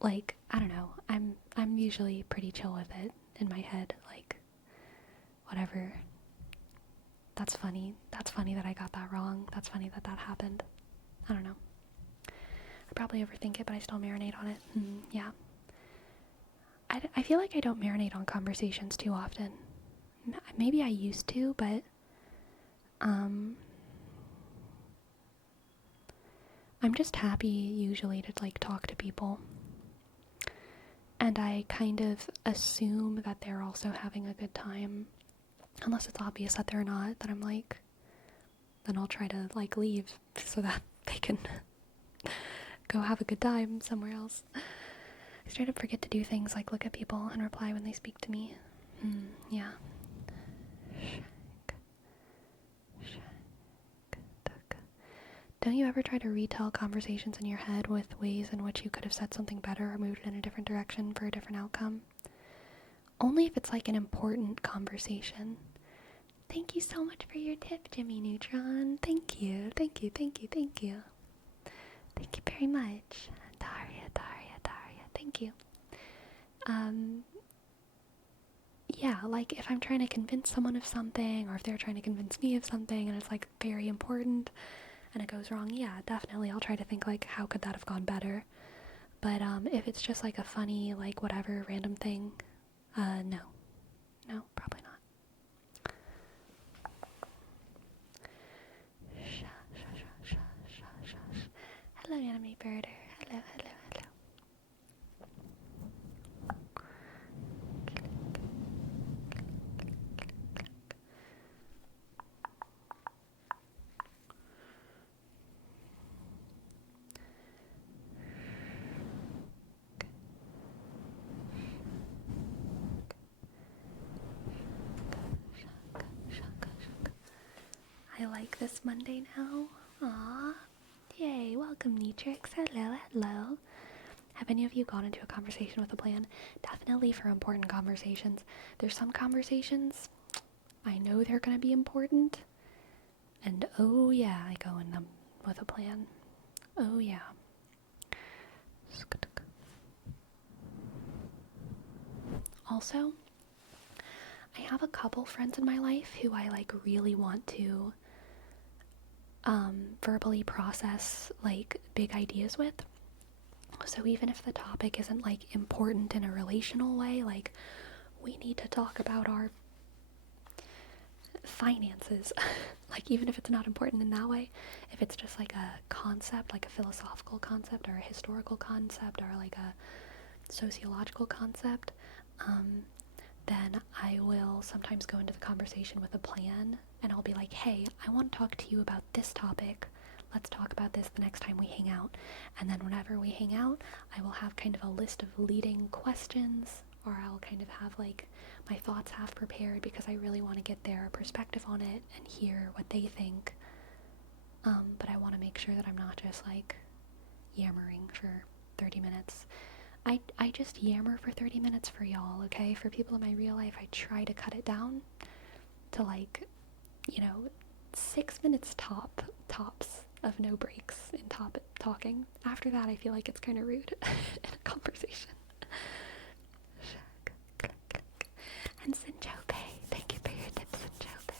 like I don't know, I'm usually pretty chill with it in my head. Like whatever. That's funny. That's funny that I got that wrong. That's funny that that happened. I don't know. I probably overthink it, but I still marinate on it. Yeah. I feel like I don't marinate on conversations too often. Maybe I used to, but I'm just happy usually to like talk to people. And I kind of assume that they're also having a good time. Unless it's obvious that they're not, that I'm like, then I'll try to like leave so that they can go have a good time somewhere else. I straight up forget to do things like look at people and reply when they speak to me. Yeah. Don't you ever try to retell conversations in your head with ways in which you could have said something better or moved in a different direction for a different outcome? Only if it's like an important conversation. Thank you so much for your tip, Jimmy Neutron. Thank you. Thank you very much. Daria. Thank you. Yeah, like if I'm trying to convince someone of something, or if they're trying to convince me of something, and it's like very important, and it goes wrong, yeah, definitely I'll try to think like, how could that have gone better? But if it's just like a funny, like whatever random thing, no, probably not. Hello, anime birder. Hello. I like this Monday now. Aw. Yay, welcome Neatrix. Hello. Have any of you gone into a conversation with a plan? Definitely for important conversations. There's some conversations I know they're gonna be important, and oh yeah, I go in them with a plan. Oh yeah. Also, I have a couple friends in my life who I like really want to verbally process like big ideas with. So even if the topic isn't like important in a relational way, like we need to talk about our finances, like even if it's not important in that way, if it's just like a concept, like a philosophical concept or a historical concept or like a sociological concept, then I will sometimes go into the conversation with a plan, and I'll be like, hey, I want to talk to you about this topic. Let's talk about this the next time we hang out. And then whenever we hang out, I will have kind of a list of leading questions, or I'll kind of have like my thoughts half prepared because I really want to get their perspective on it and hear what they think. But I want to make sure that I'm not just like yammering for 30 minutes. I just yammer for 30 minutes for y'all, okay? For people in my real life, I try to cut it down to like, 6 minutes tops of no breaks in talking. After that, I feel like it's kind of rude in a conversation. And Sinjope, thank you for your tips, Sinjope.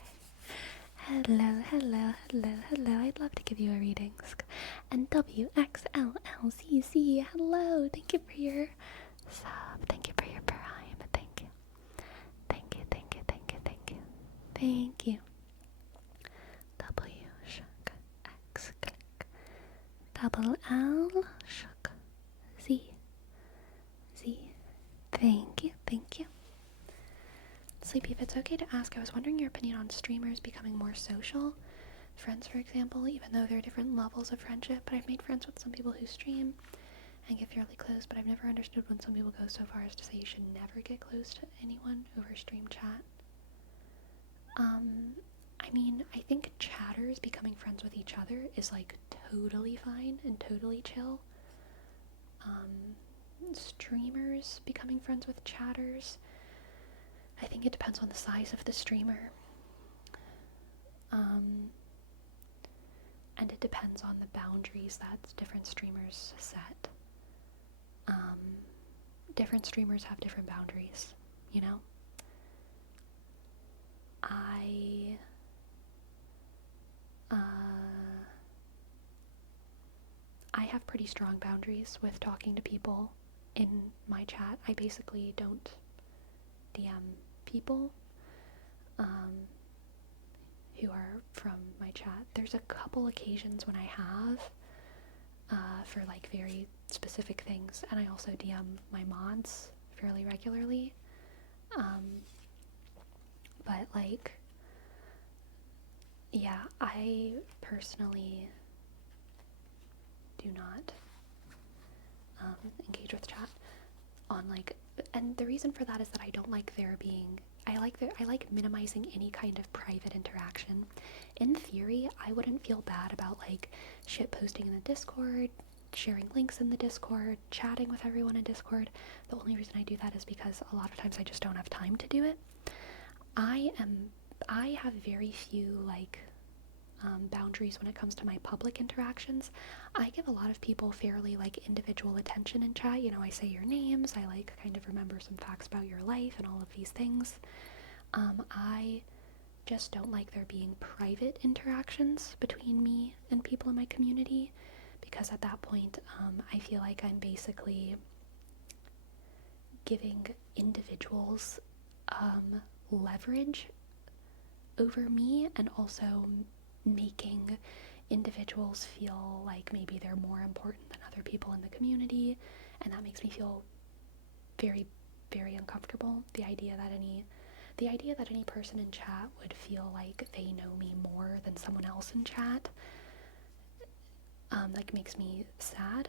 Hello. I'd love to give you a reading. And WXLLCC, hello. Thank you for your sub. Thank you for your prime. Thank you. Thank you. W shook X click. Double L shook Z. Thank you. Sleepy, if it's okay to ask, I was wondering your opinion on streamers becoming more social. Friends, for example, even though there are different levels of friendship, but I've made friends with some people who stream and get fairly close, but I've never understood when some people go so far as to say you should never get close to anyone over stream chat. I mean, I think chatters becoming friends with each other is like totally fine and totally chill. Streamers becoming friends with chatters, I think it depends on the size of the streamer. And it depends on the boundaries that different streamers set. Different streamers have different boundaries, you know? I have pretty strong boundaries with talking to people in my chat. I basically don't DM people who are from my chat. There's a couple occasions when I have for like very specific things, and I also DM my mods fairly regularly. But like, yeah, I personally do not engage with chat on like, and the reason for that is that I don't like there being, I like minimizing any kind of private interaction. In theory, I wouldn't feel bad about like shit posting in the Discord, sharing links in the Discord, chatting with everyone in Discord. The only reason I do that is because a lot of times I just don't have time to do it. I have very few like boundaries when it comes to my public interactions. I give a lot of people fairly like individual attention in chat. You know, I say your names, I like kind of remember some facts about your life and all of these things. I just don't like there being private interactions between me and people in my community, because at that point, I feel like I'm basically giving individuals leverage over me, and also making individuals feel like maybe they're more important than other people in the community, and that makes me feel very, very uncomfortable. The idea that any person in chat would feel like they know me more than someone else in chat, like, makes me sad.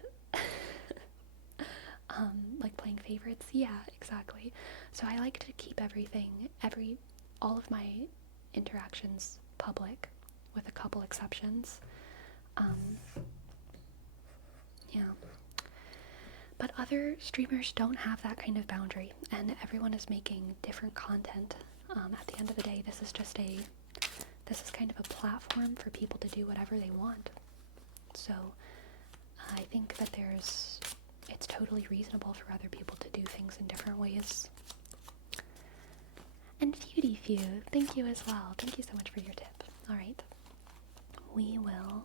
Like playing favorites. Yeah, exactly. So I like to keep all of my interactions public, with a couple exceptions. Yeah. But other streamers don't have that kind of boundary, and everyone is making different content. At the end of the day, this is kind of a platform for people to do whatever they want. So I think that it's totally reasonable for other people to do things in different ways. And Few, thank you as well. Thank you so much for your tip. Alright. We will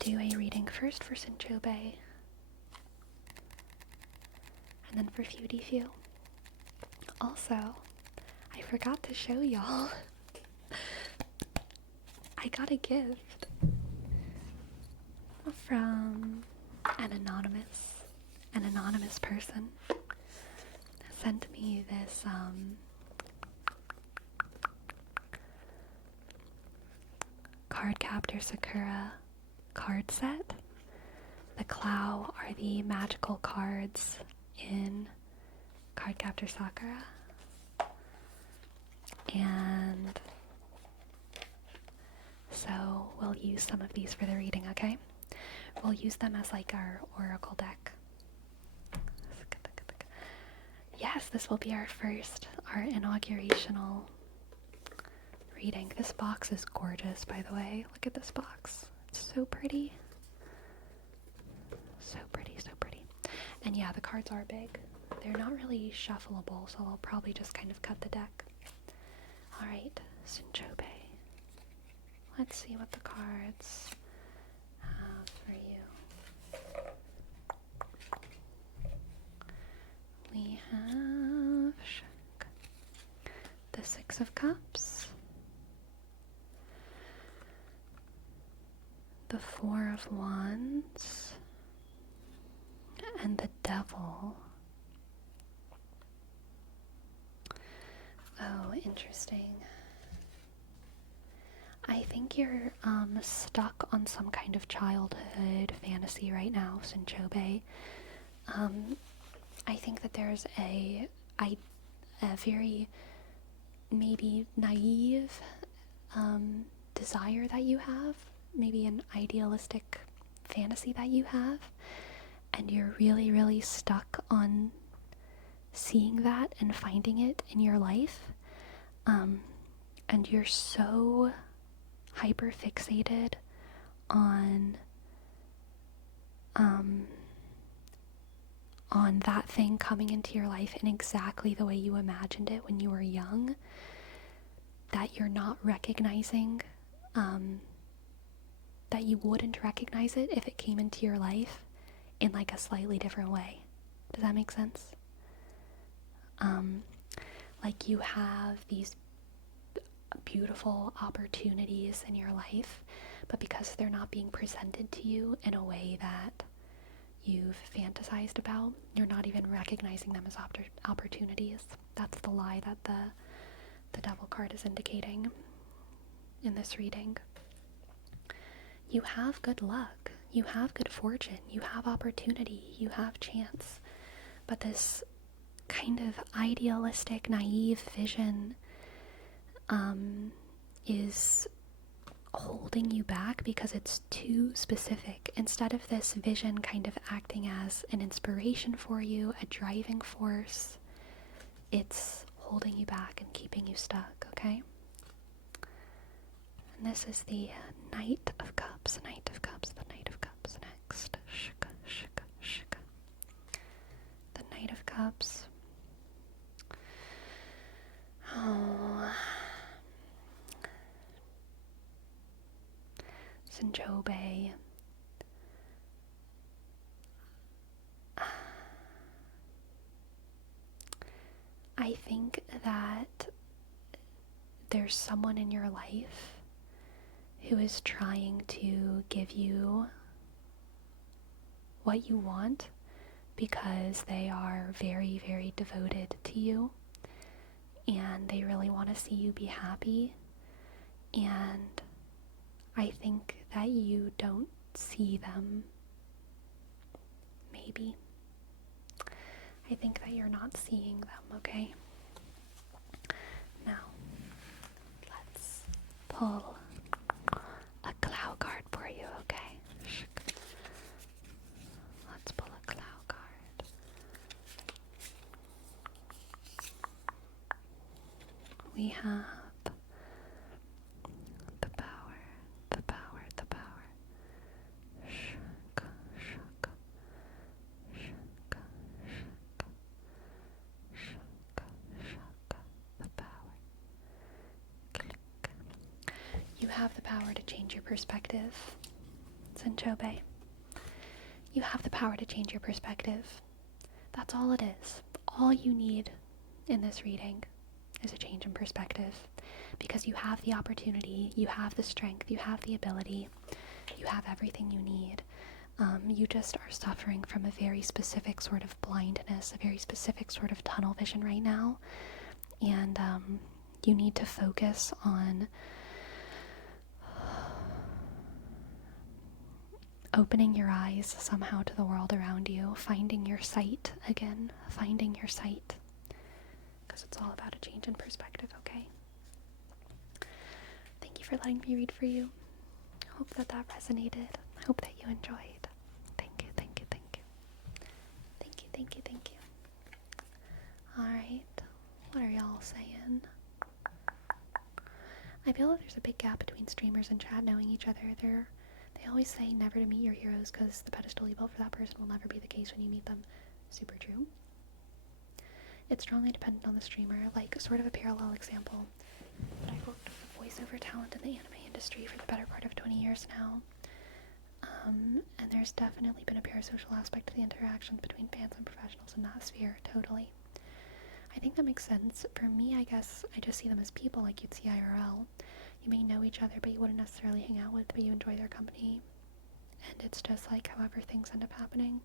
do a reading first for Sinchobe, and then for Few. Also, I forgot to show y'all. I got a gift from an anonymous person sent me this Cardcaptor Sakura card set. The Clow are the magical cards in Cardcaptor Sakura, and so we'll use some of these for the reading, okay? We'll use them as like our oracle deck. Yes, this will be our inaugurational reading. This box is gorgeous, by the way. Look at this box. It's so pretty. So pretty, so pretty. And yeah, the cards are big. They're not really shuffleable, so I'll probably just kind of cut the deck. Alright, Sinchobe. Let's see what the cards have for you. We have the Six of Cups, the Four of Wands, and the Devil. Oh, interesting. I think you're stuck on some kind of childhood fantasy right now, Sinchobe. I think that there's a very maybe naive desire that you have, maybe an idealistic fantasy that you have, and you're really, really stuck on seeing that and finding it in your life, and you're so hyper fixated on that thing coming into your life in exactly the way you imagined it when you were young, that you're not recognizing that you wouldn't recognize it if it came into your life in like a slightly different way. Does that make sense? Like you have these beautiful opportunities in your life, but because they're not being presented to you in a way that you've fantasized about, you're not even recognizing them as opportunities. That's the lie that the Devil card is indicating in this reading. You have good luck, you have good fortune, you have opportunity, you have chance, but this kind of idealistic, naive vision is holding you back because it's too specific. Instead of this vision kind of acting as an inspiration for you, a driving force, it's holding you back and keeping you stuck, okay? And this is the Knight of Cups, Knight of Cups, the Knight of Cups next. Shika, shika, shika. The Knight of Cups. Oh, say, I think that there's someone in your life who is trying to give you what you want because they are very, very devoted to you and they really want to see you be happy. And I think that you don't see them. Maybe. I think that you're not seeing them, okay? Now, let's pull a cloud card for you, okay? Let's pull a cloud card. We have the power, the power, the power. Shaka, shaka, shaka, shaka, shaka, shaka, the power. Click. You have the power to change your perspective, Senchobe. You have the power to change your perspective. That's all it is. All you need in this reading is a change in perspective, because you have the opportunity, you have the strength, you have the ability, you have everything you need. You just are suffering from a very specific sort of blindness, a very specific sort of tunnel vision right now, and you need to focus on opening your eyes somehow to the world around you, finding your sight again, finding your sight, because it's all about a change in perspective, okay? Thank you for letting me read for you. I hope that resonated. I hope that you enjoyed. Thank you, thank you, thank you. Thank you, thank you, thank you. Alright, what are y'all saying? I feel that there's a big gap between streamers and chat knowing each other. They always say never to meet your heroes because the pedestal you built for that person will never be the case when you meet them. Super true. It's strongly dependent on the streamer, like sort of a parallel example. But I've worked with voiceover talent in the anime industry for the better part of 20 years now. And there's definitely been a parasocial aspect to the interactions between fans and professionals in that sphere, totally. I think that makes sense. For me, I guess I just see them as people like you'd see IRL. You may know each other, but you wouldn't necessarily hang out with, but you enjoy their company. And it's just like however things end up happening.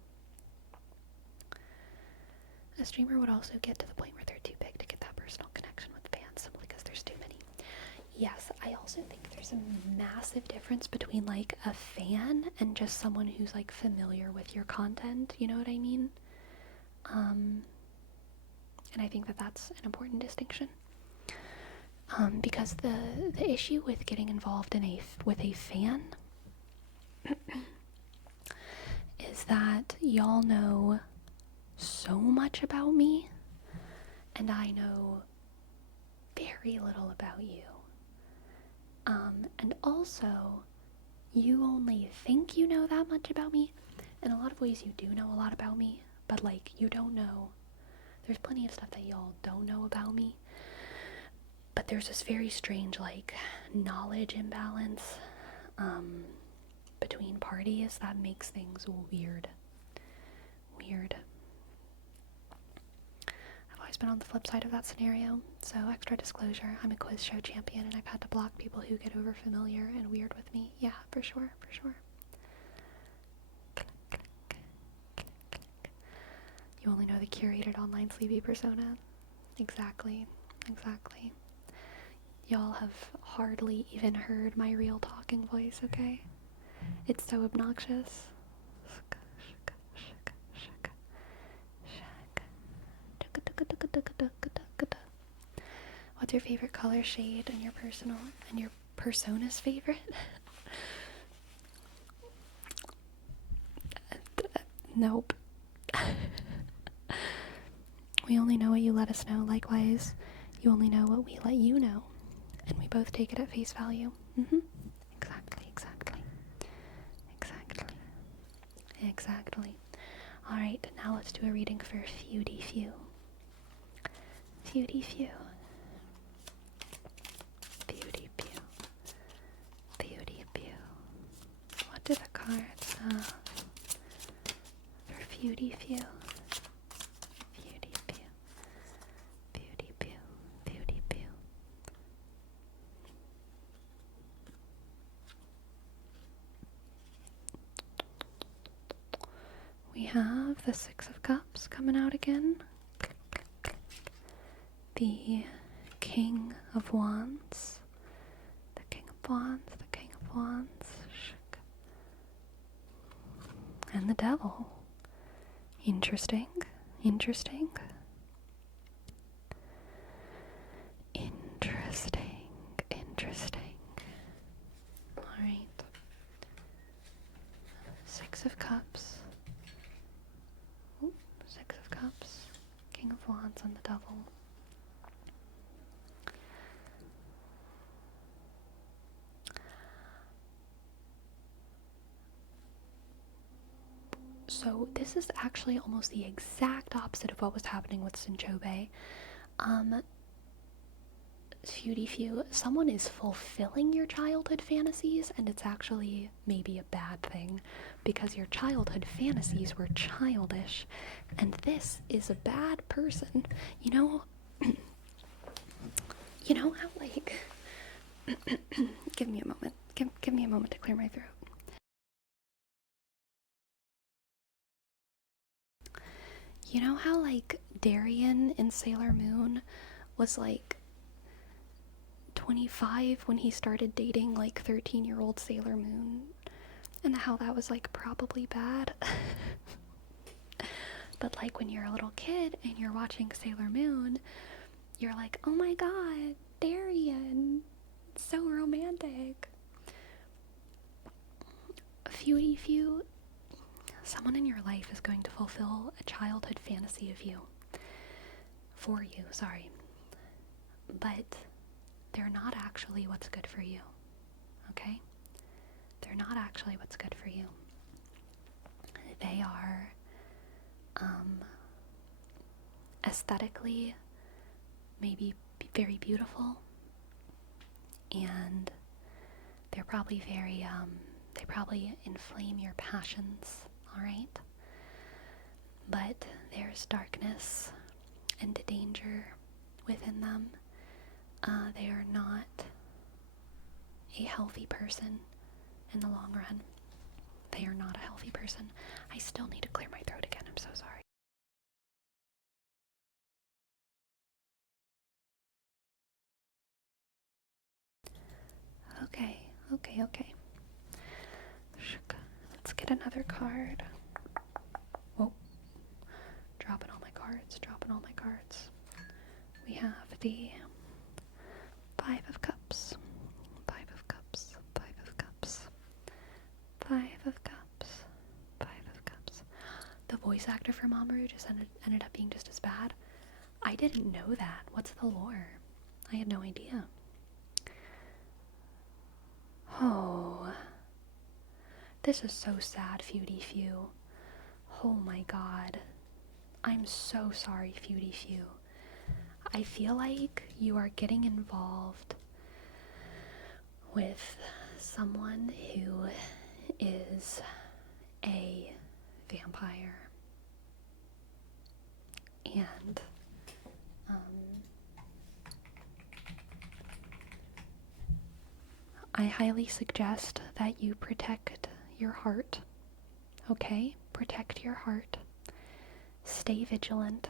A streamer would also get to the point where they're too big to get that personal connection with fans simply because there's too many. Yes, I also think there's a massive difference between like a fan and just someone who's like familiar with your content, you know what I mean? And I think that that's an important distinction. Because the issue with getting involved with a fan is that y'all know so much about me, and I know very little about you. And also, you only think you know that much about me. In a lot of ways, you do know a lot about me, but like, you don't know. There's plenty of stuff that y'all don't know about me. But there's this very strange, like, knowledge imbalance between parties that makes things weird. Weird. I've always been on the flip side of that scenario, so extra disclosure, I'm a quiz show champion and I've had to block people who get over familiar and weird with me. Yeah, for sure, for sure. Click, click, click, click. You only know the curated online sleepy persona. Exactly, exactly. Y'all have hardly even heard my real talking voice, okay? It's so obnoxious. What's your favorite color shade and your persona's favorite? Nope. We only know what you let us know. Likewise, you only know what we let you know. And we both take it at face value. Exactly, exactly. Exactly. Exactly. Alright, now let's do a reading for Feudy Few. Feudy Few. Feudy Few. Feudy Few. What did Beauty Few. Beauty Few. Beauty Few. Beauty Few. We have the Six of Cups coming out again. The King of Wands. The King of Wands. The King of Wands. And the Devil. Interesting. Interesting. Interesting. Interesting. Alright. Six of Cups. Ooh, Six of Cups. King of Wands and the Devil. So this is actually almost the exact opposite of what was happening with Sinchobe. Few, someone is fulfilling your childhood fantasies, and it's actually maybe a bad thing, because your childhood fantasies were childish, and this is a bad person. You know how, like, give me a moment. Give me a moment to clear my throat. You know how, like, Darien in Sailor Moon was, like, 25 when he started dating, like, 13-year-old Sailor Moon? And how that was, like, probably bad? But, like, when you're a little kid and you're watching Sailor Moon, you're like, oh my god, Darien, so romantic. Few, someone in your life is going to fulfill a childhood fantasy of you. For you, sorry. But they're not actually what's good for you. Okay? They're not actually what's good for you. They are aesthetically maybe very beautiful, and they're probably they probably inflame your passions, alright? But there's darkness and danger within them. They are not a healthy person in the long run. They are not a healthy person. I still need to clear my throat again, I'm so sorry. Okay. Let's get another card. Whoa. Dropping all my cards. We have the Five of Cups. The voice actor for Mamoru just ended up being just as bad. I didn't know that. What's the lore? I had no idea. Oh. This is so sad, Few. Oh my god. I'm so sorry, Few. I feel like you are getting involved with someone who is a vampire. And, I highly suggest that you protect your heart. Okay? Protect your heart. Stay vigilant.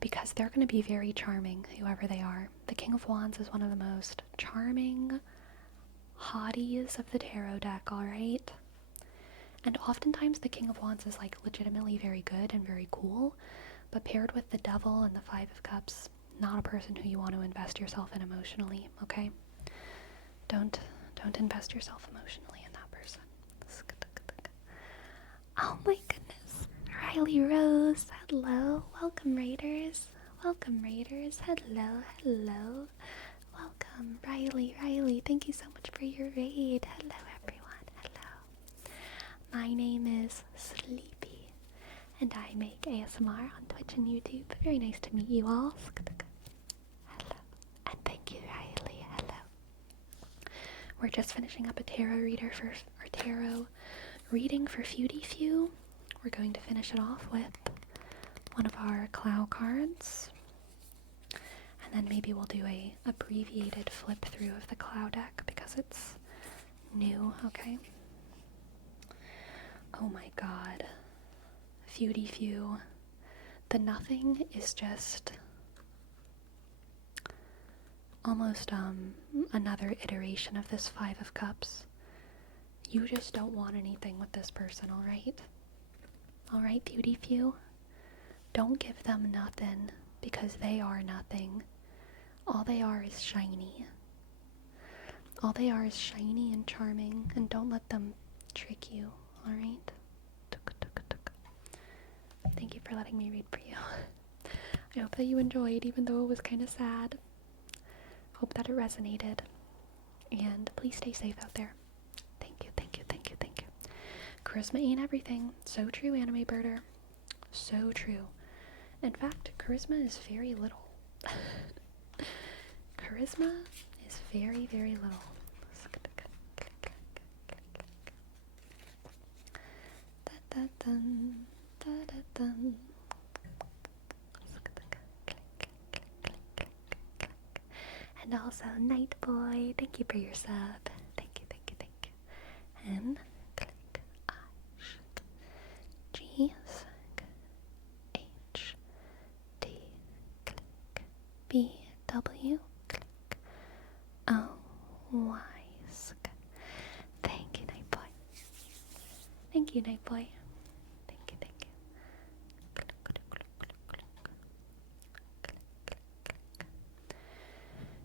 Because they're going to be very charming, whoever they are. The King of Wands is one of the most charming hotties of the tarot deck, alright? And oftentimes the King of Wands is, like, legitimately very good and very cool, but paired with the Devil and the Five of Cups, not a person who you want to invest yourself in emotionally, okay? Don't invest yourself emotionally in that person. Oh my goodness. Riley Rose, hello. Welcome, Raiders. Hello. Welcome, Riley. Thank you so much for your raid. Hello, everyone. Hello. My name is Sleepy, and I make ASMR on Twitch and YouTube. Very nice to meet you all. Hello. And thank you, Riley. Hello. We're just finishing up a tarot reading for Feudy Few. We're going to finish it off with one of our Clow cards. And then maybe we'll do a abbreviated flip through of the Clow deck because it's new, okay? Oh my god. Feudy Few. The nothing is just almost another iteration of this Five of Cups. You just don't want anything with this person, alright? Alright, Feudy Few? Don't give them nothing because they are nothing. All they are is shiny. All they are is shiny and charming, and don't let them trick you, alright? Thank you for letting me read for you. I hope that you enjoyed, even though it was kind of sad. Hope that it resonated. And please stay safe out there. Thank you, thank you, thank you, thank you. Charisma ain't everything. So true, anime birder. So true. In fact, charisma is very little. Charisma is very, very little. And also, Night Boy, thank you for your sub. Thank you, thank you, thank you. N, click, I, G, H, D, click, B, W, click, O, Y, Thank you, Night Boy. Thank you, Night Boy. Thank you, thank you.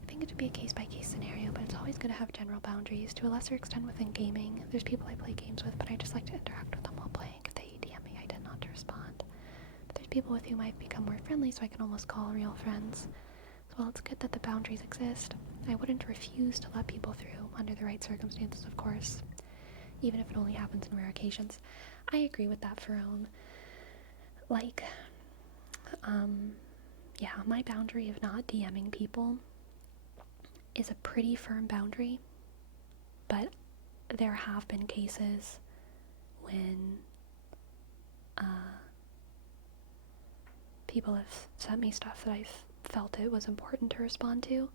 I think it would be a case-by-case scenario, but it's always good to have general boundaries. To a lesser extent within gaming, there's people I play games with, but I just like to interact with them while playing. If they DM me, I tend not to respond. But there's people with whom I've become more friendly, so I can almost call real friends. So while it's good that the boundaries exist, I wouldn't refuse to let people through, under the right circumstances, of course. Even if it only happens in rare occasions. I agree with that, Ferone. Like, yeah, my boundary of not DMing people is a pretty firm boundary, but there have been cases when people have sent me stuff that I've felt it was important to respond to,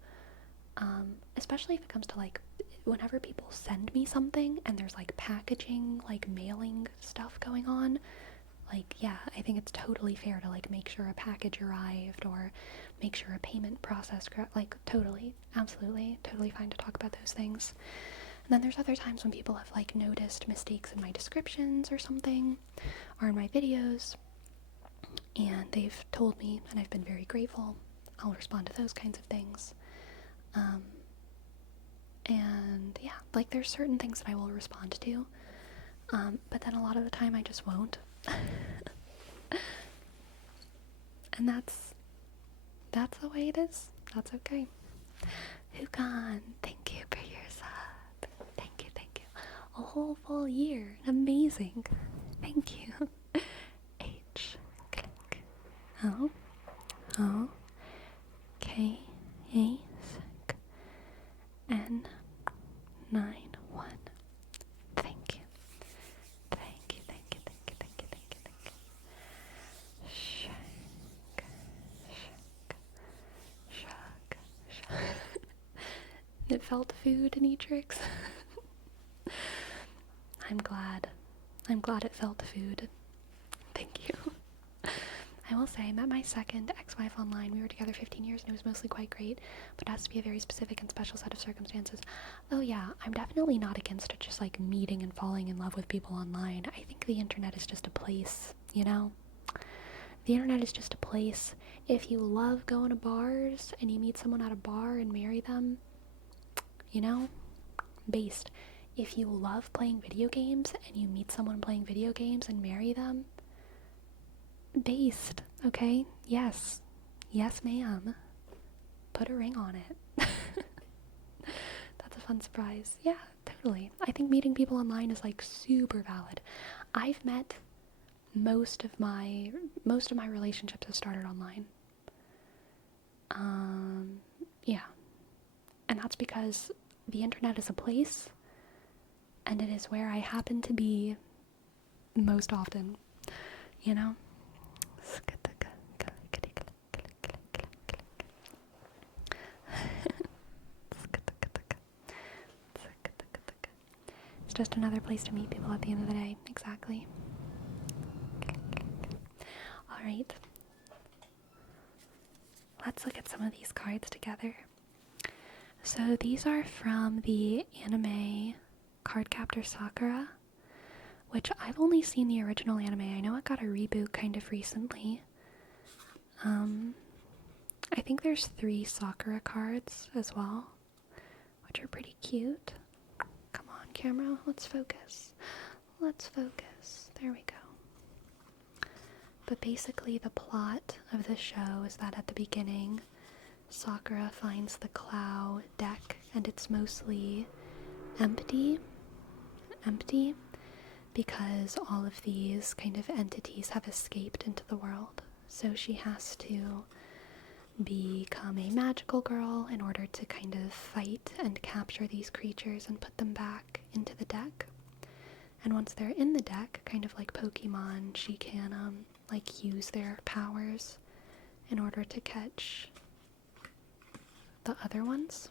especially if it comes to, like, whenever people send me something and there's, like, packaging, like, mailing stuff going on, like, yeah, I think it's totally fair to, like, make sure a package arrived or make sure a payment process, like, totally, absolutely, totally fine to talk about those things. And then there's other times when people have, like, noticed mistakes in my descriptions or something, or in my videos, and they've told me, and I've been very grateful. I'll respond to those kinds of things. And yeah, like, there's certain things that I will respond to, but then a lot of the time I just won't. And that's the way it is. That's okay. Hugon, thank you for your sub. Thank you, thank you. A whole full year. Amazing. Thank you. H, click. O, O, K, A, N, 9, 1. Thank you. Thank you, thank you, thank you, thank you, thank you, thank you. Shug. It felt food, Neatrix. I'm glad it felt food. Thank you. I will say, I met my second ex-wife online. We were together 15 years and it was mostly quite great, but it has to be a very specific and special set of circumstances. Oh yeah, I'm definitely not against it, just, like, meeting and falling in love with people online. I think the internet is just a place, you know? The internet is just a place. If you love going to bars and you meet someone at a bar and marry them, you know? Based. If you love playing video games and you meet someone playing video games and marry them, based, okay? Yes. Yes, ma'am. Put a ring on it. That's a fun surprise. Yeah, totally. I think meeting people online is, like, super valid. I've met most of my relationships have started online. Yeah. And that's because the internet is a place, and it is where I happen to be most often, you know? It's just another place to meet people at the end of the day. Exactly. Alright. Let's look at some of these cards together. So these are from the anime Cardcaptor Sakura, which I've only seen the original anime. I know it got a reboot kind of recently. I think there's 3 Sakura cards as well, which are pretty cute. Come on, camera, let's focus. Let's focus. There we go. But basically the plot of the show is that at the beginning, Sakura finds the Clow deck, and it's mostly empty because all of these kind of entities have escaped into the world. So she has to become a magical girl in order to kind of fight and capture these creatures and put them back into the deck. And once they're in the deck, kind of like Pokemon, she can like use their powers in order to catch the other ones.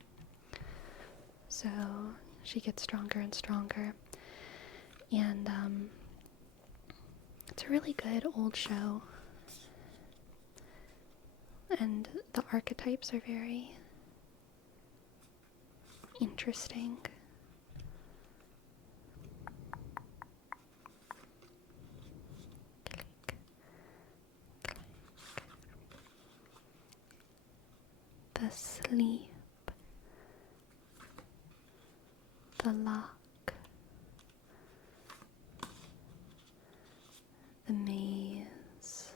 So she gets stronger and stronger. And it's a really good old show. And the archetypes are very interesting. The sleep, the lock, the maze.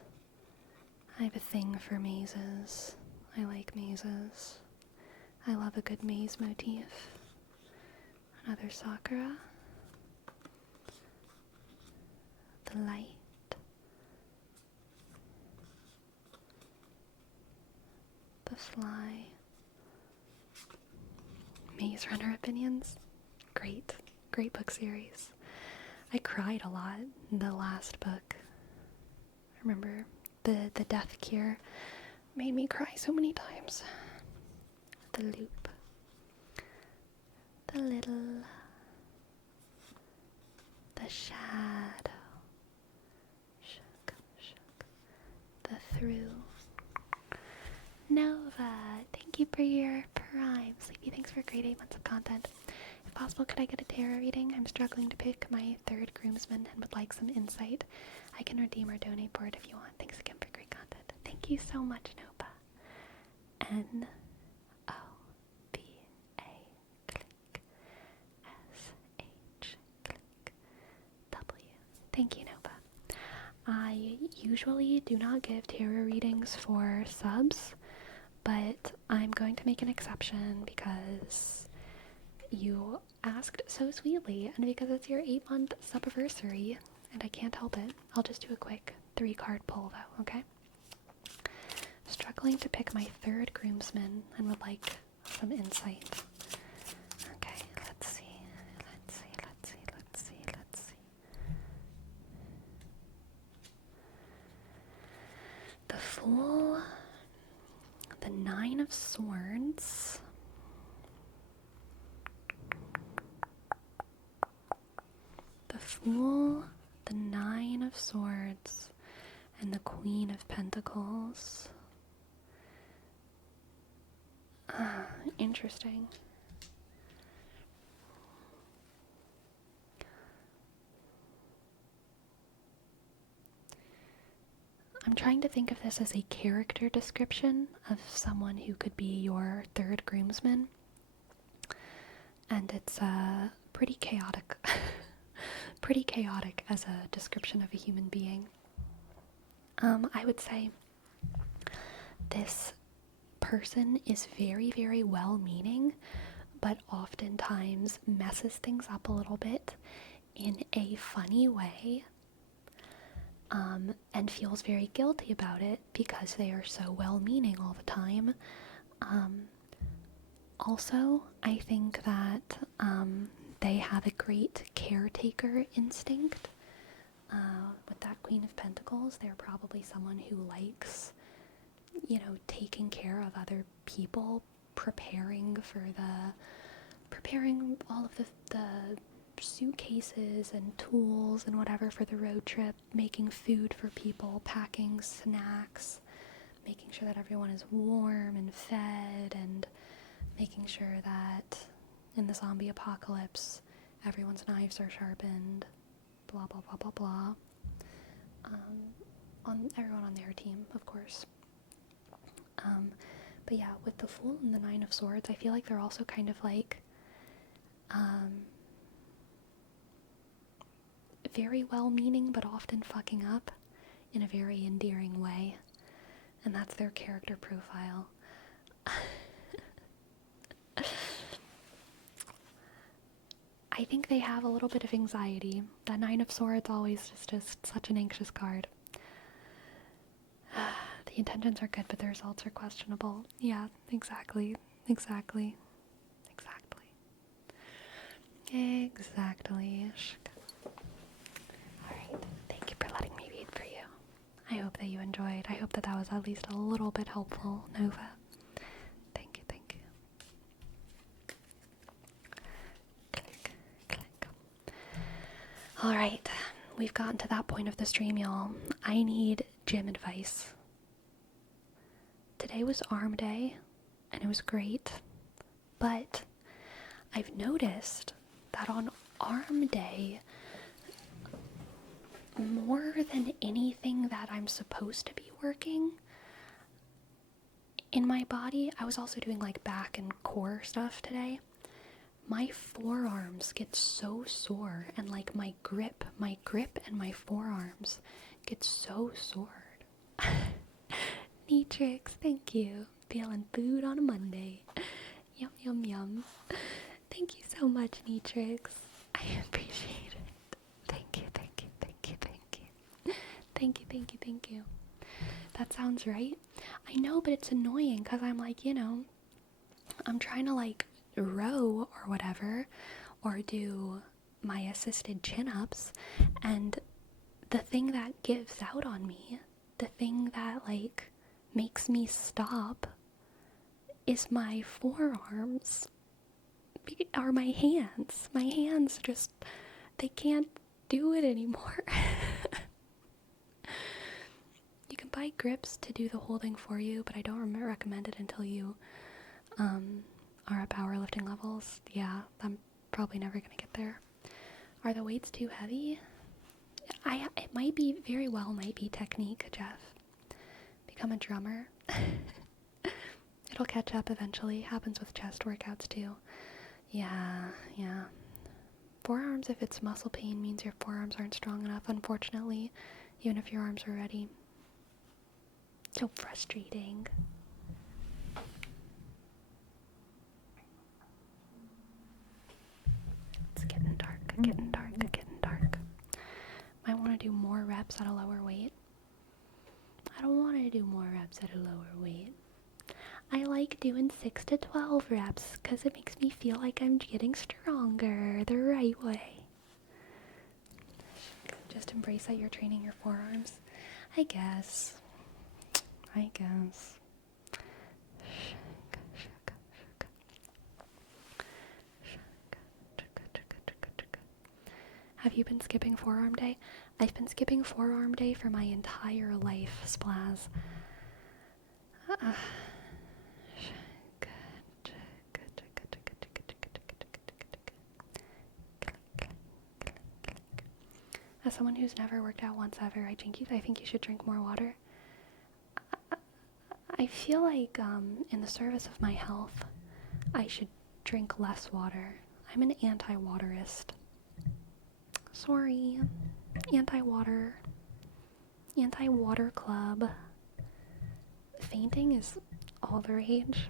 I have a thing for mazes. I like mazes. I love a good maze motif. Another Sakura. The light. The fly. Maze Runner opinions. Great book series. I cried a lot in the last book. I remember the death cure made me cry so many times. The loop. The little. The shadow. Shook. The through. Nova, thank you for your prime. Sleepy, thanks for a great 8 months of content. If possible, could I get a tarot reading? I'm struggling to pick my 3rd groomsman and would like some insight. I can redeem or donate for it if you want. Thanks again for great content. Thank you so much, Nova. Nova, click, SH, click, W. Thank you, Nova. I usually do not give tarot readings for subs, but I'm going to make an exception because you asked so sweetly and because it's your 8-month subversary and I can't help it. I'll just do a quick 3-card pull though, okay? Struggling to pick my 3rd groomsman and would like some insight. Okay, let's see. The Fool, the 9 of Swords, the Fool, the 9 of Swords, and the Queen of Pentacles. Interesting. I'm trying to think of this as a character description of someone who could be your 3rd groomsman. And it's pretty chaotic. Pretty chaotic as a description of a human being. I would say this person is very, very well-meaning, but oftentimes messes things up a little bit in a funny way. And feels very guilty about it because they are so well-meaning all the time. Also, I think that they have a great caretaker instinct. With that Queen of Pentacles, they're probably someone who likes, taking care of other people, preparing all of the suitcases and tools and whatever for the road trip, making food for people, packing snacks, making sure that everyone is warm and fed, and making sure that in the zombie apocalypse everyone's knives are sharpened, blah blah blah blah blah. On everyone on their team, of course. But yeah, with the Fool and the Nine of Swords, I feel like they're also kind of like very well-meaning but often fucking up in a very endearing way, and that's their character profile. I think they have a little bit of anxiety. That Nine of Swords always is just such an anxious card. The intentions are good, but the results are questionable. Yeah, exactly. Exactly. Alright, thank you for letting me read for you. I hope that you enjoyed. I hope that was at least a little bit helpful, Nova. Thank you. Click. Alright, we've gotten to that point of the stream, y'all. I need gym advice. Today was arm day, and it was great, but I've noticed that on arm day, more than anything that I'm supposed to be working in my body, I was also doing like back and core stuff today. My forearms get so sore, and like my grip and my forearms get so sore. Neatrix, thank you. Feeling food on a Monday. Yum, yum, yum. Thank you so much, Neatrix. I appreciate it. Thank you. Thank you. That sounds right. I know, but it's annoying because I'm like, I'm trying to like row or whatever, or do my assisted chin-ups, and the thing that gives out on me, the thing that like makes me stop, is my forearms or my hands. My hands just, they can't do it anymore. You can buy grips to do the holding for you, but I don't recommend it until you are at powerlifting levels. Yeah, I'm probably never gonna get there. Are the weights too heavy? It might be, very well might be technique, Jeff. Become a drummer. It'll catch up eventually. Happens with chest workouts too. Yeah. Forearms, if it's muscle pain, means your forearms aren't strong enough, unfortunately, even if your arms are ready. So frustrating. It's getting dark. Might want to do more reps at a lower weight. I don't want to do more reps at a lower weight. I like doing 6 to 12 reps because it makes me feel like I'm getting stronger the right way. Just embrace that you're training your forearms. I guess. Have you been skipping forearm day? I've been skipping forearm day for my entire life, Splaz. As someone who's never worked out once ever, I think you should drink more water. I feel like in the service of my health, I should drink less water. I'm an anti-waterist. Sorry. Anti-water club. Fainting is all the rage.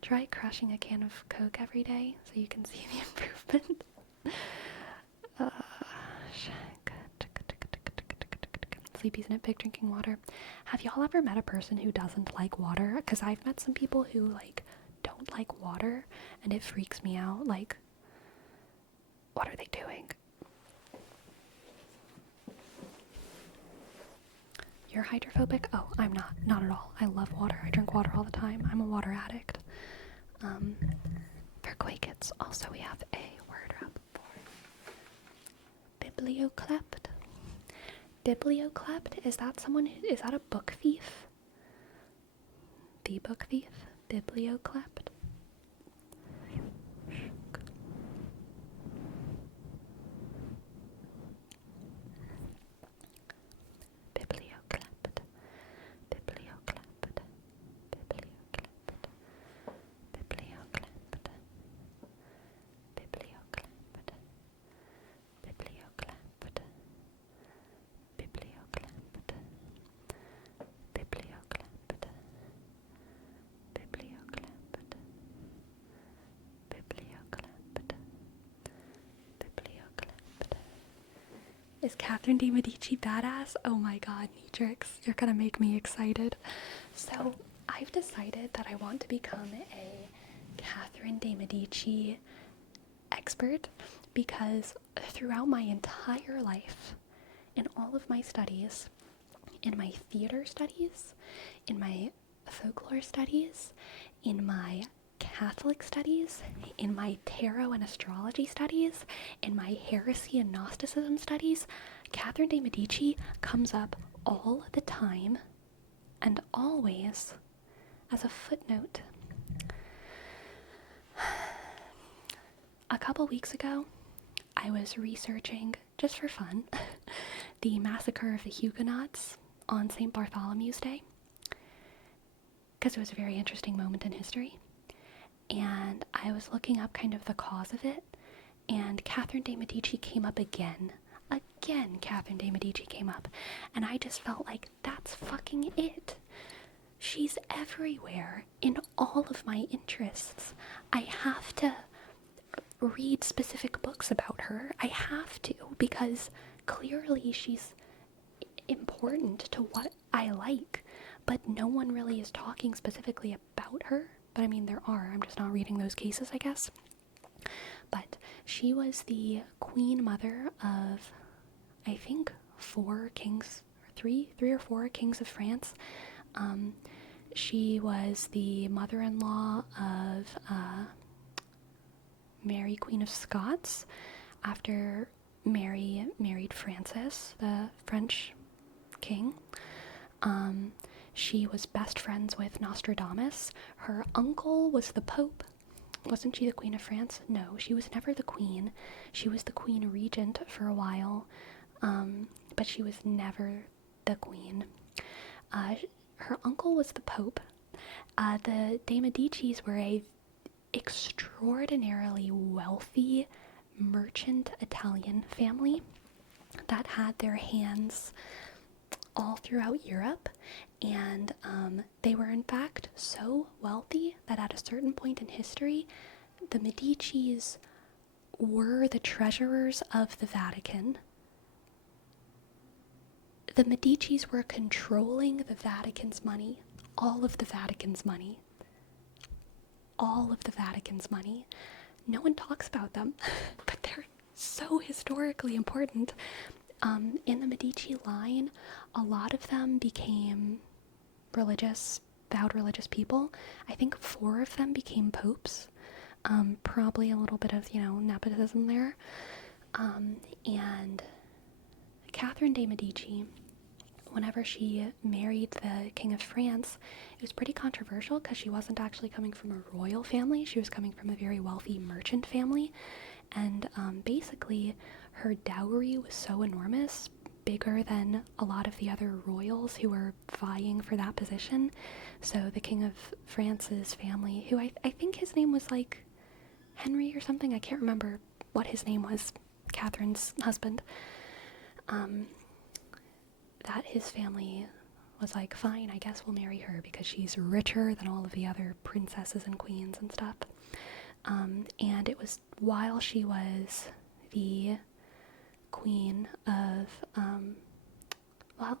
Try crushing a can of Coke every day so you can see the improvement. Sleepy's Nitpick drinking water. Have y'all ever met a person who doesn't like water? Because I've met some people who, like, don't like water, and it freaks me out. Like, what are they doing? You're hydrophobic? Oh, I'm not. Not at all. I love water. I drink water all the time. I'm a water addict. For Quakets, also we have a word up for biblioclept. Biblioclept, is that a book thief? The book thief? Biblioclept? Biblioclept. Biblioclept. Biblioclept. Biblioclept. Biblioclept. Biblioclept. Biblioclept. Biblioclept. Biblioclept. Biblioclept. Biblioclept. Is Catherine de Medici badass? Oh my god, Neatrix, you're gonna make me excited. So, I've decided that I want to become a Catherine de Medici expert because throughout my entire life, in all of my studies, in my theater studies, in my folklore studies, in my Catholic studies, in my tarot and astrology studies, in my heresy and Gnosticism studies, Catherine de Medici comes up all the time and always as a footnote. A couple weeks ago, I was researching, just for fun, the massacre of the Huguenots on St. Bartholomew's Day, because it was a very interesting moment in history. And I was looking up kind of the cause of it, and Catherine de Medici came up again. Again, Catherine de Medici came up, and I just felt like, that's fucking it. She's everywhere in all of my interests. I have to read specific books about her. I have to, because clearly she's important to what I like, but no one really is talking specifically about her. But I mean, there are. I'm just not reading those cases, I guess. But she was the queen mother of, I think, 4 kings, three or four kings of France. She was the mother-in-law of Mary, Queen of Scots, after Mary married Francis, the French king. She was best friends with Nostradamus. Her uncle was the Pope. Wasn't she the Queen of France? No, she was never the queen. She was the queen regent for a while, but she was never the queen. Her uncle was the Pope. The de Medicis were a extraordinarily wealthy merchant Italian family that had their hands all throughout Europe, and they were in fact so wealthy that at a certain point in history, the Medicis were the treasurers of the Vatican. The Medicis were controlling the Vatican's money, all of the Vatican's money. All of the Vatican's money. No one talks about them, but they're so historically important. In the Medici line, a lot of them became vowed religious people. I think 4 of them became popes. Probably a little bit of, nepotism there. And Catherine de Medici, whenever she married the King of France, it was pretty controversial because she wasn't actually coming from a royal family. She was coming from a very wealthy merchant family. And basically, her dowry was so enormous, bigger than a lot of the other royals who were vying for that position. So the King of France's family, who I think his name was like Henry or something, I can't remember what his name was, Catherine's husband, that his family was like, fine, I guess we'll marry her because she's richer than all of the other princesses and queens and stuff. And it was while she was the queen of well,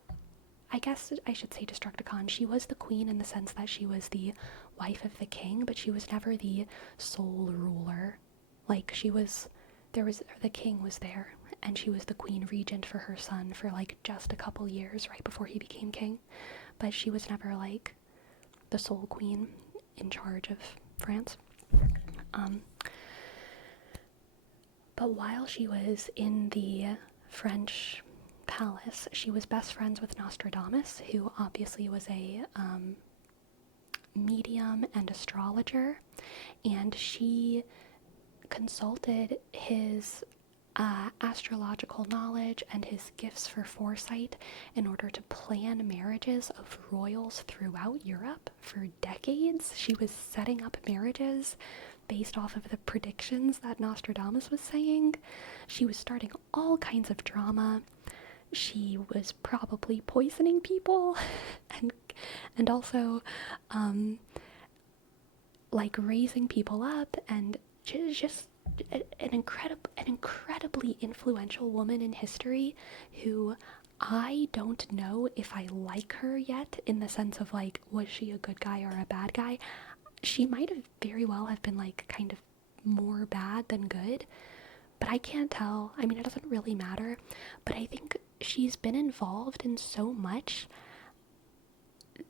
I guess I should say Destructicon. She was the queen in the sense that she was the wife of the king, but she was never the sole ruler. Like, the king was there, and she was the queen regent for her son for, like, just a couple years right before he became king. But she was never, like, the sole queen in charge of France. But while she was in the French palace, she was best friends with Nostradamus, who obviously was a medium and astrologer, and she consulted his astrological knowledge and his gifts for foresight in order to plan marriages of royals throughout Europe for decades. She was setting up marriages based off of the predictions that Nostradamus was saying. She was starting all kinds of drama. She was probably poisoning people and also like raising people up, and just an incredibly influential woman in history who I don't know if I like her yet, in the sense of, like, was she a good guy or a bad guy? She might have very well have been, like, kind of more bad than good, but I can't tell. I mean, it doesn't really matter, but I think she's been involved in so much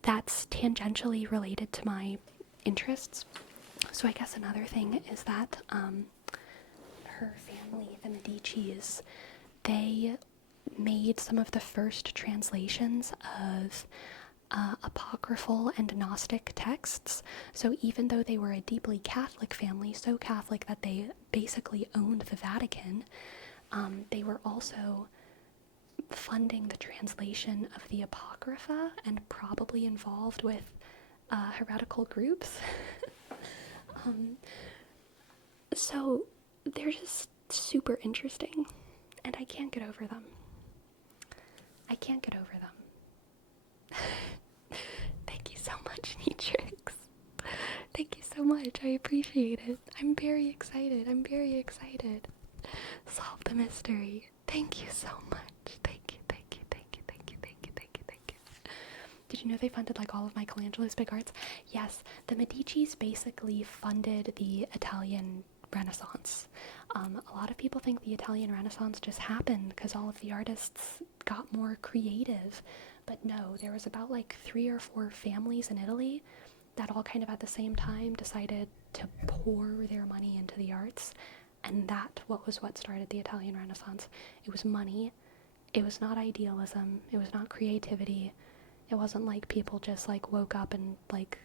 that's tangentially related to my interests. So I guess another thing is that her family, the Medicis, they made some of the first translations of apocryphal and Gnostic texts. So even though they were a deeply Catholic family, so Catholic that they basically owned the Vatican, they were also funding the translation of the Apocrypha and probably involved with heretical groups. So they're just super interesting, and I can't get over them. I can't get over them. Thank you so much, Nitrix. Thank you so much. I appreciate it. I'm very excited. Solve the mystery. Thank you so much. Thank you. Did you know they funded, like, all of Michelangelo's big arts? Yes, the Medicis basically funded the Italian Renaissance. A lot of people think the Italian Renaissance just happened because all of the artists got more creative. But no, there was about, like, 3 or 4 families in Italy that all kind of at the same time decided to pour their money into the arts. And that was what started the Italian Renaissance. It was money. It was not idealism. It was not creativity. It wasn't like people just, like, woke up and, like,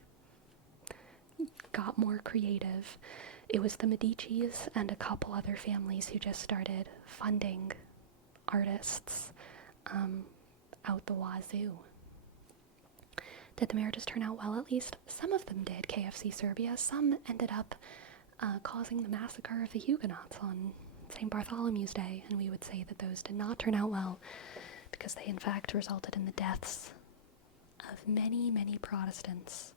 got more creative. It was the Medicis and a couple other families who just started funding artists out the wazoo. Did the marriages turn out well? At least some of them did, KFC Serbia. Some ended up causing the massacre of the Huguenots on St. Bartholomew's Day, and we would say that those did not turn out well because they in fact resulted in the deaths of many, many Protestants.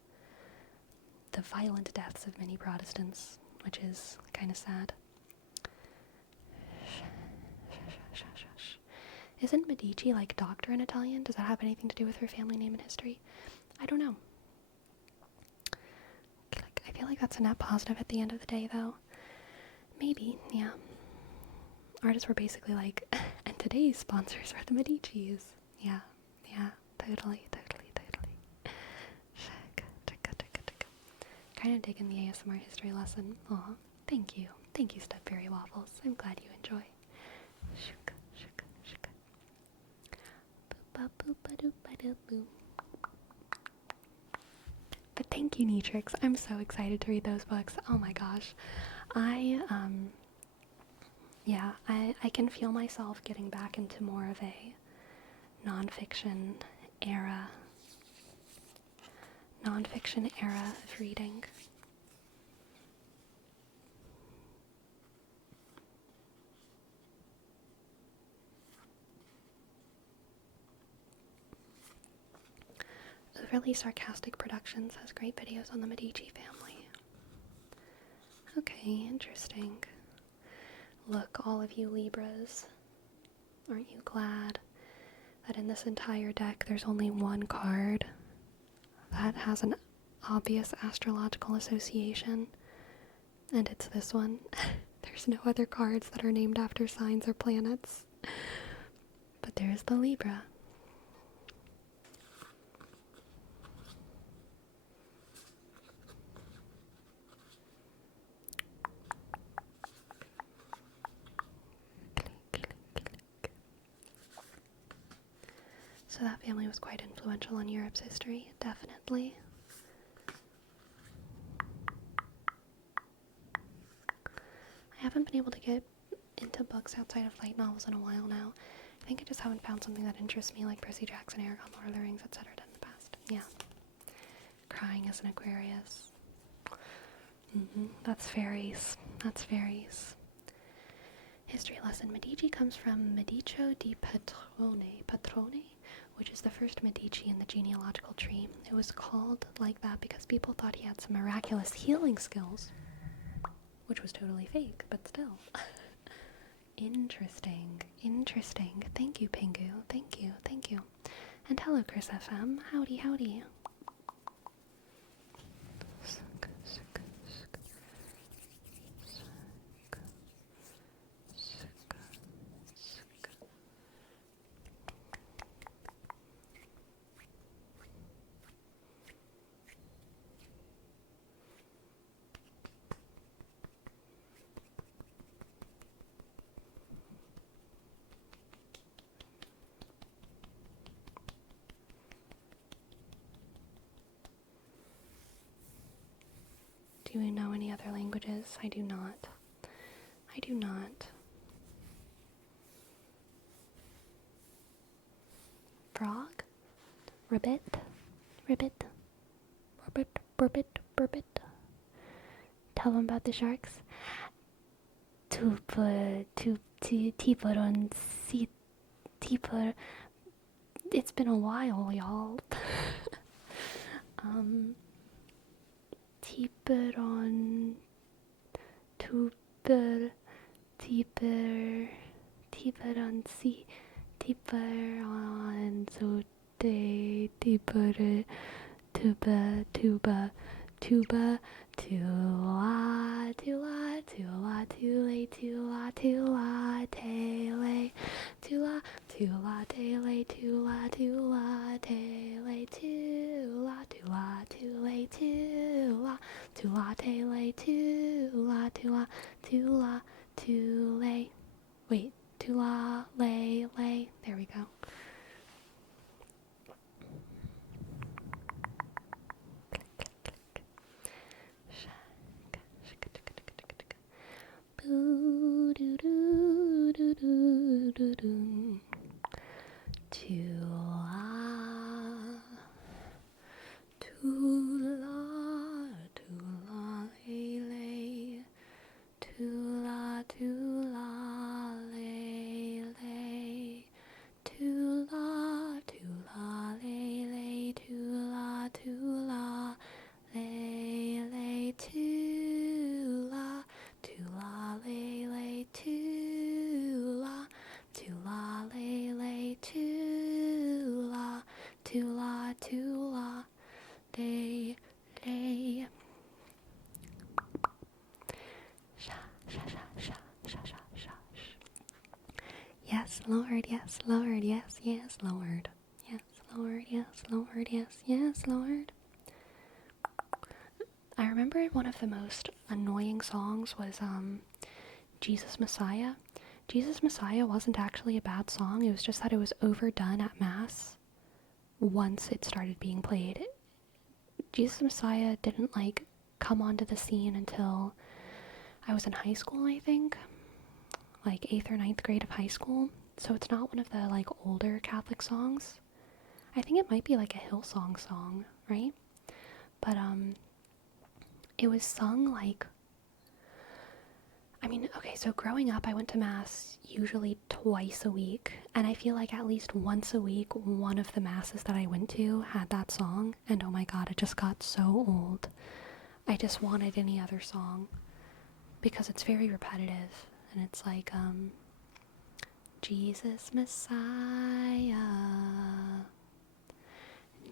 The violent deaths of many Protestants, which is kind of sad. Isn't Medici, like, doctor in Italian? Does that have anything to do with her family name and history? I don't know. Like, I feel like that's a net positive at the end of the day, though. Maybe, yeah. Artists were basically like, and today's sponsors are the Medicis. Yeah, totally. Kind of digging the ASMR history lesson. Aw, thank you. Thank you, Stepberry Waffles. I'm glad you enjoy. But thank you, Nitrix. I'm so excited to read those books. Oh my gosh. I can feel myself getting back into more of a nonfiction era of reading. Overly Sarcastic Productions has great videos on the Medici family. Okay, interesting. Look, all of you Libras, aren't you glad that in this entire deck there's only one card that has an obvious astrological association, and it's this one. There's no other cards that are named after signs or planets. But there's the Libra. So that family was quite influential in Europe's history, definitely. I haven't been able to get into books outside of light novels in a while now. I think I just haven't found something that interests me like Percy Jackson, Aragon, Lord of the Rings, etc. in the past. Yeah. Crying as an Aquarius. That's fairies. That's fairies. History lesson. Medici comes from Medicio di Patrone, which is the first Medici in the genealogical tree. It was called like that because people thought he had some miraculous healing skills, which was totally fake, but still. Interesting. Thank you, Pingu. Thank you. And hello, Chris FM. Howdy. Do you know any other languages? I do not. Frog? Ribbit? Burbit. Tell them about the sharks. It's been a while, y'all. Tiberon, Tiberon, Zute, Tuba, Tula, wait, tula, lay, there we go. Yes, Lord, yes, Lord, yes, Lord. Yes, Lord, yes, Lord, yes, Lord. I remember one of the most annoying songs was Jesus Messiah. Jesus Messiah wasn't actually a bad song, it was just that it was overdone at Mass once it started being played. Jesus Messiah didn't come onto the scene until I was in high school, I think. 8th or 9th grade of high school. So it's not one of the older Catholic songs. I think it might be a Hillsong song, right? But it was sung so growing up I went to Mass usually twice a week, and I feel like at least once a week one of the Masses that I went to had that song, and oh my god, it just got so old. I just wanted any other song because it's very repetitive, and it's Jesus Messiah,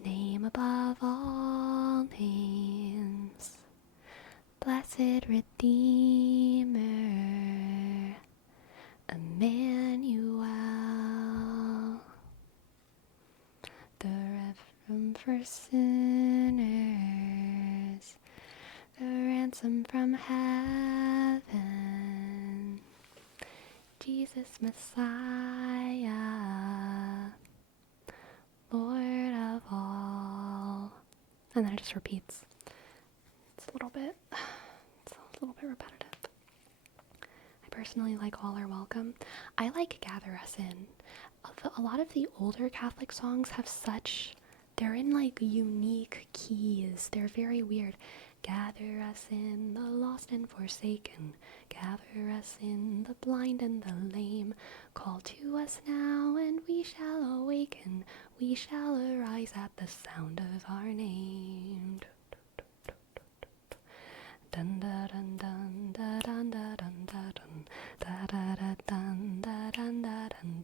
name above all names, blessed Redeemer, Emmanuel, the ransom for sinners, the ransom from heaven, Jesus Messiah, Lord of all. And then it just repeats. It's a little bit repetitive. I personally like All Are Welcome. I like Gather Us In. A lot of the older Catholic songs have they're in like unique keys. They're very weird. Gather us in, the lost and forsaken. Gather us in, the blind and the lame. Call to us now, and we shall awaken. We shall arise at the sound of our name. Dun dun dun dun dun dun dun dun dun dun dun dun dun dun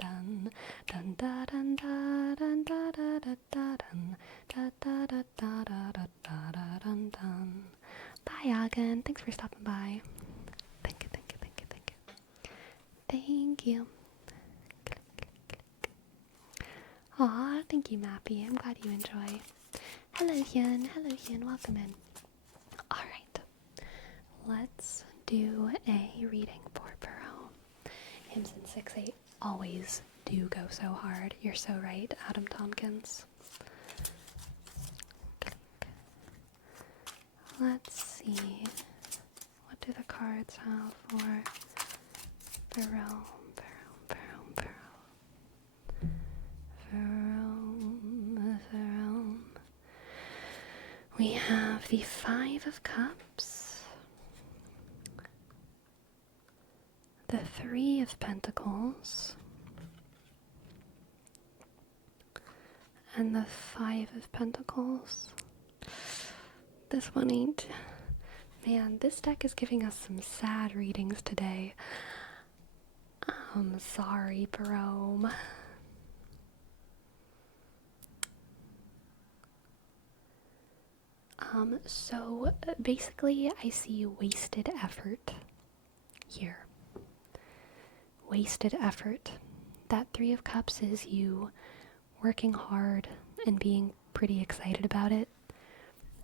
dun. Bye, Agan. Thanks for stopping by. Thank you. Thank you. Aw, thank you, Mappy. I'm glad you enjoy. Hello, Hyun. Welcome in. Alright. Let's do a reading for Perot. Hymns in 6/8 always do go so hard. You're so right, Adam Tompkins. Let's see. What do the cards have for Perot? We have the 5 of Cups, the 3 of Pentacles, and the 5 of Pentacles. This one ain't. Man, this deck is giving us some sad readings today. I'm sorry, Perome. So basically I see wasted effort here. Wasted effort. That 3 of Cups is you working hard and being pretty excited about it.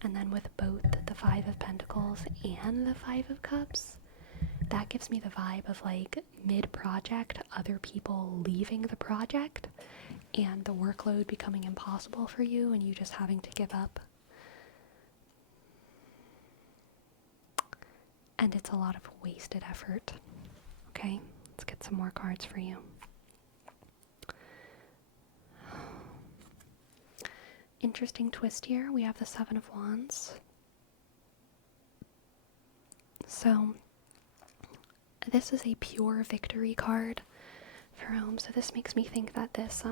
And then with both the 5 of Pentacles and the 5 of Cups, that gives me the vibe of like mid-project, other people leaving the project and the workload becoming impossible for you and you just having to give up. And it's a lot of wasted effort. Okay, let's get some more cards for you. Interesting twist here. We have the 7 of Wands. So, this is a pure victory card for Rome. So this makes me think that this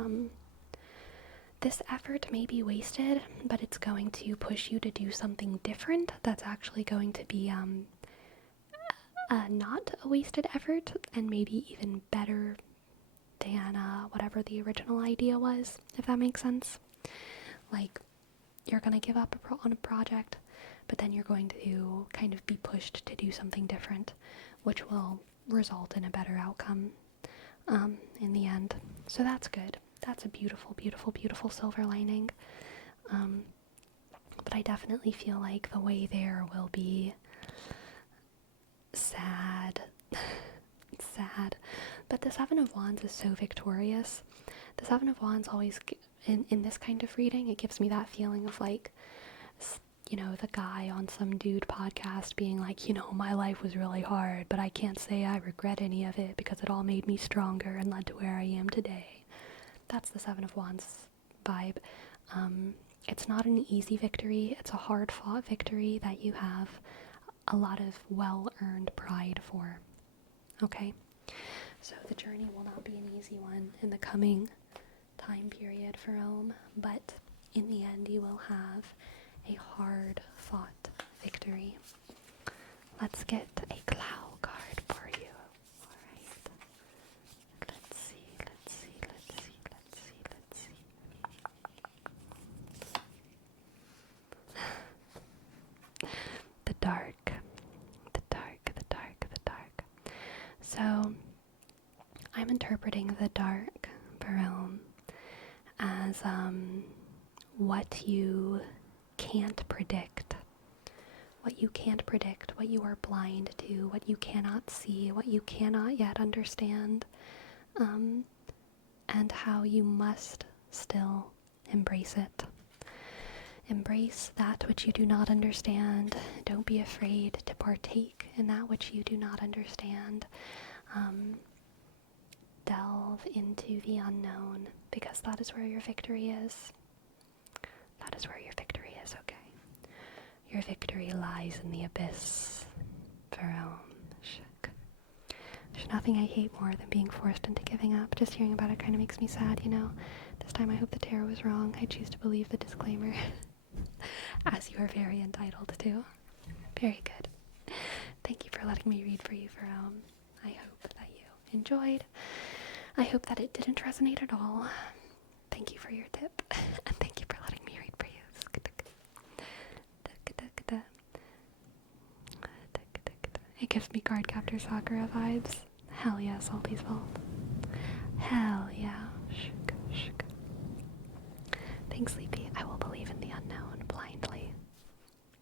effort may be wasted, but it's going to push you to do something different that's actually going to be not a wasted effort and maybe even better than whatever the original idea was, if that makes sense. Like, you're going to give up on a project, but then you're going to kind of be pushed to do something different, which will result in a better outcome in the end. So that's good. That's a beautiful, beautiful, beautiful silver lining. But I definitely feel like the way there will be sad. Sad. But the 7 of Wands is so victorious. The 7 of Wands always, in this kind of reading, it gives me that feeling of like, you know, the guy on some dude podcast being like, you know, my life was really hard, but I can't say I regret any of it because it all made me stronger and led to where I am today. That's the 7 of Wands vibe. It's not an easy victory. It's a hard-fought victory that you have a lot of well-earned pride for. Okay? So the journey will not be an easy one in the coming time period for Rome, but in the end you will have a hard-fought victory. Let's get a cloud card for you. Alright. Let's see. So I'm interpreting the dark realm as what you can't predict. What you can't predict, what you are blind to, what you cannot see, what you cannot yet understand, and how you must still embrace it. Embrace that which you do not understand. Don't be afraid to partake in that which you do not understand. Delve into the unknown, because that is where your victory is. That is where your victory is, okay? Your victory lies in the abyss. There's nothing I hate more than being forced into giving up. Just hearing about it kind of makes me sad, you know? This time I hope the tarot was wrong. I choose to believe the disclaimer. As you are very entitled to. Very good. Thank you for letting me read for you, Pharaoh. I hope that you enjoyed. I hope that it didn't resonate at all. Thank you for your tip. And thank you for letting me read for you. It gives me Cardcaptor Sakura vibes. Hell yeah, Salty's Vault. Hell yeah. Thanks, Sleepy. I will believe in the unknown blindly.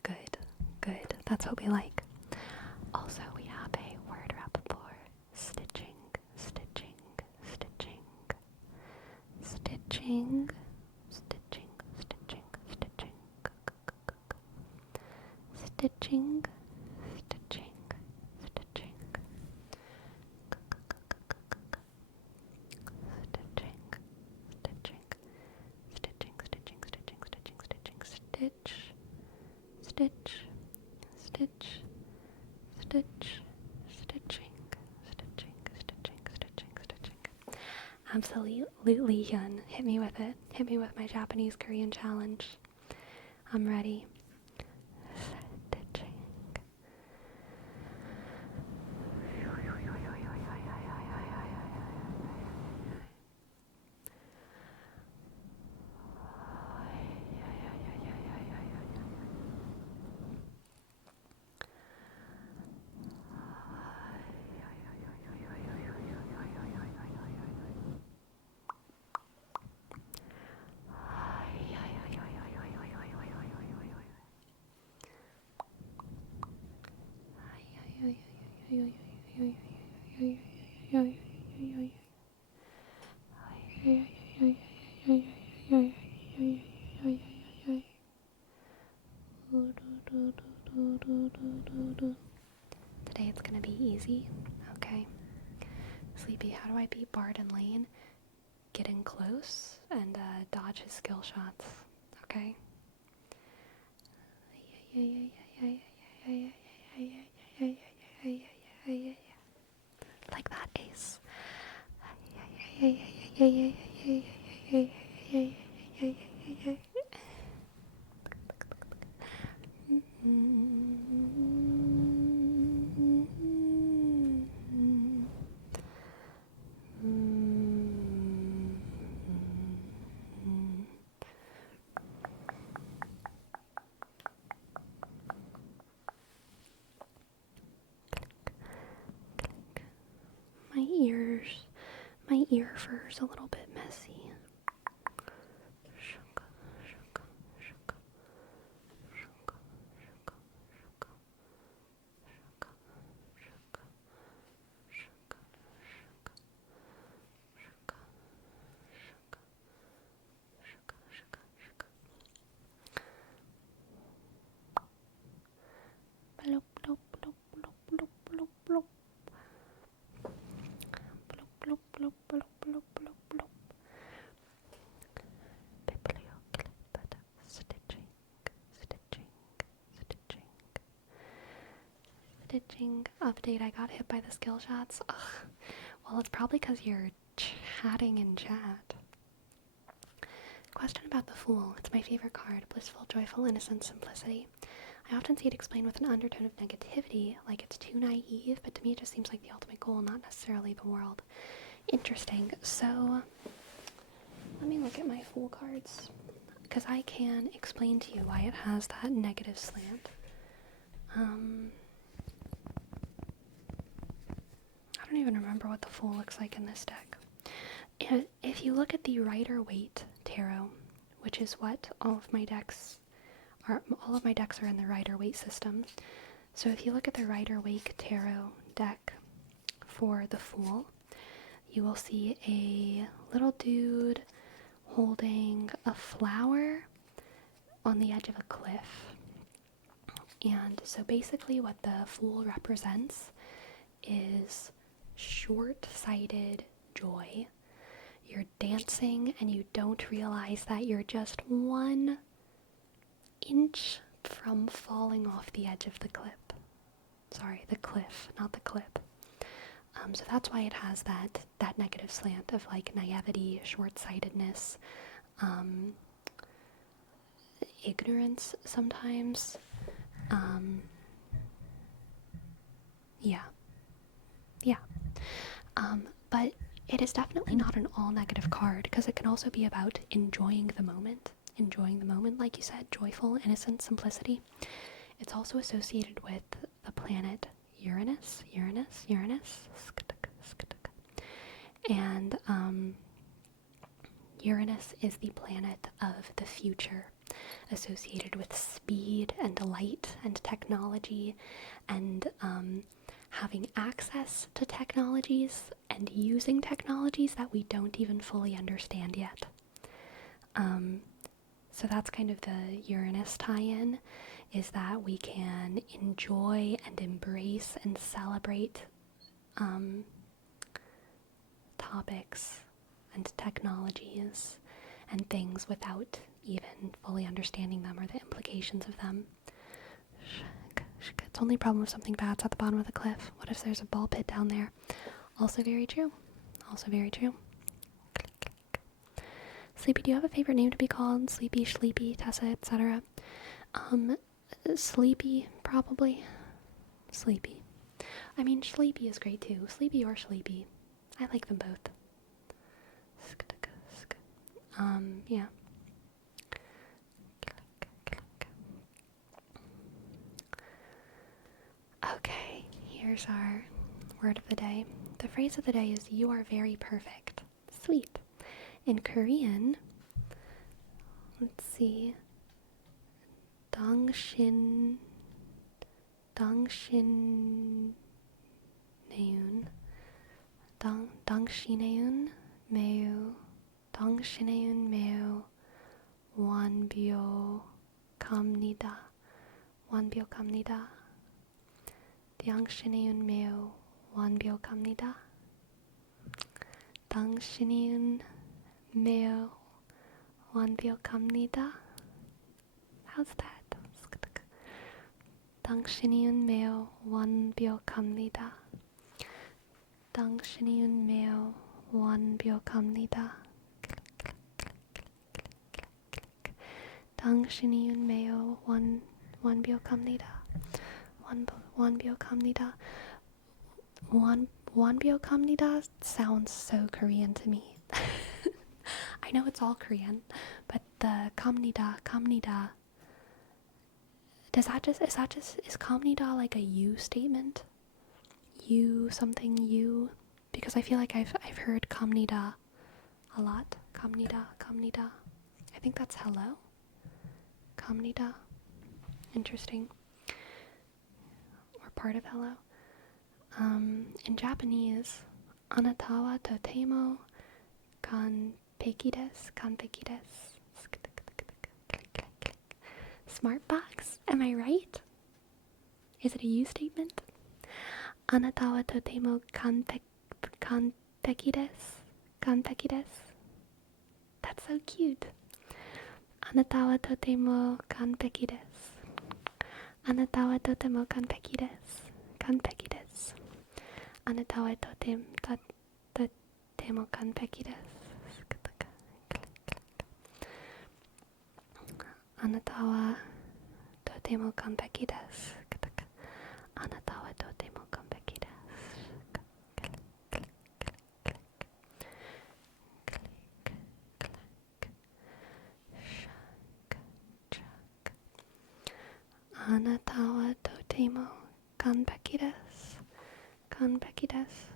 Good, good. That's what we like. Also, we have a word wrap for stitching, stitching, stitching, stitching, stitching, stitching, stitching, stitching, stitching, stitching, stitching, stitch, stitch, stitch, stitch, stitching, stitching, stitching, stitching, stitching. Absolutely, Hyun. Hit me with it. Hit me with my Japanese Korean challenge. I'm ready. Stitching. Today it's gonna be easy, okay? Sleepy, how do I beat Bard and Lane? Get in close and dodge his skill shots, okay? Like that, Ace. My ear fur's a little bit messy. Blop, blop, blop, blop, blop, blop, blop. Blop, blop, blop, blop, blop, blop. Biblioclip, stitching, stitching, stitching. Stitching update, I got hit by the skill shots. Ugh. Well, it's probably because you're chatting in chat. Question about the Fool. It's my favorite card. Blissful, joyful, innocent, simplicity. I often see it explained with an undertone of negativity, like it's too naive, but to me it just seems like the ultimate goal, not necessarily the world. Interesting. So, let me look at my Fool cards, because I can explain to you why it has that negative slant. I don't even remember what the Fool looks like in this deck. If you look at the Rider-Waite Tarot, which is what all of my decks are in the Rider-Waite system. So if you look at the Rider-Waite Tarot deck for the Fool, you will see a little dude holding a flower on the edge of a cliff. And so basically what the Fool represents is short-sighted joy. You're dancing and you don't realize that you're just 1 inch from falling off the edge of the cliff. Sorry, the cliff, not the clip. So that's why it has that negative slant of like naivety, short-sightedness, ignorance sometimes. Yeah. But it is definitely not an all negative card, because it can also be about enjoying the moment, like you said, joyful, innocent, simplicity. It's also associated with the planet Uranus. And Uranus is the planet of the future, associated with speed and light and technology, and having access to technologies and using technologies that we don't even fully understand yet. So that's kind of the Uranus tie-in, is that we can enjoy and embrace and celebrate topics and technologies and things without even fully understanding them or the implications of them. It's only problem if something bad's at the bottom of the cliff. What if there's a ball pit down there? Also very true. Sleepy, do you have a favorite name to be called? Sleepy, Sleepy, Tessa, etc. Sleepy, probably. Sleepy. I mean, Sleepy is great too. Sleepy or Sleepy. I like them both. Yeah. Okay, here's our word of the day. The phrase of the day is, you are very perfect. Sweet. In Korean, let's see, 당신 당신네운 매우 완벽합니다. 당신은 매우 완벽합니다. 당신은 매우 완벽합니다. How's that? 당신은 매우 완벽합니다. 당신은 매우 완벽합니다. 당신은 매우 완벽합니다. 완벽합니다. 완벽합니다 sounds so Korean to me. I know it's all Korean, but the 감니다, is 감니다 like a you statement? You something you? Because I feel like I've heard 감니다 a lot. 감니다. I think that's hello. 감니다. Interesting. Or part of hello. In Japanese, anatawa totemo kanpeki desu. Smart box, am I right? Is it a you statement? Anatawa totemo kanpeki desu. That's so cute. Anatawa totemo kanpeki desu. Anatawa totemo kanpeki desu. Kanpeki desu. Anatawa totemo kanpeki desu. Anatawa totemo kanpeki desu. Anatawa totemo kanpeki desu. Anatawa totemo kanpeki desu. Kanpeki desu.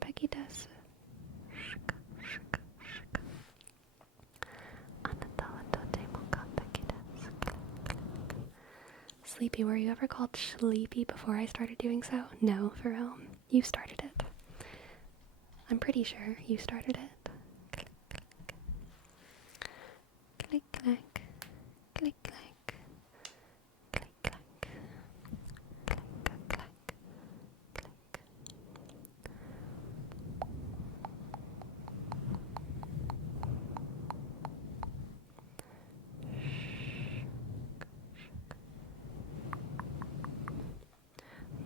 Peggy desu. Sleepy, were you ever called Sleepy before I started doing so? No, for real. You started it. I'm pretty sure you started it. Click, click. Click, click. Click, click. Click, click, click.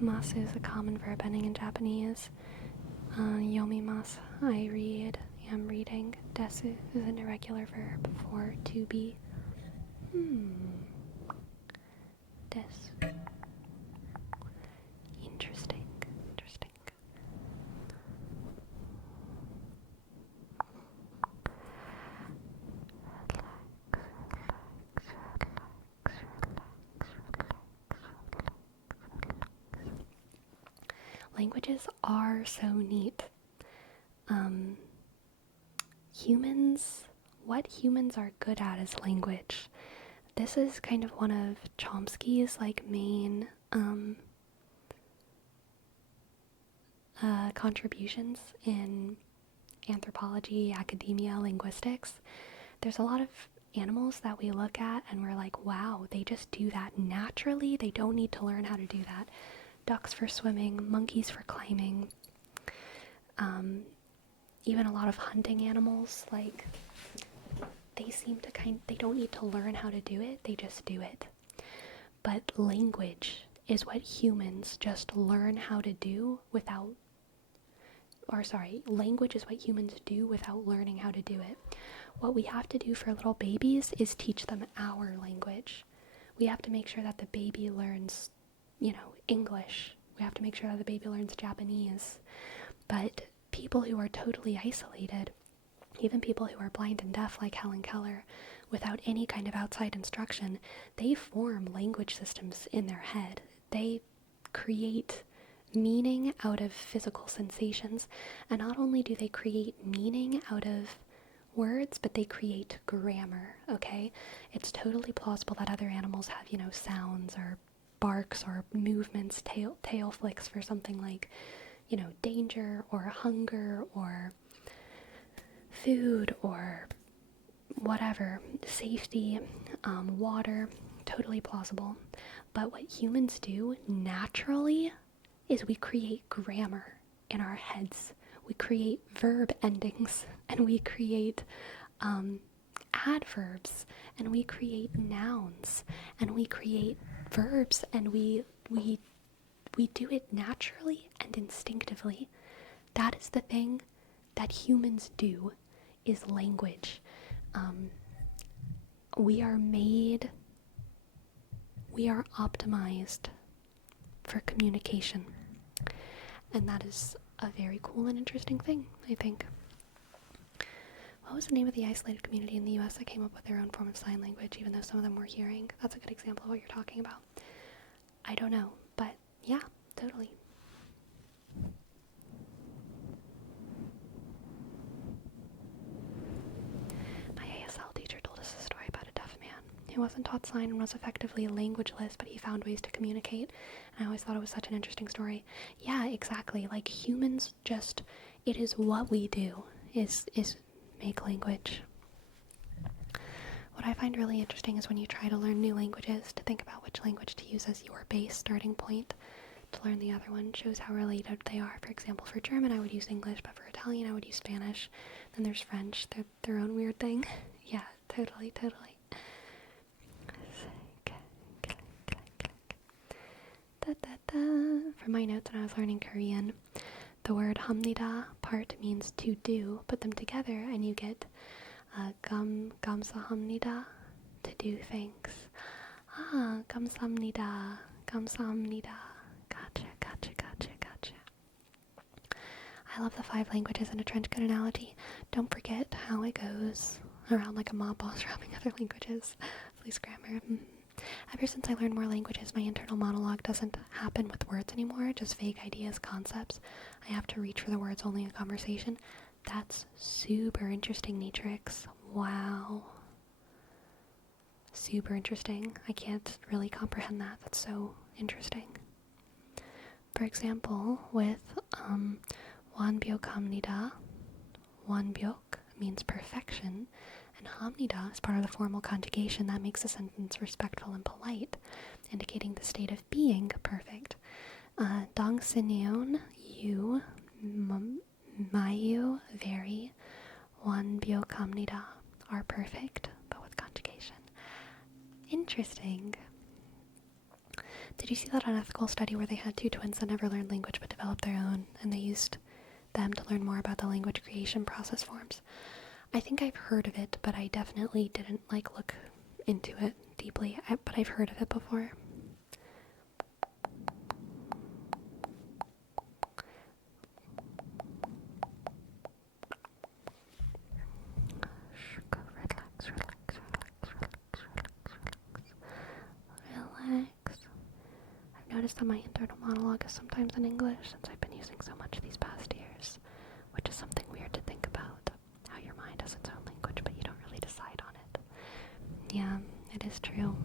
Masu is a common verb ending in Japanese. Yomimasu, I read, am reading. Desu is an irregular verb for to be. Desu. Interesting. Languages are so neat. What humans are good at is language. This is kind of one of Chomsky's main contributions in anthropology, academia, linguistics. There's a lot of animals that we look at and we're like, wow, they just do that naturally. They don't need to learn how to do that. Ducks for swimming, monkeys for climbing, even a lot of hunting animals, they don't need to learn how to do it, they just do it. But language is what humans just learn how to do language is what humans do without learning how to do it. What we have to do for little babies is teach them our language. We have to make sure that the baby learns, English. We have to make sure that the baby learns Japanese. But people who are totally isolated, even people who are blind and deaf like Helen Keller, without any kind of outside instruction, they form language systems in their head. They create meaning out of physical sensations. And not only do they create meaning out of words, but they create grammar, okay? It's totally plausible that other animals have, sounds or barks or movements, tail flicks for something like, danger or hunger or food or whatever, safety, water, totally plausible. But what humans do naturally is we create grammar in our heads. We create verb endings, and we create adverbs, and we create nouns, and we create verbs, and we do it naturally and instinctively. That is the thing that humans do, is language. We are optimized for communication. And that is a very cool and interesting thing, I think. What was the name of the isolated community in the US that came up with their own form of sign language, even though some of them were hearing? That's a good example of what you're talking about. I don't know, but yeah, totally. My ASL teacher told us a story about a deaf man who wasn't taught sign and was effectively languageless, but he found ways to communicate. And I always thought it was such an interesting story. Yeah, exactly. Humans just, it is what we do, is make language. What I find really interesting is when you try to learn new languages, to think about which language to use as your base starting point to learn the other one. Shows how related they are. For example, for German I would use English, but for Italian I would use Spanish. Then there's French. They're their own weird thing. Yeah, totally. For my notes when I was learning Korean, the word hamnida part means to do. Put them together and you get 감사합니다, to do things. 감사합니다. Gotcha. I love the 5 languages in a trench coat analogy. Don't forget how it goes around like a mob boss dropping other languages. Please grammar. Ever since I learned more languages, my internal monologue doesn't happen with words anymore, just vague ideas, concepts. I have to reach for the words only in conversation. That's super interesting, Nitrix. Wow. Super interesting. I can't really comprehend that. That's so interesting. For example, with wanbyokhamnida, wanbyok means perfection, and hamnida is part of the formal conjugation that makes a sentence respectful and polite, indicating the state of being perfect. Dong sinyeon, you, mayu, very, wanbyokhamnida are perfect, but with conjugation. Interesting. Did you see that unethical study where they had two twins that never learned language but developed their own, and they used them to learn more about the language creation process forms? I think I've heard of it, but I definitely didn't look into it deeply, but I've heard of it before. Relax. I've noticed that my internal monologue is sometimes in English since I've been using so much these past years, which is something weird to think about, how your mind has its own language but you don't really decide on it. Yeah, it is true.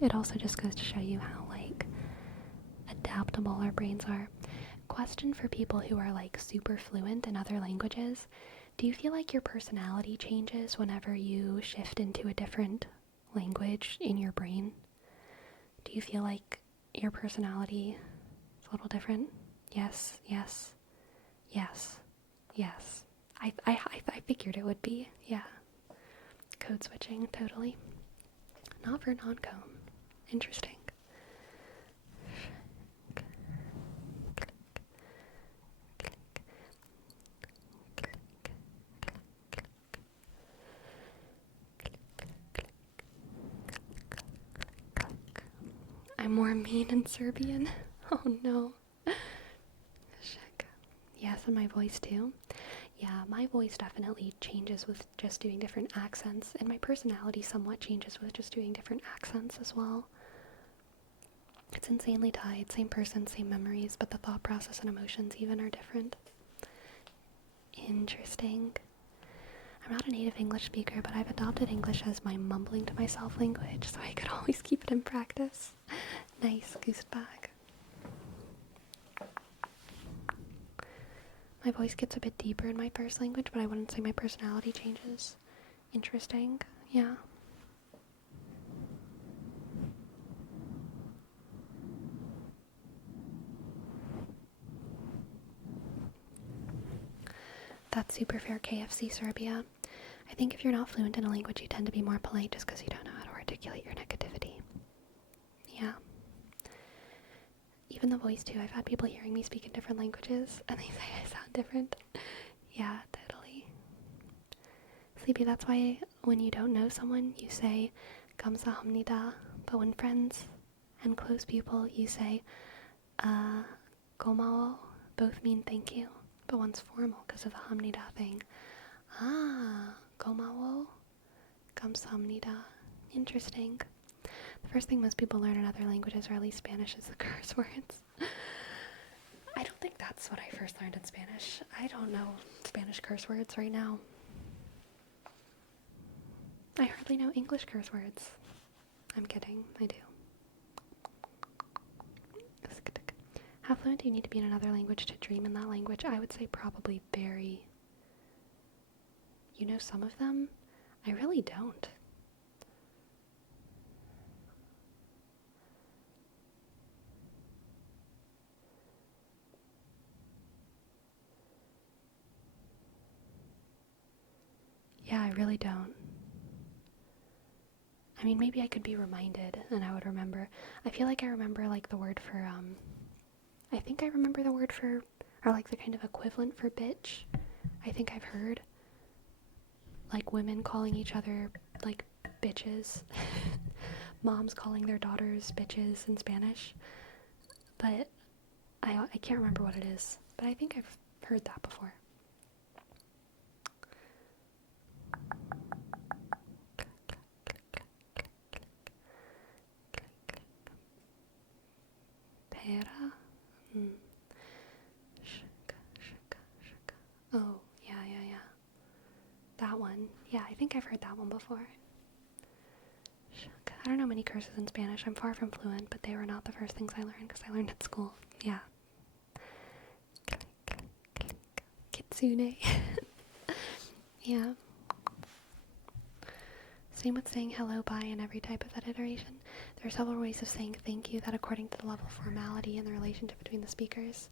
It also just goes to show you how, adaptable our brains are. Question for people who are, super fluent in other languages. Do you feel like your personality changes whenever you shift into a different language in your brain? Do you feel like your personality is a little different? Yes, yes, yes, yes. I figured it would be, yeah. Code switching, totally. Not for non-cone. Interesting. I'm more mean in Serbian. Oh no. Shit. Yes, and my voice too. Yeah, my voice definitely changes with just doing different accents, and my personality somewhat changes with just doing different accents as well. It's insanely tied. Same person, same memories, but the thought process and emotions even are different. Interesting. I'm not a native English speaker, but I've adopted English as my mumbling to myself language, so I could always keep it in practice. Nice, goosebag. My voice gets a bit deeper in my first language, but I wouldn't say my personality changes. Interesting, yeah. That's super fair, KFC Serbia. I think if you're not fluent in a language, you tend to be more polite just because you don't know how to articulate your negativity. Yeah. Even the voice too. I've had people hearing me speak in different languages and they say I sound different. Yeah, totally. Sleepy, that's why when you don't know someone, you say 감사합니다, but when friends and close people, you say 고마워. Both mean thank you, but one's formal because of the 합니다 thing. 고마워, 감사합니다. Interesting. The first thing most people learn in other languages, or at least Spanish, is the curse words. I don't think that's what I first learned in Spanish. I don't know Spanish curse words right now. I hardly know English curse words. I'm kidding, I do. How fluent do you need to be in another language to dream in that language? I would say probably very. You know some of them? I really don't. Yeah, I really don't. I mean, maybe I could be reminded and I would remember. I feel like I remember the word for, I think I remember the word for, or the kind of equivalent for bitch. I think I've heard. Women calling each other, bitches. Moms calling their daughters bitches in Spanish. But I can't remember what it is. But I think I've heard that before. I think I've heard that one before. I don't know many curses in Spanish. I'm far from fluent, but they were not the first things I learned because I learned at school. Yeah. Kitsune. Yeah. Same with saying hello, bye, and every type of that iteration. There are several ways of saying thank you that, according to the level of formality and the relationship between the speakers,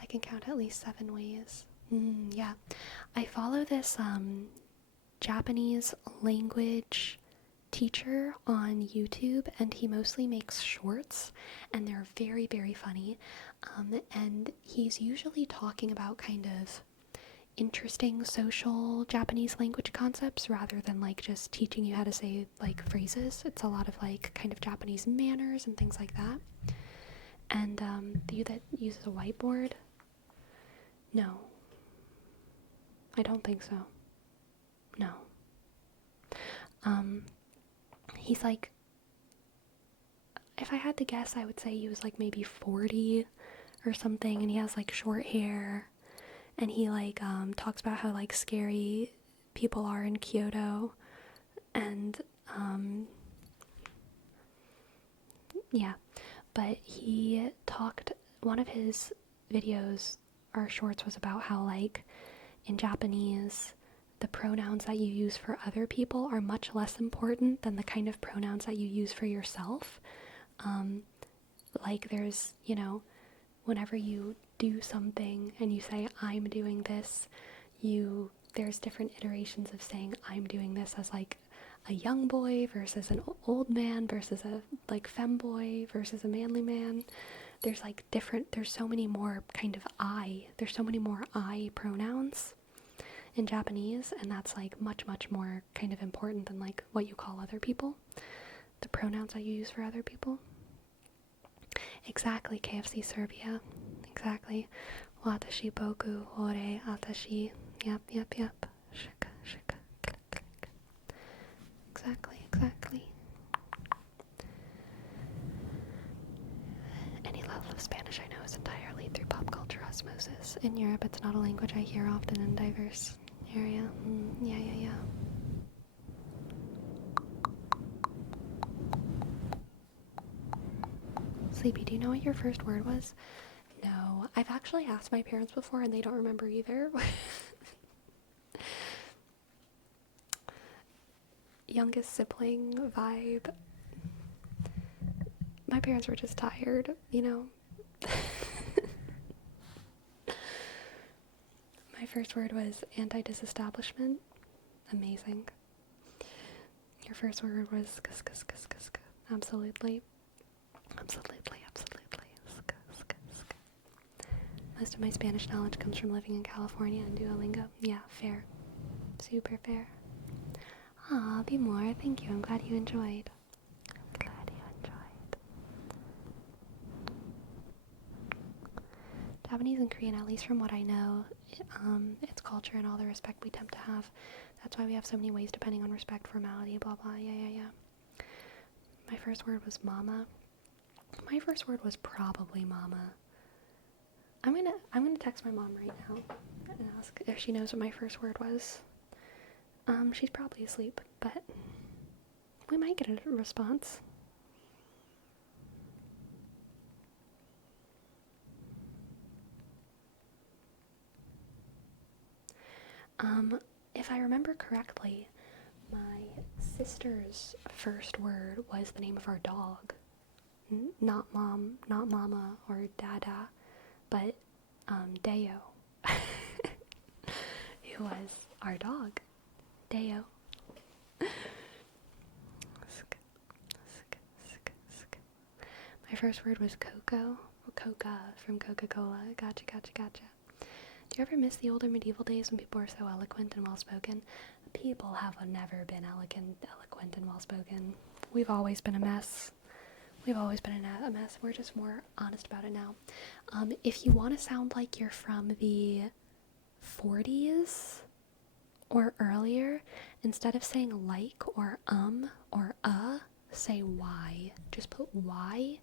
I can count at least 7 ways. Yeah. I follow this Japanese language teacher on YouTube, and he mostly makes shorts, and they're very, very funny. And he's usually talking about kind of interesting social Japanese language concepts rather than like just teaching you how to say like phrases. It's a lot of like kind of Japanese manners and things like that. And you that uses a whiteboard? No. I don't think so. No. He's like, if I had to guess, I would say he was like maybe 40 or something, and he has like short hair, and he like talks about how like scary people are in Kyoto, and yeah, but he talked, one of his videos or shorts was about how like in Japanese the pronouns that you use for other people are much less important than the kind of pronouns that you use for yourself. Like there's, you know, whenever you do something and you say I'm doing this, there's different iterations of saying I'm doing this as like a young boy versus an old man versus a like femboy versus a manly man. There's like there's so many more kind of there's so many more I pronouns in Japanese, and that's like much, much more kind of important than like what you call other people, the pronouns that you use for other people. Exactly, KFC Serbia. Exactly. Watashi boku ore atashi. Yep. Shika, shika, click, click. Exactly. Any level of Spanish I know is entirely through pop culture osmosis. In Europe, it's not a language I hear often in diverse area. Yeah. Sleepy, do you know what your first word was? No, I've actually asked my parents before and they don't remember either. Youngest sibling vibe. My parents were just tired, you know. My first word was anti-disestablishment. Amazing. Your first word was absolutely. Most of my Spanish knowledge comes from living in California and Duolingo. Yeah, fair. Super fair. Aw, be more. Thank you. I'm glad you enjoyed. Japanese and Korean, at least from what I know, its culture and all the respect we tend to have. That's why we have so many ways depending on respect, formality, blah blah. Yeah. My first word was mama. My first word was probably mama. I'm gonna text my mom right now and ask if she knows what my first word was. She's probably asleep, but we might get a response. If I remember correctly, my sister's first word was the name of our dog. Not mom, not mama or dada, but Deo. It was our dog, Deo. My first word was Coco, or Coca from Coca-Cola. Gotcha. Do you ever miss the older medieval days when people were so eloquent and well-spoken? People have never been eloquent and well-spoken. We've always been a mess. We're just more honest about it now. If you want to sound like you're from the 40s or earlier, instead of saying like or say why. Just put why.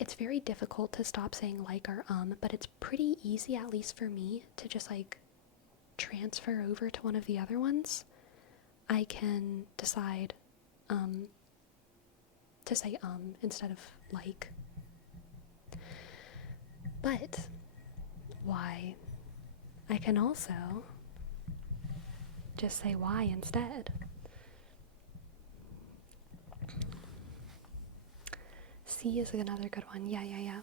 It's very difficult to stop saying like or but it's pretty easy, at least for me, to just like transfer over to one of the other ones. I can decide to say instead of like. But why? I can also just say why instead. C is another good one. Yeah.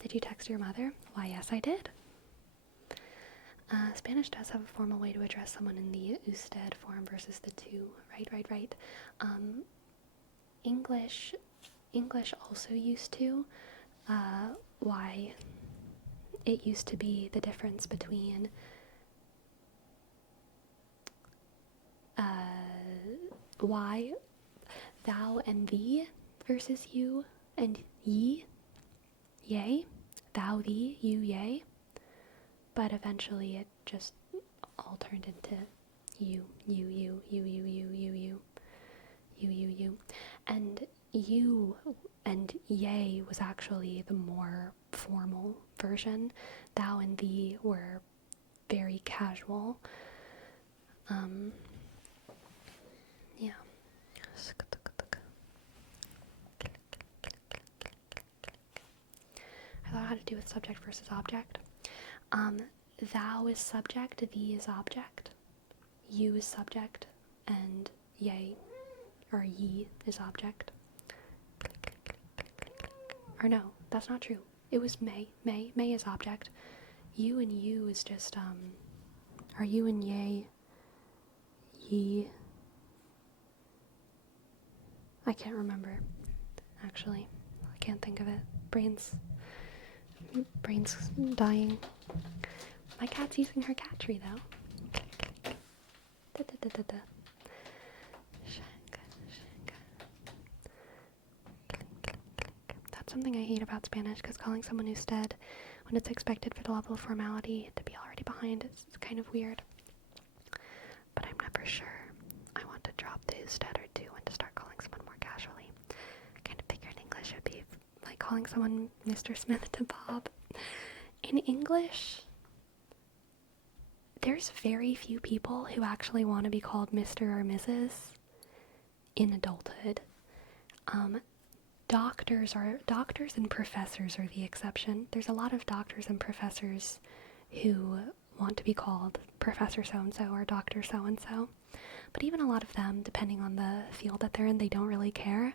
Did you text your mother? Why, yes, I did. Spanish does have a formal way to address someone in the usted form versus the tu. Right. English also used to. Why? It used to be the difference between why, thou and thee versus you and ye, yea, thou, thee, you, yea. But eventually it just all turned into you. And you and yea was actually the more formal version. Thou and thee were very casual. Yeah. I thought it had to do with subject versus object. Thou is subject, thee is object, you is subject, and yea, or ye, is object. Or no, that's not true. It was may is object. You and you is just, are you and yea, ye? I can't remember, actually. I can't think of it. Brain's dying. My cat's using her cat tree, though. That's something I hate about Spanish, because calling someone usted when it's expected for the level of formality to be already behind is kind of weird. But I'm never sure I want to drop the usted or do and to start calling someone more casually. I kind of figured English would be like calling someone Mr. Smith to Bob. In English, there's very few people who actually want to be called Mr. or Mrs. in adulthood. Doctors and professors are the exception. There's a lot of doctors and professors who want to be called Professor so-and-so or Dr. so-and-so. But even a lot of them, depending on the field that they're in, they don't really care.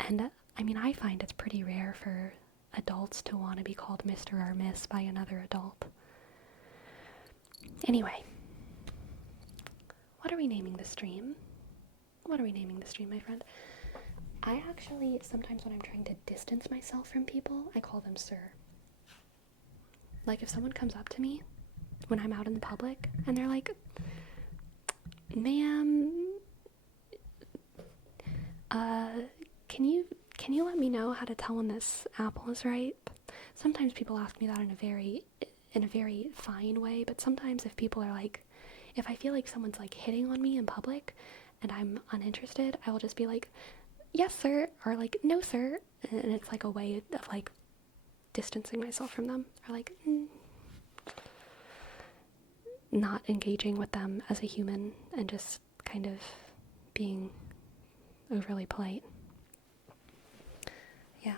And I mean, I find it's pretty rare for adults to want to be called Mr. or Miss by another adult. Anyway, what are we naming the stream? What are we naming the stream, my friend? I actually, sometimes when I'm trying to distance myself from people, I call them sir. Like if someone comes up to me when I'm out in the public and they're like, ma'am, can you let me know how to tell when this apple is ripe? Sometimes people ask me that in a very fine way, but sometimes if people are like, if I feel like someone's like hitting on me in public and I'm uninterested, I will just be like, yes sir, or like, no sir, and it's like a way of like distancing myself from them, or like not engaging with them as a human and just kind of being overly polite. Yeah,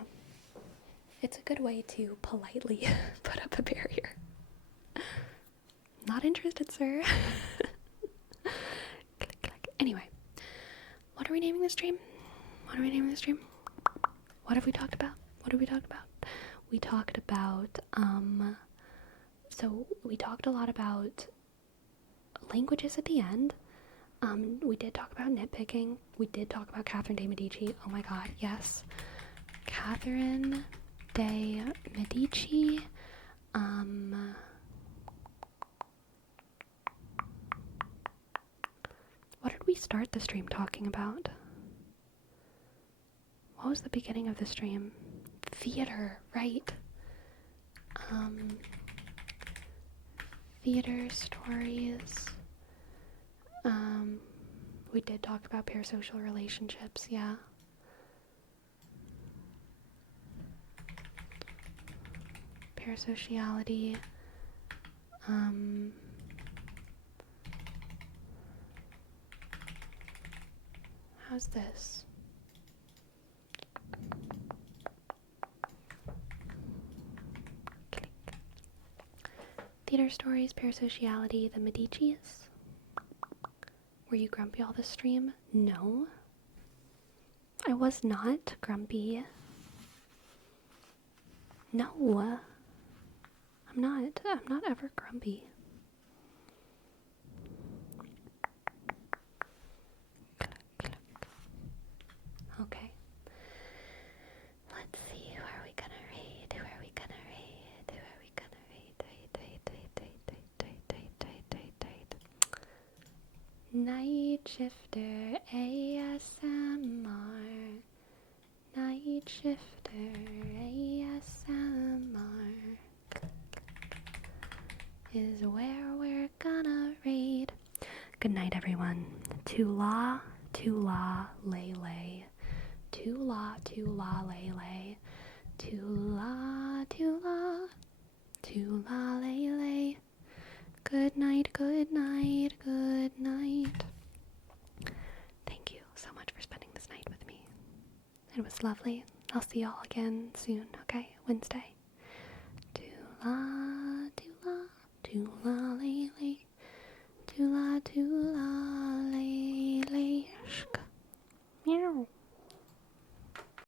it's a good way to politely put up a barrier. Not interested, sir. Click, click. Anyway, what are we naming the stream? What have we talked about? We talked about, so we talked a lot about languages at the end. We did talk about nitpicking. We did talk about Catherine de Medici. Oh my god, yes. Catherine de Medici. What did we start the stream talking about? What was the beginning of the stream? Theater, right. Theater stories. We did talk about parasocial relationships, yeah. Parsociality. How's this? Click. Theater stories, Parsociality, the Medicis. Were you grumpy all this stream? No. I was not grumpy. No. I'm not ever grumpy. Okay. Let's see, who are we gonna read? Who are we gonna read? Who are we gonna read? Night Shifter ASMR. Night Shifter ASMR is where we're gonna read. Good night, everyone. Tula, Tula, Lele. Tula, Tula, Lele. Tula, Tula, Tula, Lele. Good night, good night, good night. Thank you so much for spending this night with me. It was lovely. I'll see y'all again soon, okay? Wednesday. Tula, Tula, Tula, Lele. Tula, Tula, Lele.